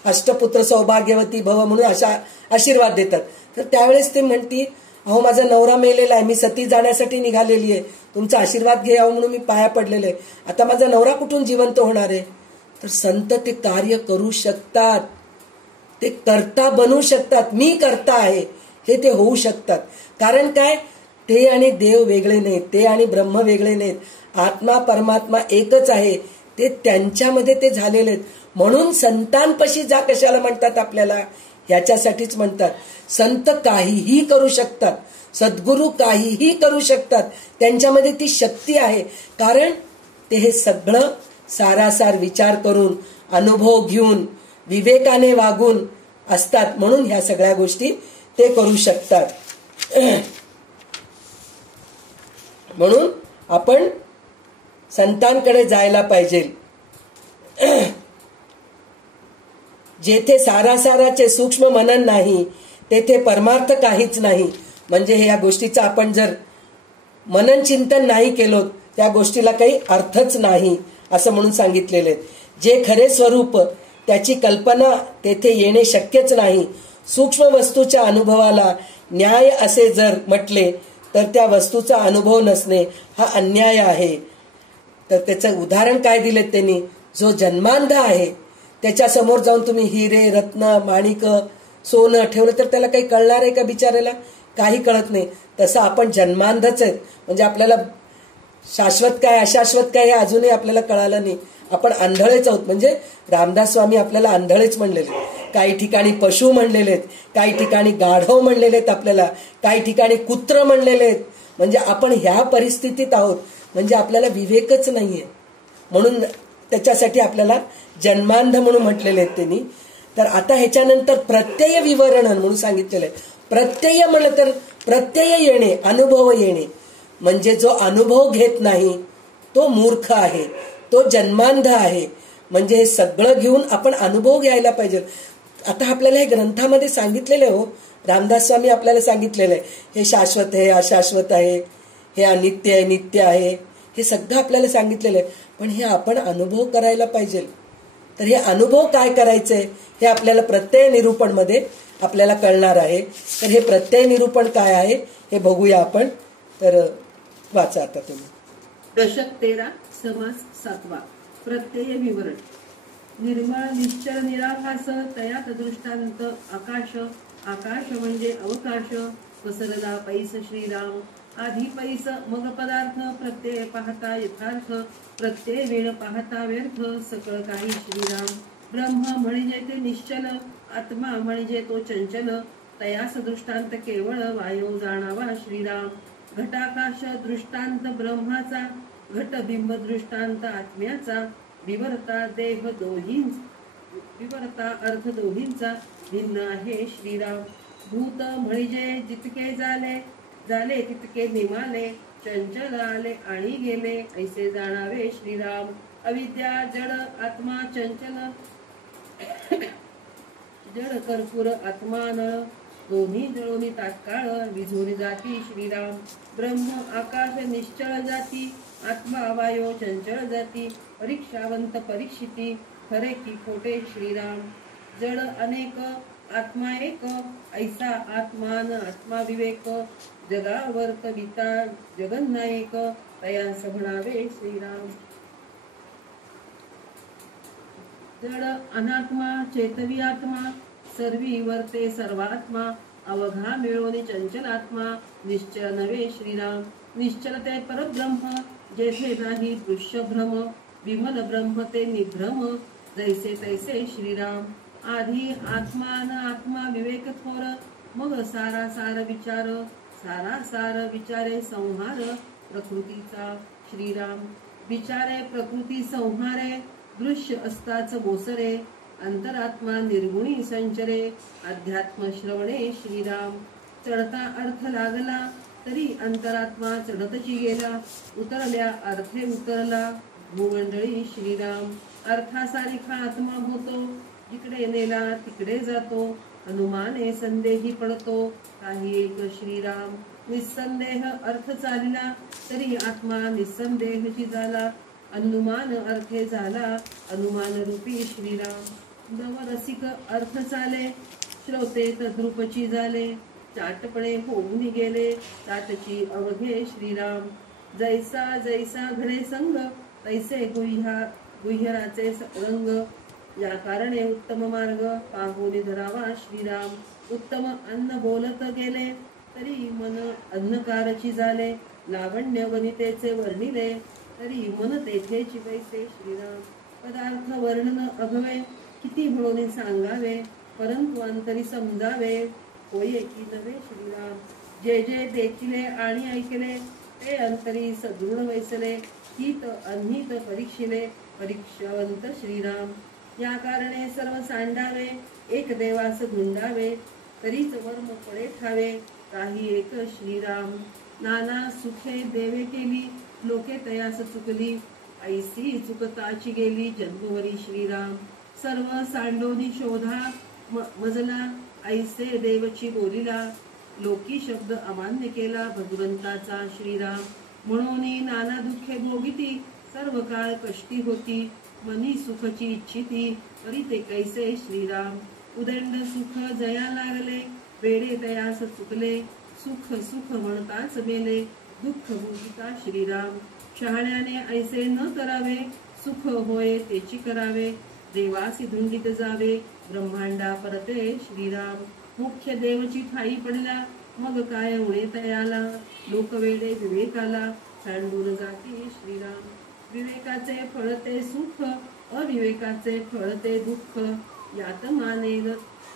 अष्टपुत्र सौभाग्यवती भव म्हणून अशा आशीर्वाद देतात. तर त्यावेळेस ते म्हणती, अहो माझा नवरा मेलेला आहे, मी सती जाण्यासाठी निघालेली आहे, तुमचा आशीर्वाद घ्यावा म्हणून मी पाया पडलेले आहे, आता माझा नवरा कुठून जिवंत होणार आहे? तर संत ते कार्य करू शकतात, ते करता बनवू शकतात. मी करता आहे हे ते होऊ शकतात. कारण काय, ते आणि देव वेगळे नाहीत, ते आणि ब्रह्म वेगळे नाहीत, आत्मा परमात्मा एकच आहे. ते त्यांच्यामध्ये ते झालेले आहेत. म्हणून संतांपाशी जा कशाला म्हणतात आपल्याला? याच्यासाठीच म्हणतात. संत काहीही करू शकतात, सद्गुरू काहीही करू शकतात, त्यांच्यामध्ये ती शक्ती आहे. कारण ते हे सगळं सारासार विचार करून, अनुभव घेऊन, विवेकाने वागून असतात. म्हणून ह्या सगळ्या गोष्टी ते करू शकतात. म्हणून आपण संतांकडे जायला पाहिजे. जेथे सारासाराचे सूक्ष्म मनन नाही तेथे परमार्थ काहीच नाही. म्हणजे या गोष्टीचा आपण जर मनन चिंतन नाही केलो त्या गोष्टीला काही अर्थच नाही असं म्हणून सांगितलेले. जे खरे स्वरूप त्याची कल्पना तेथे येणे शक्यच नाही. सूक्ष्म वस्तूच्या अनुभवाला न्याय असे जर म्हटले तर त्या वस्तूचा अनुभव नसणे हा अन्याय आहे. तर त्याचं उदाहरण काय दिले त्यांनी, जो जन्मांध आहे त्याच्या समोर जाऊन तुम्ही हिरे रत्न माणिक सोनं ठेवलं तर त्याला काही कळणार आहे का बिचारायला? काही कळत नाही. तसं आपण जन्मांधच आहेत. म्हणजे आपल्याला शाश्वत काय अशाश्वत काय हे अजूनही आपल्याला कळालं नाही. आपण आंधळेच आहोत. म्हणजे रामदास स्वामी आपल्याला आंधळेच म्हणलेले. काही ठिकाणी पशु म्हणलेले आहेत, काही ठिकाणी गाढव म्हणलेले आहेत, आपल्याला काही ठिकाणी कुत्र म्हणलेले आहेत. म्हणजे आपण ह्या परिस्थितीत आहोत. म्हणजे आपल्याला विवेकच नाहीये. म्हणून त्याच्यासाठी आपल्याला जन्मांध म्हणून म्हटलेले आहेत त्यांनी. तर आता ह्याच्यानंतर प्रत्यय विवरण म्हणून सांगितलेलं आहे. प्रत्यय म्हणलं तर प्रत्यय येणे, अनुभव येणे. म्हणजे जो अनुभव घेत नाही तो मूर्ख आहे, तो जन्मांध आहे. म्हणजे हे सगळं घेऊन आपण अनुभव घ्यायला पाहिजे. आता आपल्याला हे ग्रंथामध्ये सांगितलेलं आहे, हो रामदास स्वामी आपल्याला सांगितलेलं आहे, हे शाश्वत आहे, अशाश्वत आहे, हे अनित्य आहे, नित्य आहे, हे सगळं आपल्याला सांगितलेलं आहे. पण हे आपण अनुभव करायला पाहिजे. तर हे अनुभव काय करायचंय हे आपल्याला प्रत्यय निरूपण मध्ये आपल्याला कळणार आहे. तर हे प्रत्यय निरूपण काय आहे हे बघूया आपण. तर वाचा आता तुम्ही. दशक 13 समास 7. प्रत्यय विवरण. निर्मळ निश्चल निराभास तयात दृष्टांत आकाश. आकाश म्हणजे अवकाश. पसरला पैस श्रीराम आधी पैस मग पदार्थ, प्रत्यय पाहता यथार्थ, प्रत्यय वेळ पाहता व्यर्थ, सकळ काही श्रीराम. ब्रह्म म्हणजे ते निश्चल, आत्मा म्हणजे तो चंचल, तयास दृष्टांत केवळ वायू जाणावा श्रीराम. घटाकाश दृष्टांत ब्रह्माचा, घटबिंब दृष्टांत आत्म्याचा, विवरता देह दोहींचा, विवरता अर्थ दोहींचा, भिन्न आहे श्रीराम. भूत म्हणजे जितके झाले झाले तितके निमाले, चंचल आले आणि गेले ऐसे जाणावे श्रीराम. अविद्या जड आत्मा चंचल, जड कर्पूर आत्मान, दोन्ही जळोनी तात्काळ विझून जाती श्रीराम. ब्रह्म आकाश निश्चळ जाती, आत्मा वायो चंचल जाती, परीक्षावंत परीक्षिती, खरे की खोटे श्रीराम. जड अनेक आत्मा एक, ऐसा आत्मान आत्मा विवेक, जगावर कविता जगन्नायक, तयांस म्हणावे श्रीराम. जड अनात्मा चेतवी आत्मा, सर्वी वर्ते सर्वात्मा, अवघा मिळवणे चंचल आत्मा, निश्चल नव्हे श्रीराम. निश्चल ते परब्रह्म, जेथे नाही दृश्य भ्रम, विमल ब्रह्म ते निभ्रम, जैसे तैसे श्रीराम. आधी आत्मा न आत्मा विवेक थोर, मग सारा सार विचार, सारा सार विचारे संहार प्रकृतीचा श्रीराम. विचारे प्रकृती संहारे, दृश्य असताच मोसरे, अंतरात्मा निर्गुणी संचरे, अध्यात्म श्रवणे श्रीराम. चढता अर्थ लागला तरी अंतरात्मा चढतची गेला, उतरल्या अर्थे उतरला भूमंडळी श्रीराम. अर्थासारिखा आत्मा होतो, जिकडे नेला तिकडे जातो, अनुमाने संदेही पडतो काही एक श्रीराम. निस्संदेह अर्थ चालिला तरी आत्मा निस्संदेहची झाला, अनुमान अर्थे झाला अनुमान रूपी श्रीराम. नवरसिक अर्थ चाले, श्रोते तद्रूपची झाले, चाटपणे होऊन गेले चाटची अवघे श्रीराम. जैसा जैसा घडे संग, तैसे गुह्यराचे रंग, या कारणे उत्तम मार्ग पाहून धरावा श्रीराम. उत्तम अन्न बोलत गेले तरी मन अन्नकारची झाले, लावण्य वनितेचे वर्णिले तरी मन तेथेची वैसे श्रीराम. पदार्थ वर्णन अभवे, किती म्हणून सांगावे, परंतु अंतरी समजावे होय की नव्हे श्रीराम. जे जे देखिले आणि ऐकले ते अंतरी सदृढ वैसले, हित अनहित परीक्षिले परीक्षावंत श्रीराम. या कारणे सर्व सांडावे, एक देवास धुंडावे, तरीच वर्म पडे ठावे काही एक श्रीराम. नाना सुखे देवे केली, लोके तयास चुकली, ऐसी चुकताची गेली जन्मवरी श्रीराम. सर्व सांडोनी शोधा मजला, ऐसे देवची बोलिला, लोकी शब्द अमान्य केला भगवंताचा श्रीराम. म्हणून नाना दुःखे भोगिती, सर्व काळ कष्टी होती, मनी सुखची इच्छिती, तरी ते कैसे श्रीराम. उदंड सुख जया लागले, वेडे तयास चुकले, सुख सुख म्हणताच मेले, दुःख भोगिता श्रीराम. शहाण्याने ऐसे न करावे, सुख होय तेची करावे, देवासी धुंडीत जावे, ब्रह्मांडा परते श्रीराम. मुख्य देवची ठाई पडला, मग काय उणे तयाला, लोकवेडे विवेकाला, सांडून जाती श्रीराम. विवेकाचे फळते सुख, अविवेकाचे फळते दुःख, यात मानेल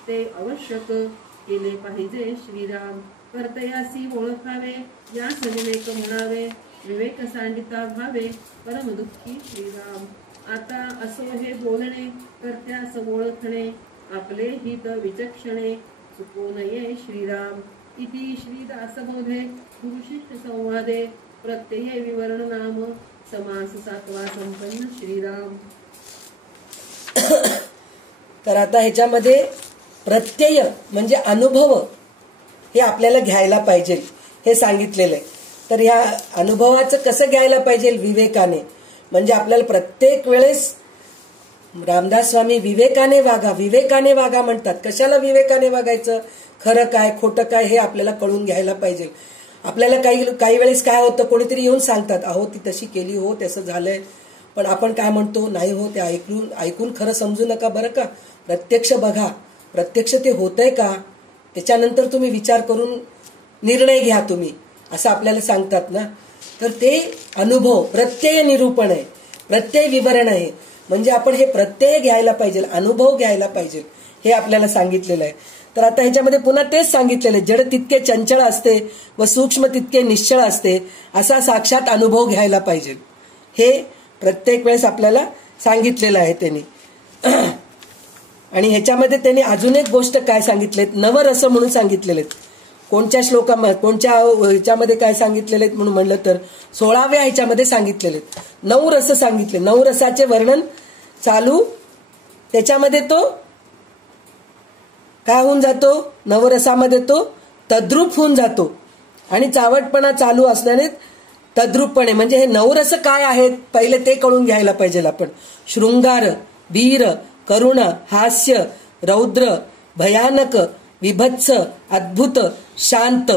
ते आवश्यक केले पाहिजे श्रीराम. कर्तयासी ओळखावे, यास विवेक म्हणावे, विवेक सांडिता भावे, परम दुःखी श्रीराम. आता असो हे बोलणे, कर्त्यास ओळखणे, आपले हित विचक्षणे, चुकू नये श्रीराम. इति श्री दासबोधे गुरुशिष्य संवादे प्रत्यय विवरण नाम समास 7वा संपन्न श्रीराम. तर आता ह्याच्यामध्ये प्रत्यय म्हणजे अनुभव हे आपल्याला घ्यायला पाहिजे हे सांगितलेलं आहे. तर ह्या अनुभवाचं कसं घ्यायला पाहिजे विवेकाने, म्हणजे आपल्याला प्रत्येक वेळेस रामदास स्वामी विवेकाने वागा विवेकाने वागा म्हणतात. कशाला विवेकाने वागायचं, खरं काय खोटं काय हे आपल्याला कळून घ्यायला पाहिजे. आपल्याला काही वेळेस काय होतं, कोणीतरी येऊन सांगतात अहो ती तशी केली, हो तसं झालंय, पण आपण काय म्हणतो नाही हो ते ऐकून खरं समजू नका बरं का, प्रत्यक्ष बघा, प्रत्यक्ष ते होतंय का, त्याच्यानंतर तुम्ही विचार करून निर्णय घ्या तुम्ही. असं आपल्याला सांगतात ना. तर ते अनुभव प्रत्यय निरूपण आहे, प्रत्यय विवरण आहे. म्हणजे आपण हे प्रत्यय घ्यायला पाहिजे, अनुभव घ्यायला पाहिजे, हे आपल्याला सांगितलेलं आहे. तर आता ह्याच्यामध्ये पुन्हा तेच सांगितलेलं आहे, जड तितके चंचल असते व सूक्ष्म तितके निश्चळ असते, असा साक्षात अनुभव घ्यायला पाहिजे. हे प्रत्येक वेळेस आपल्याला सांगितलेलं आहे त्यांनी. आणि ह्याच्यामध्ये त्यांनी अजून एक गोष्ट काय सांगितलेत, नवरस म्हणून सांगितलेले आहेत. कोणत्या श्लोकामध्ये, कोणत्या ह्याच्यामध्ये काय सांगितलेले आहेत म्हणून म्हणलं तर 16व्या ह्याच्यामध्ये सांगितलेले आहेत. 9 रस सांगितले. 9 रसाचे वर्णन चालू, त्याच्यामध्ये तो काय होऊन जातो, नवरसामध्ये तो तद्रूप होऊन जातो. आणि चावटपणा चालू असल्याने तद्रूपपणे, म्हणजे हे 9 रस काय आहेत पहिले ते कळून घ्यायला पाहिजे आपण. शृंगार, वीर, करुण, हास्य, रौद्र, भयानक, विभत्स, अद्भुत, शांत,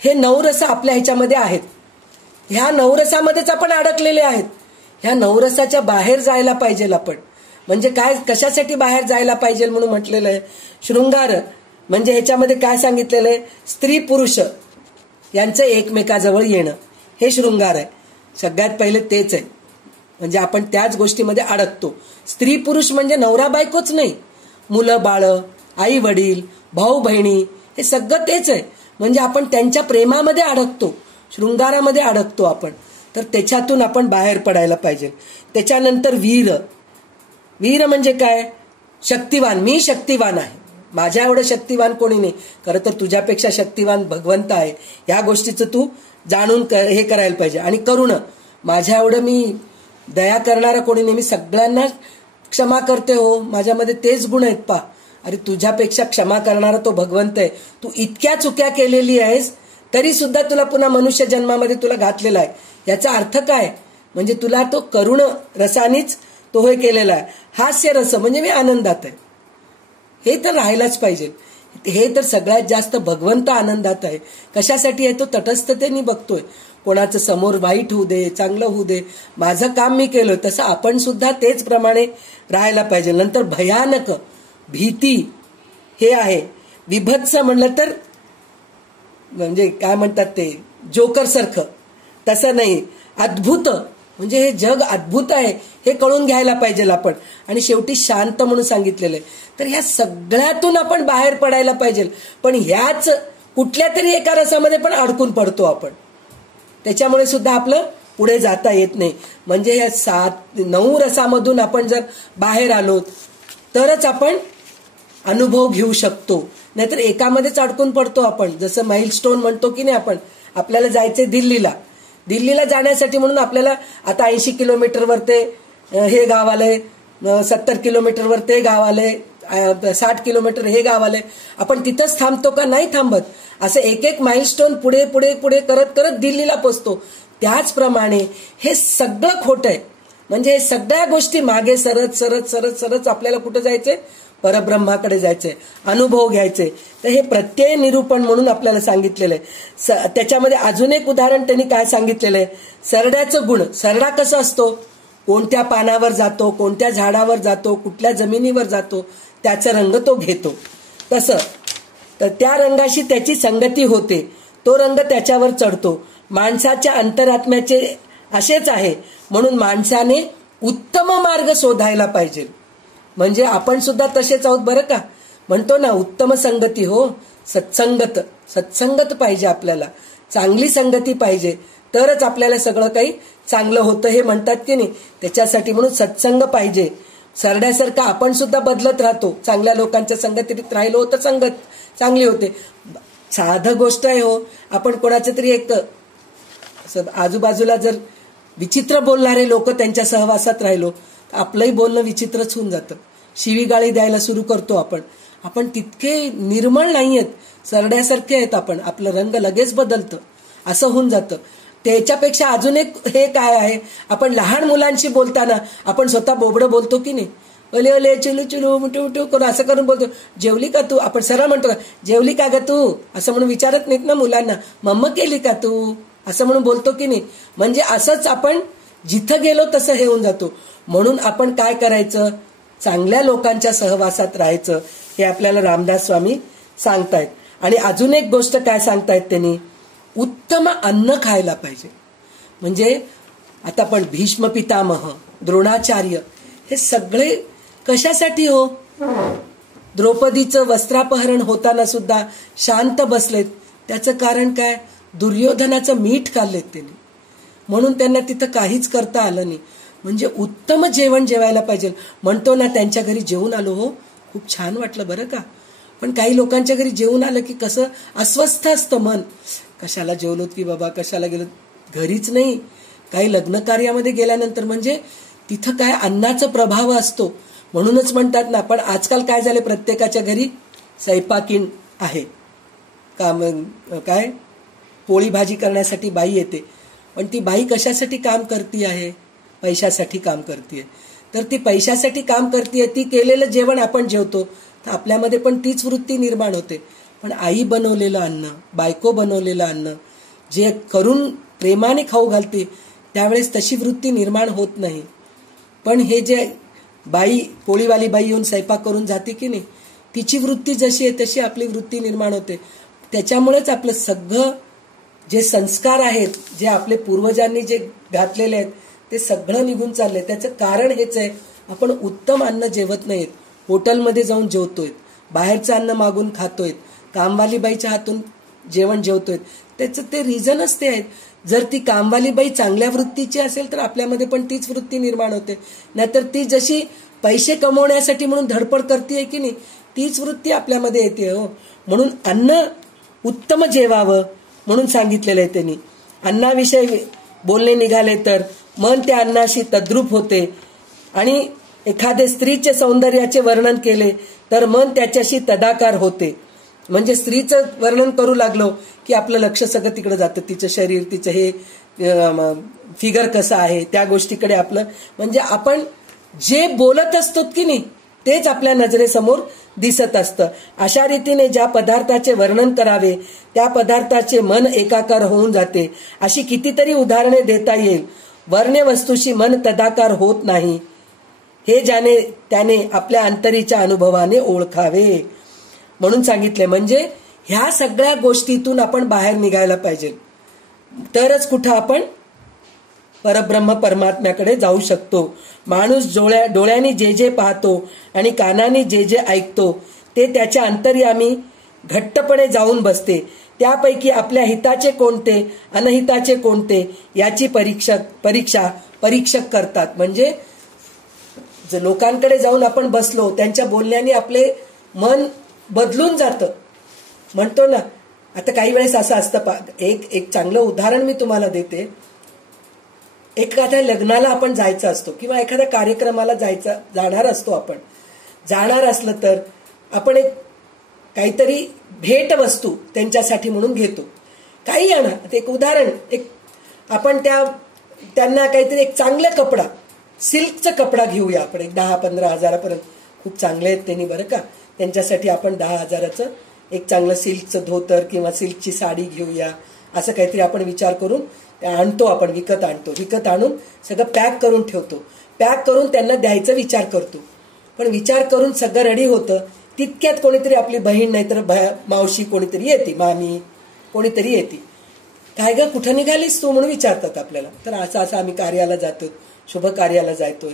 हे 9 रस आपल्या ह्याच्यामध्ये आहेत. ह्या 9 रसामध्येच आपण अडकलेले आहेत. ह्या 9 रसाच्या बाहेर जायला पाहिजे आपण. म्हणजे काय, कशासाठी बाहेर जायला पाहिजे म्हणून म्हटलेलं आहे. शृंगार म्हणजे ह्याच्यामध्ये काय सांगितलेलं आहे, स्त्री पुरुष यांचं एकमेकाजवळ येणं, हे शृंगार आहे. सगळ्यात पहिले तेच आहे. म्हणजे आपण त्याच गोष्टीमध्ये अडकतो. स्त्री पुरुष म्हणजे नवरा बायकोच नाही, मुलं बाळ, आई वडील, भाऊ बहिणी, हे सगळं तेच आहे. म्हणजे आपण त्यांच्या प्रेमामध्ये अडकतो, शृंगारामध्ये अडकतो आपण. तर त्याच्यातून आपण बाहेर पडायला पाहिजे. त्याच्यानंतर वीर. वीर म्हणजे काय, शक्तिवान. मी शक्तिवान आहे, माझ्या एवढं शक्तिवान कोणी नाही. खरं तर तुझ्यापेक्षा शक्तिवान भगवंत आहे, या गोष्टीचं तू जाणून हे करायला पाहिजे. आणि करुण, माझ्या एवढं मी दया करणारा कोणी नाही, मी सगळ्यांना क्षमा करते हो, माझ्यामध्ये तेच गुण आहेत पा. अरे तुझ्यापेक्षा क्षमा करणारा तो भगवंत आहे. तू इतक्या चुक्या केलेली आहेस तरी सुद्धा तुला पुन्हा मनुष्य जन्मामध्ये तुला घातलेला आहे. याचा अर्थ काय, म्हणजे तुला तो करुण रसानीच तो हे केलेला आहे. हास्य रस म्हणजे मी आनंदात आहे, हे तर राहायलाच पाहिजे. हे तर सगळ्यात जास्त भगवंत आनंदात आहे. कशासाठी आहे, तो तटस्थतेने बघतोय. कोणाचं समोर वाईट होऊ दे, चांगलं होऊ दे, माझं काम मी केलं, तसं आपण सुद्धा तेच प्रमाणे राहायला पाहिजे. नंतर भयानक, भीती, हे आहे. विभत्स म्हणलं तर म्हणजे काय म्हणतात ते, जोकर सारखं, तसं नाही. अद्भुत म्हणजे हे जग अद्भुत आहे, हे कळून घ्यायला पाहिजे आपण. आणि शेवटी शांत म्हणून सांगितलेलं आहे. तर ह्या सगळ्यातून आपण बाहेर पडायला पाहिजे. पण ह्याच कुठल्या तरी एका रसामध्ये पण अडकून पडतो आपण, त्याच्यामुळे सुद्धा आपलं पुढे जाता येत नाही. म्हणजे या 9 रसामधून आपण जर बाहेर आलो तरच आपण अनुभव घेऊ शकतो. नाहीतर एकामध्येच अडकून पडतो आपण. जसं माइलस्टोन म्हणतो की नाही आपण, आपल्याला जायचंय दिल्लीला. दिल्लीला जाण्यासाठी म्हणून आपल्याला आता 80 किलोमीटरवर ते हे गाव आलंय, 70 किलोमीटरवर ते गाव आलंय, 60 किलोमीटर हे गाव आलंय. आपण तिथंच थांबतो का, नाही थांबत. असं एक एक माइलस्टोन पुढे पुढे पुढे करत करत दिल्लीला पोचतो. त्याचप्रमाणे हे सगळं खोटं आहे. म्हणजे हे सगळ्या गोष्टी मागे सरत सरत सरत सरत आपल्याला कुठं जायचंय, परब्रह्माकडे जायचंय, अनुभव घ्यायचे. तर हे प्रत्यय निरूपण म्हणून आपल्याला सांगितलेलं आहे. त्याच्यामध्ये अजून एक उदाहरण त्यांनी काय सांगितलेलं आहे, सरड्याचं गुण. सरडा कसा असतो, कोणत्या पानावर जातो, कोणत्या झाडावर जातो, कुठल्या जमिनीवर जातो, त्याचा रंग तो घेतो. तसं तर त्या रंगाशी त्याची संगती होते, तो रंग त्याच्यावर चढतो. माणसाच्या अंतरात्म्याचे असेच आहे. म्हणून माणसाने उत्तम मार्ग शोधायला पाहिजे. म्हणजे आपण सुद्धा तसेच आहोत बरं का. म्हणतो ना उत्तम संगती, हो सत्संगत, सत्संगत पाहिजे आपल्याला, चांगली संगती पाहिजे, तरच आपल्याला सगळं काही चांगलं होतं हे म्हणतात की नाही. त्याच्यासाठी म्हणून सत्संग पाहिजे. सरड्यासारखं आपण सुद्धा बदलत राहतो. चांगल्या लोकांच्या संगतीत राहिलो तर संगत चांगली होते. साधं गोष्ट आहे हो, आपण कोणाचं तरी एक आजूबाजूला जर विचित्र बोलणारे लोक त्यांच्या सहवासात राहिलो तर आपलंही बोलणं विचित्रच होऊन जातं. शिवीगाळी द्यायला सुरू करतो आपण. आपण तितके निर्मळ नाही आहेत, सरड्यासारखे आहेत आपण, आपलं रंग लगेच बदलतं, असं होऊन जातं. त्याच्यापेक्षा अजून एक हे काय आहे, आपण लहान मुलांशी बोलताना आपण स्वतः बोबडं बोलतो की नाही, ओले ओले चुलू चुलू मुटू मुटू करून असं करून बोलतो. जेवली का तू, आपण सरळ म्हणतो का जेवली का ग तू, असं म्हणून विचारत नाहीत ना मुलांना. मम्मा केली का तू, असं म्हणून बोलतो की नाही. म्हणजे असंच आपण जिथं गेलो तसं हे होऊन जातो. म्हणून आपण काय करायचं, चांगल्या लोकांच्या सहवासात राहायचं, हे आपल्याला रामदास स्वामी सांगतायत. आणि अजून एक गोष्ट काय सांगतायत त्यांनी, उत्तम अन्न खायला पाहिजे. म्हणजे आता पण भीष्म पितामह, द्रोणाचार्य हे सगळे कशासाठी हो? द्रौपदीचं वस्त्रापहरण होताना सुद्धा शांत बसलेत. त्याचं कारण काय? दुर्योधनाचं मीठ खाल्लेत त्यांनी, म्हणून त्यांना तिथं काहीच करता आलं नाही. म्हणजे उत्तम जेवण जेवायला पाहिजे. म्हणतो ना, त्यांच्या घरी जेवून आलो हो, खूप छान वाटलं बरं का. पण काही लोकांच्या घरी जेवून आलं की कसं अस्वस्थ असतं मन. कशाला जेवलोत की बाबा, कशाला गेलो, घरीच नाही. काही लग्न कार्यामध्ये गेल्यानंतर म्हणजे तिथं काय अन्नाचा प्रभाव असतो. म्हणूनच म्हणतात ना, पण आजकाल काय झाले, प्रत्येकाच्या घरी स्वयंपाकीण आहे. काम काय पोळी भाजी करण्यासाठी बाई येते, पण ती बाई कशासाठी काम करती आहे? पैशासाठी काम करते. तर ती पैशासाठी काम करते, ती केलेलं जेवण आपण जेवतो, तर आपल्यामध्ये पण तीच वृत्ती निर्माण होते. पण आई बनवलेलं अन्न, बायको बनवलेलं अन्न जे करून प्रेमाने खाऊ घालते, त्यावेळेस तशी वृत्ती निर्माण होत नाही. पण हे जे बाई, पोळीवाली बाई येऊन स्वयंपाक करून जाते की नाही, तिची वृत्ती जशी आहे तशी आपली वृत्ती निर्माण होते. त्याच्यामुळेच आपलं सगळं जे संस्कार आहेत, जे आपले पूर्वजांनी जे घातलेले आहेत, ते सगळं निघून चाललंय. त्याचं कारण हेच आहे, आपण उत्तम अन्न जेवत नाहीत. हॉटेलमध्ये जाऊन जेवतोय, बाहेरचं अन्न मागून खातोय, कामवाली बाईच्या हातून जेवण जेवतोय. त्याचं ते रिझनच ते आहेत. जर ती कामवाली बाई चांगल्या वृत्तीची असेल तर आपल्यामध्ये पण तीच वृत्ती निर्माण होते. नाहीतर ती जशी पैसे कमवण्यासाठी म्हणून धडपड करते की नाही, तीच वृत्ती आपल्यामध्ये येते हो. म्हणून अन्न उत्तम जेवावं म्हणून सांगितलेलं आहे त्यांनी. अन्नाविषयी बोलणे निघाले तर मन त्या अन्नाशी तद्रूप होते. आणि एखाद्या स्त्रीचे सौंदर्याचे वर्णन केले तर मन त्याच्याशी तदाकार होते. म्हणजे स्त्रीचं वर्णन करू लागलो की आपलं लक्ष सगळं तिकडे जातं. तिचं शरीर, तिचं हे फिगर कसं आहे, त्या गोष्टीकडे आपलं, म्हणजे आपण जे बोलत असतो की नाही तेच आपल्या नजरेसमोर दिसत असतं. अशा रीतीने ज्या पदार्थाचे वर्णन करावे त्या पदार्थाचे मन एकाकार होऊन जाते. अशी कितीतरी उदाहरणे देता येईल. वर्ण्य वस्तूशी मन तदाकार होत नाही, हे ज्याने त्याने आपल्या अंतरीच्या अनुभवाने ओळखावे म्हणून सांगितले. म्हणजे ह्या सगळ्या गोष्टीतून आपण बाहेर निघायला पाहिजे, तरच कुठं आपण परब्रह्म परमात्म्याकडे जाऊ शकतो. माणूस डोळ्यांनी जे जे पाहतो आणि कानांनी जे जे ऐकतो ते त्याच्या अंतर्यामी घट्टपणे जाऊन बसते. त्यापैकी आपल्या हिताचे कोणते, अनहिताचे कोणते याची परीक्षक करतात. म्हणजे जर लोकांकडे जाऊन आपण बसलो, त्यांच्या बोलण्याने आपले मन बदलून जातं. म्हणतो ना, आता काही वेळेस असं असतं, एक चांगलं उदाहरण मी तुम्हाला देते. एखाद्या लग्नाला आपण जायचं असतो किंवा एखाद्या कार्यक्रमाला जाणार असतो. आपण जाणार असलं तर आपण एक काहीतरी भेट वस्तू त्यांच्यासाठी म्हणून घेतो. काही आणा, एक उदाहरण, आपण त्यांना काहीतरी एक चांगला कपडा, सिल्कचा कपडा घेऊया आपण, एक 10-15 हजारापर्यंत. खूप चांगले आहेत त्यांनी बरं का. त्यांच्यासाठी आपण 10 हजाराचं एक चांगलं सिल्कचं धोतर किंवा सिल्कची साडी घेऊया, असं काहीतरी आपण विचार करून आणतो. आपण विकत आणून सगळं पॅक करून ठेवतो. पॅक करून त्यांना द्यायचा विचार करतो. पण विचार करून सगळं रेडी होतं, तितक्यात कोणीतरी आपली बहीण नाहीतर मावशी कोणीतरी येते, मामी कोणीतरी येते. काय ग, कुठं निघालीस तू म्हणून विचारतात आपल्याला. तर असं आम्ही कार्याला जातो, शुभ कार्याला जायतोय.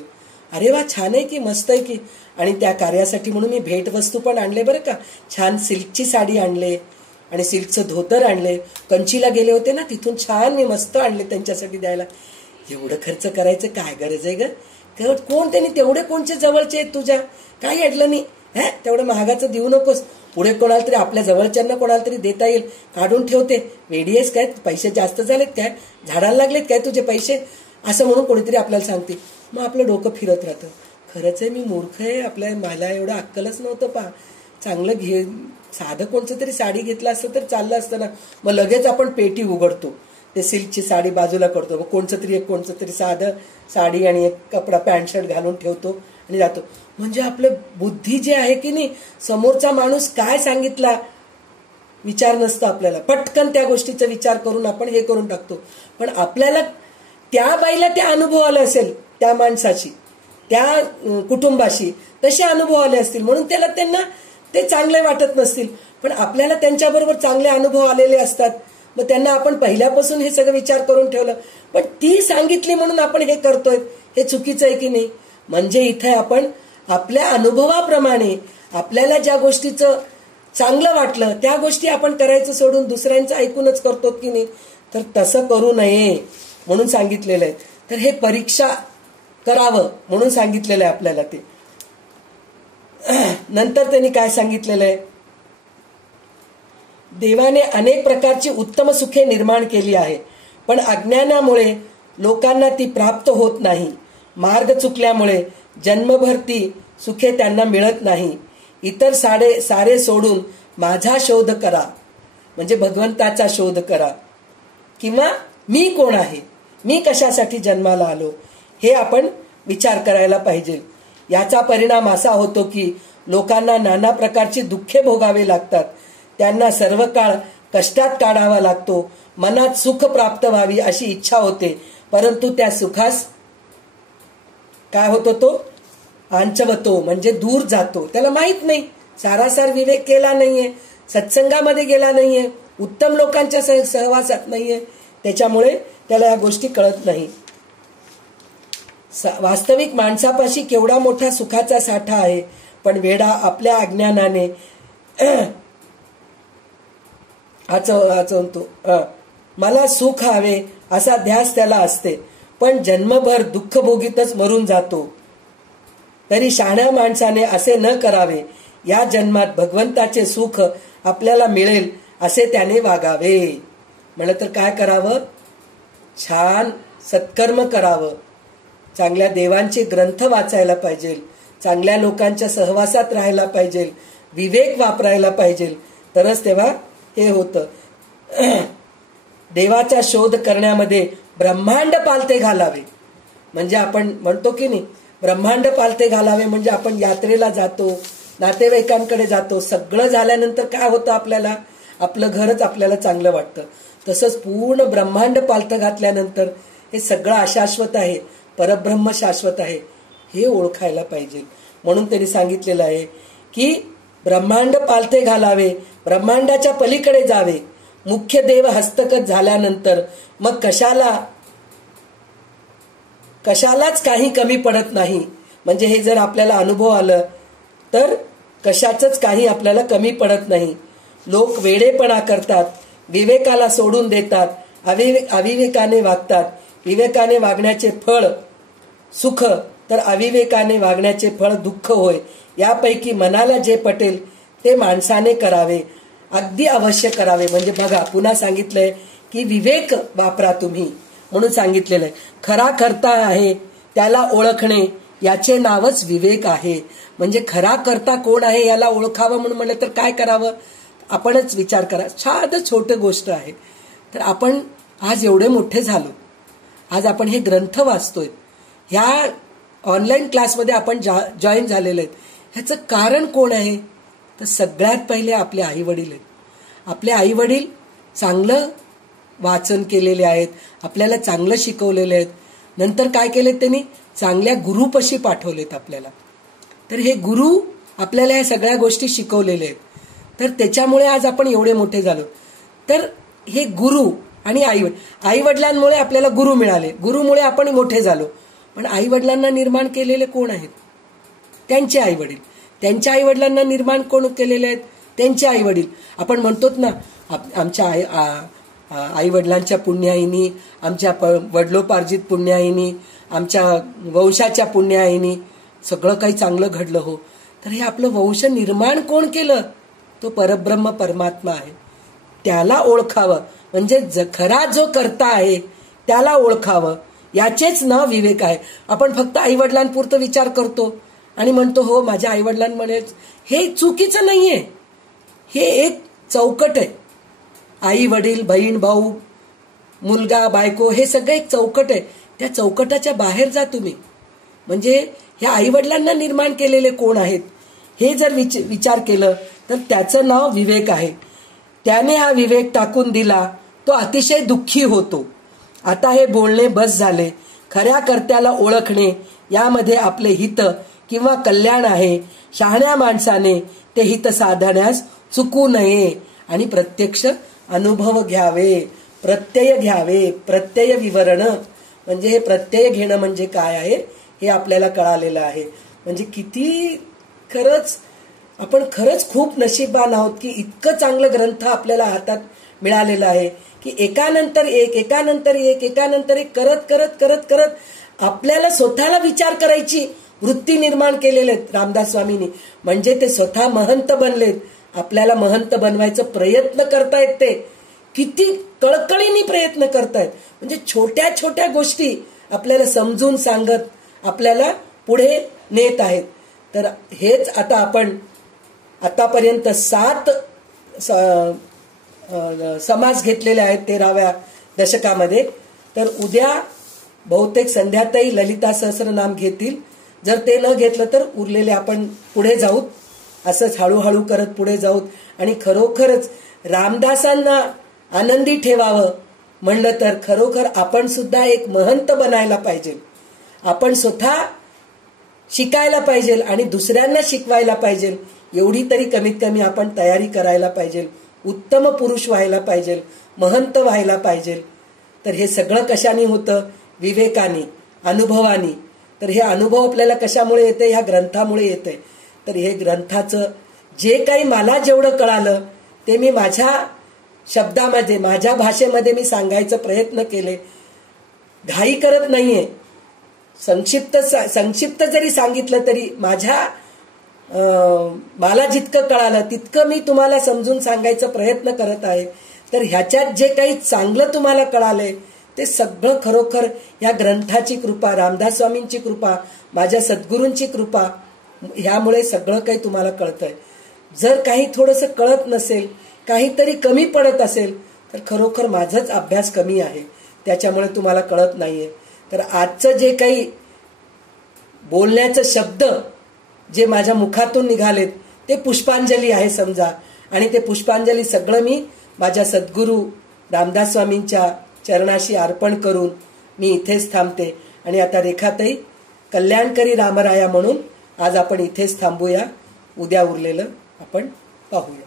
अरे वा, छान आहे की, मस्त आहे की. आणि त्या कार्यासाठी म्हणून मी भेट वस्तू पण आणले बरं का. छान सिल्कची साडी आणले आणि सिल्कचं धोतर आणले. कंचीला गेले होते ना, तिथून छान मी मस्त आणले त्यांच्यासाठी द्यायला. एवढं खर्च करायचं काय गरज आहे ग? कोण त्यांनी तेवढे कोणचे जवळचे आहेत तुझ्या? काही अडलं नाही. तेवढं महागाचं देऊ नकोस. पुढे कोणाला तरी आपल्या जवळच्यांना कोणाला तरी देता येईल, काढून ठेवते. वेडी आहेस काय? पैसे जास्त झालेत काय? झाडाला लागलेत काय तुझे पैसे? असं म्हणून कोणीतरी आपल्याला सांगते. मग आपलं डोकं फिरत राहतं. खरंच आहे, मी मूर्ख आहे, मला एवढं अक्कलच नव्हतं. चांगलं साधं कोणचं तरी साडी घेतलं असतं तर चाललं असतं ना. मग लगेच आपण पेटी उघडतो, ते सिल्कची साडी बाजूला करतो, कोणचं तरी साधं साडी आणि एक कपडा पॅन्ट शर्ट घालून ठेवतो आणि जातो. म्हणजे आपलं बुद्धी जे आहे की नाही, समोरचा माणूस काय सांगितला विचार नसतो आपल्याला. पटकन त्या गोष्टीचा विचार करून आपण हे करून टाकतो. पण आपल्याला त्या बाईला त्या अनुभव आले असेल, त्या माणसाची, त्या कुटुंबाशी तसे अनुभव आले असतील, म्हणून त्यांना ते चांगले वाटत नसतील. पण आपल्याला त्यांच्याबरोबर चांगले अनुभव आलेले असतात, मग त्यांना आपण पहिल्यापासून हे सगळं विचार करून ठेवलं, पण ती सांगितली म्हणून आपण हे करतोय, हे चुकीचं आहे की नाही? म्हणजे इथे आपण आपल्या अनुभवाप्रमाणे आपल्याला ज्या गोष्टीचं चांगलं वाटलं त्या गोष्टी आपण करायचं सोडून दुसऱ्यांचं ऐकूनच करतो की नाही? तर तसं करू नये म्हणून सांगितलेलं आहे. तर हे परीक्षा करावं म्हणून सांगितलेलं आहे आपल्याला. ते नंतर त्यांनी काय सांगितलेलं आहे? देवाने अनेक प्रकारची उत्तम सुखे निर्माण केली आहे, पण अज्ञानामुळे लोकांना ती प्राप्त होत नाही. मार्ग चुकल्यामुळे जन्मभर ती सुखे त्यांना मिळत नाही. इतर सारे सोडून माझा शोध करा, म्हणजे भगवंताचा शोध करा, किंवा मी कोण आहे, मी कशासाठी जन्माला आलो, हे आपण विचार करायला पाहिजे. याचा परिणाम असा होतो की लोकांना नाना प्रकारची दुःखे भोगावे लागतात. त्यांना सर्व काळ कष्टात काढावा लागतो. मनात सुख प्राप्त व्हावी अशी इच्छा होते, परंतु त्या सुखास काय होतो? तो आंचवतो, म्हणजे दूर जातो. त्याला माहित नाही, सारासार विवेक केला नाहीये, सत्संगामध्ये गेला नाहीये, उत्तम लोकांच्या सहवासात नाहीये, त्याच्यामुळे त्याला या गोष्टी कळत नाही. वास्तविक माणसापाशी केवढा मोठा सुखाचा साठा आहे, पण वेडा आपल्या अज्ञानाने आचवतो. मला सुख हवे असा ध्यास त्याला असते, पण जन्मभर दुःख भोगीतच मरून जातो. तरी शहाण्या माणसाने असे न करावे. या जन्मात भगवंताचे सुख आपल्याला मिळेल असे त्याने वागावे. म्हणलं तर काय करावं? छान सत्कर्म करावं, चांगल्या देवांचे ग्रंथ वाचायला पाहिजे, चांगल्या लोकांच्या सहवासात राहायला पाहिजे, विवेक वापरायला पाहिजे, तरच तेव्हा हे होतं. देवाचा शोध करण्यामध्ये ब्रह्मांड पालथे घालावे. म्हणजे आपण म्हणतो की नाही, ब्रह्मांड पालथे घालावे म्हणजे आपण यात्रेला जातो, नातेवाईकांकडे जातो, सगळं झाल्यानंतर काय होतं? आपल्याला आपलं घरच आपल्याला चांगलं वाटतं. तसंच पूर्ण ब्रह्मांड पालथं घातल्यानंतर हे सगळं अशाश्वत आहे, परब्रह्म शाश्वत आहे, हे ओळखायला पाहिजे. म्हणून त्यांनी सांगितलेलं आहे की ब्रह्मांड पालथे घालावे, ब्रह्मांडाच्या पलीकडे जावे. मुख्य देव हस्तगत झाल्यानंतर मग कशालाच काही कमी पडत नाही. म्हणजे हे जर आपल्याला अनुभव आलं तर कशाचंच काही आपल्याला कमी पडत नाही. लोक वेडेपणा करतात, विवेकाला सोडून देतात, अविवेकाने वागतात. विवेकाने वागण्याचे फळ सुख, तर अविवेकाने वागण्याचे फळ दुःख होय. यापैकी मनाला जे पटेल ते माणसाने करावे, अगदी अवश्य करावे. म्हणजे बघा, पुन्हा सांगितलंय की विवेक वापरा तुम्ही म्हणून सांगितलेलं आहे. खरा करता आहे त्याला ओळखणे, याचे नावच विवेक आहे. म्हणजे खरा करता कोण आहे याला ओळखावं म्हणून म्हणलं तर काय करावं? आपणच विचार करा. साधं छोटं गोष्ट आहे. तर आपण आज एवढे मोठे झालो, आज आपण हे ग्रंथ वाचतोय, ह्या ऑनलाईन क्लासमध्ये आपण जॉईन झालेले आहेत. ह्याचं कारण कोण आहे? तर सगळ्यात पहिले आपले आई वडील आहेत. आपले आई वडील चांगलं वाचन केलेले आहेत, आपल्याला चांगलं शिकवलेले आहेत. नंतर काय केलेत त्यांनी? चांगल्या गुरुपाशी पाठवलेत आपल्याला. तर हे गुरु आपल्याला ह्या सगळ्या गोष्टी शिकवलेल्या आहेत. तर त्याच्यामुळे आज आपण एवढे मोठे झालो. तर हे गुरु आणि आई वडिलांमुळे आपल्याला गुरु मिळाले, गुरुमुळे आपण मोठे झालो. पण आई वडिलांना निर्माण केलेले कोण आहेत? त्यांचे आई वडील. त्यांच्या आई वडिलांना निर्माण कोण केलेले आहेत? त्यांचे आई वडील. आपण म्हणतोत ना, आमच्या आई वडिलांच्या पुण्याईनी, आमच्या वडिलोपार्जित पुण्याईनी, आमच्या वंशाच्या पुण्याईनी सगळं काही चांगलं घडलं हो. तर हे आपलं वंश निर्माण कोण केलं? तो परब्रह्म परमात्मा आहे. त्याला ओळखावं. म्हणजे खरा जो करता आहे त्याला ओळखावं, याचेच नाव विवेक आहे. आपण फक्त आई वडिलांपुरतं विचार करतो आणि म्हणतो हो माझ्या आई वडिलांमुळेच. हे चुकीचं नाहीये. हे एक चौकट आहे. आई वडील, बहीण भाऊ, मुलगा बायको, हे सगळं एक चौकट आहे. त्या चौकटाच्या बाहेर जा तुम्ही. म्हणजे ह्या आई वडिलांना निर्माण केलेले कोण आहेत हे जर विचार केलं तर त्याचं नाव विवेक आहे. त्याने हा विवेक टाकून दिला तो अतिशय दुःखी होतो. आता हे बोलणे बस झाले. खऱ्या कर्त्याला ओळखणे यामध्ये आपले हित किंवा कल्याण आहे. शहाण्या माणसाने ते हित साधण्यास चुकू नये आणि प्रत्यक्ष अनुभव घ्यावे, प्रत्यय घ्यावे. प्रत्यय विवरण म्हणजे हे प्रत्यय घेणं म्हणजे काय आहे हे आपल्याला कळालेलं आहे. म्हणजे किती खरंच आपण खरंच खूप नशीबवान आहोत की इतकं चांगलं ग्रंथ आपल्याला हातात मिळालेलं आहे की एकानंतर एक करत करत करत करत आपल्याला स्वतःला विचार करायची वृत्ती निर्माण केलेले आहेत रामदास स्वामींनी. म्हणजे ते स्वतः महंत बनलेत, आपल्याला महंत बनवायचा प्रयत्न करतायत. ते किती कळकळीने प्रयत्न करतायत. म्हणजे छोट्या छोट्या गोष्टी आपल्याला समजून सांगत आपल्याला पुढे नेत आहेत. तर हेच आता आपण आतापर्यंत 7 समास घेतलेले आहेत 13व्या दशकामध्ये. तर उद्या बहुतेक संध्याताई ललिता सहस्रनाम घेतील. जर ते न घेतलं तर उरलेले आपण पुढे जाऊत. असंच हळूहळू करत पुढे जाऊत आणि खरोखरच रामदासांना आनंदी ठेवावं म्हणलं तर खरोखर आपण सुद्धा एक महंत बनायला पाहिजे. आपण स्वतः शिकायला पाहिजे आणि दुसऱ्यांना शिकवायला पाहिजे. एवढी तरी कमीत कमी आपण तयारी करायला पाहिजे. उत्तम पुरुष व्हायला पाहिजे, महंत व्हायला पाहिजे. तर हे सगळं कशाने होतं? विवेकाने, अनुभवाने. तर हे अनुभव आपल्याला कशामुळे येते? ह्या ग्रंथामुळे येते. तर हे ग्रंथाचं जे काही मला जेवढं कळालं ते मी माझ्या शब्दामध्ये, माझ्या भाषेमध्ये मी सांगायचा प्रयत्न केले. घाई करत नाहीये. संक्षिप्त जरी सांगितलं तरी मला जितकं कळालं तितकं मी तुम्हाला समजून सांगायचा प्रयत्न करत आहे. तर ह्याच्यात जे काही चांगलं तुम्हाला कळालंय ते सगळं खरोखर या ग्रंथाची कृपा, रामदास स्वामींची कृपा, माझ्या सद्गुरूंची कृपा, ह्यामुळे सगळं काही तुम्हाला कळतंय. जर काही थोडंसं कळत नसेल, काहीतरी कमी पडत असेल तर खरोखर माझाच अभ्यास कमी आहे, त्याच्यामुळे तुम्हाला कळत नाहीये. तर आजचं जे काही बोलण्याचं शब्द जे माझ्या मुखातून निघालेत ते पुष्पांजली आहे समजा. आणि ते पुष्पांजली सगळं मी माझ्या सद्गुरू रामदास स्वामींच्या चरणाशी अर्पण करून मी इथेच थांबते. आणि आता रेखाताई कल्याणकरी रामराया म्हणून आज आपण इथेच थांबूया. उद्या उरलेलं आपण पाहूया.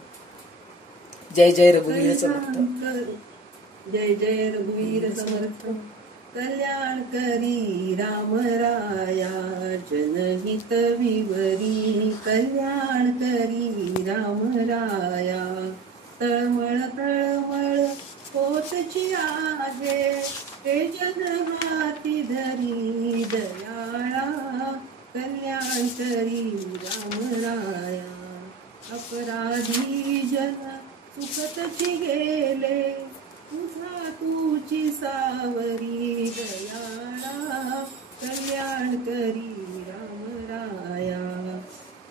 जय जय रघुवीर समर्थ. जय जय रघुवीर समर्थ. कल्याण करी रामराया जनहित विवरी. कल्याण करी रामराया तळमळ तळमळ होतची आहे ते जन हाती धरी दयाळा. कल्याण करी रामराया अपराधी जन सुखतची गेले तुझा तुझी सावरी दयाळा. कल्याण करी रामराया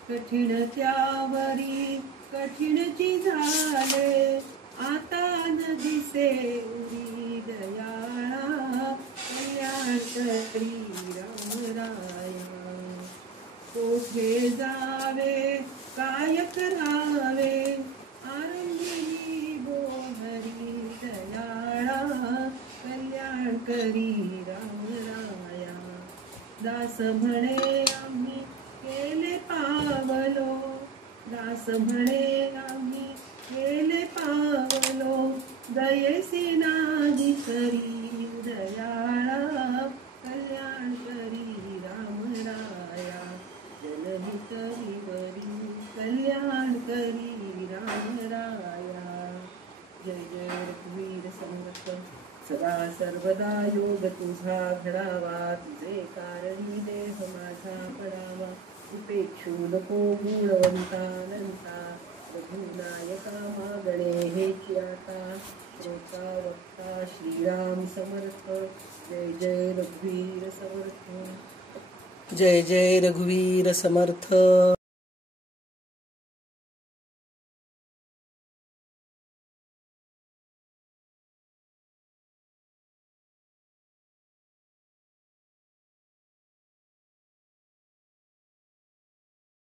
कठीण त्यावरी कठीणची झाले आता न दिसे उरी दयाळा. कल्याण करी रामराया कोठे जावे काय करावे आरंभी बोहरी दयाळा. कल्याण करी रामराया दास म्हणे आम्ही केले पावलो. दास म्हणे आम्ही केले पावलो दयेसी नादी करी दयाळा. कल्याण करी रामराया जनहित विवरी. कल्याण करी रामराया. जय जय रघुवीर समर्थ. सदा सर्वदा योग तुझा घडावा तुझे कारणी देह माझा पडावा. उपेक्षू नको गुणवंतानंता रघुनायका मागणे हेची आता. श्रोता वक्ता श्रीराम समर्थ. जय जय रघुवीर समर्थ. जय जय रघुवीर समर्थ.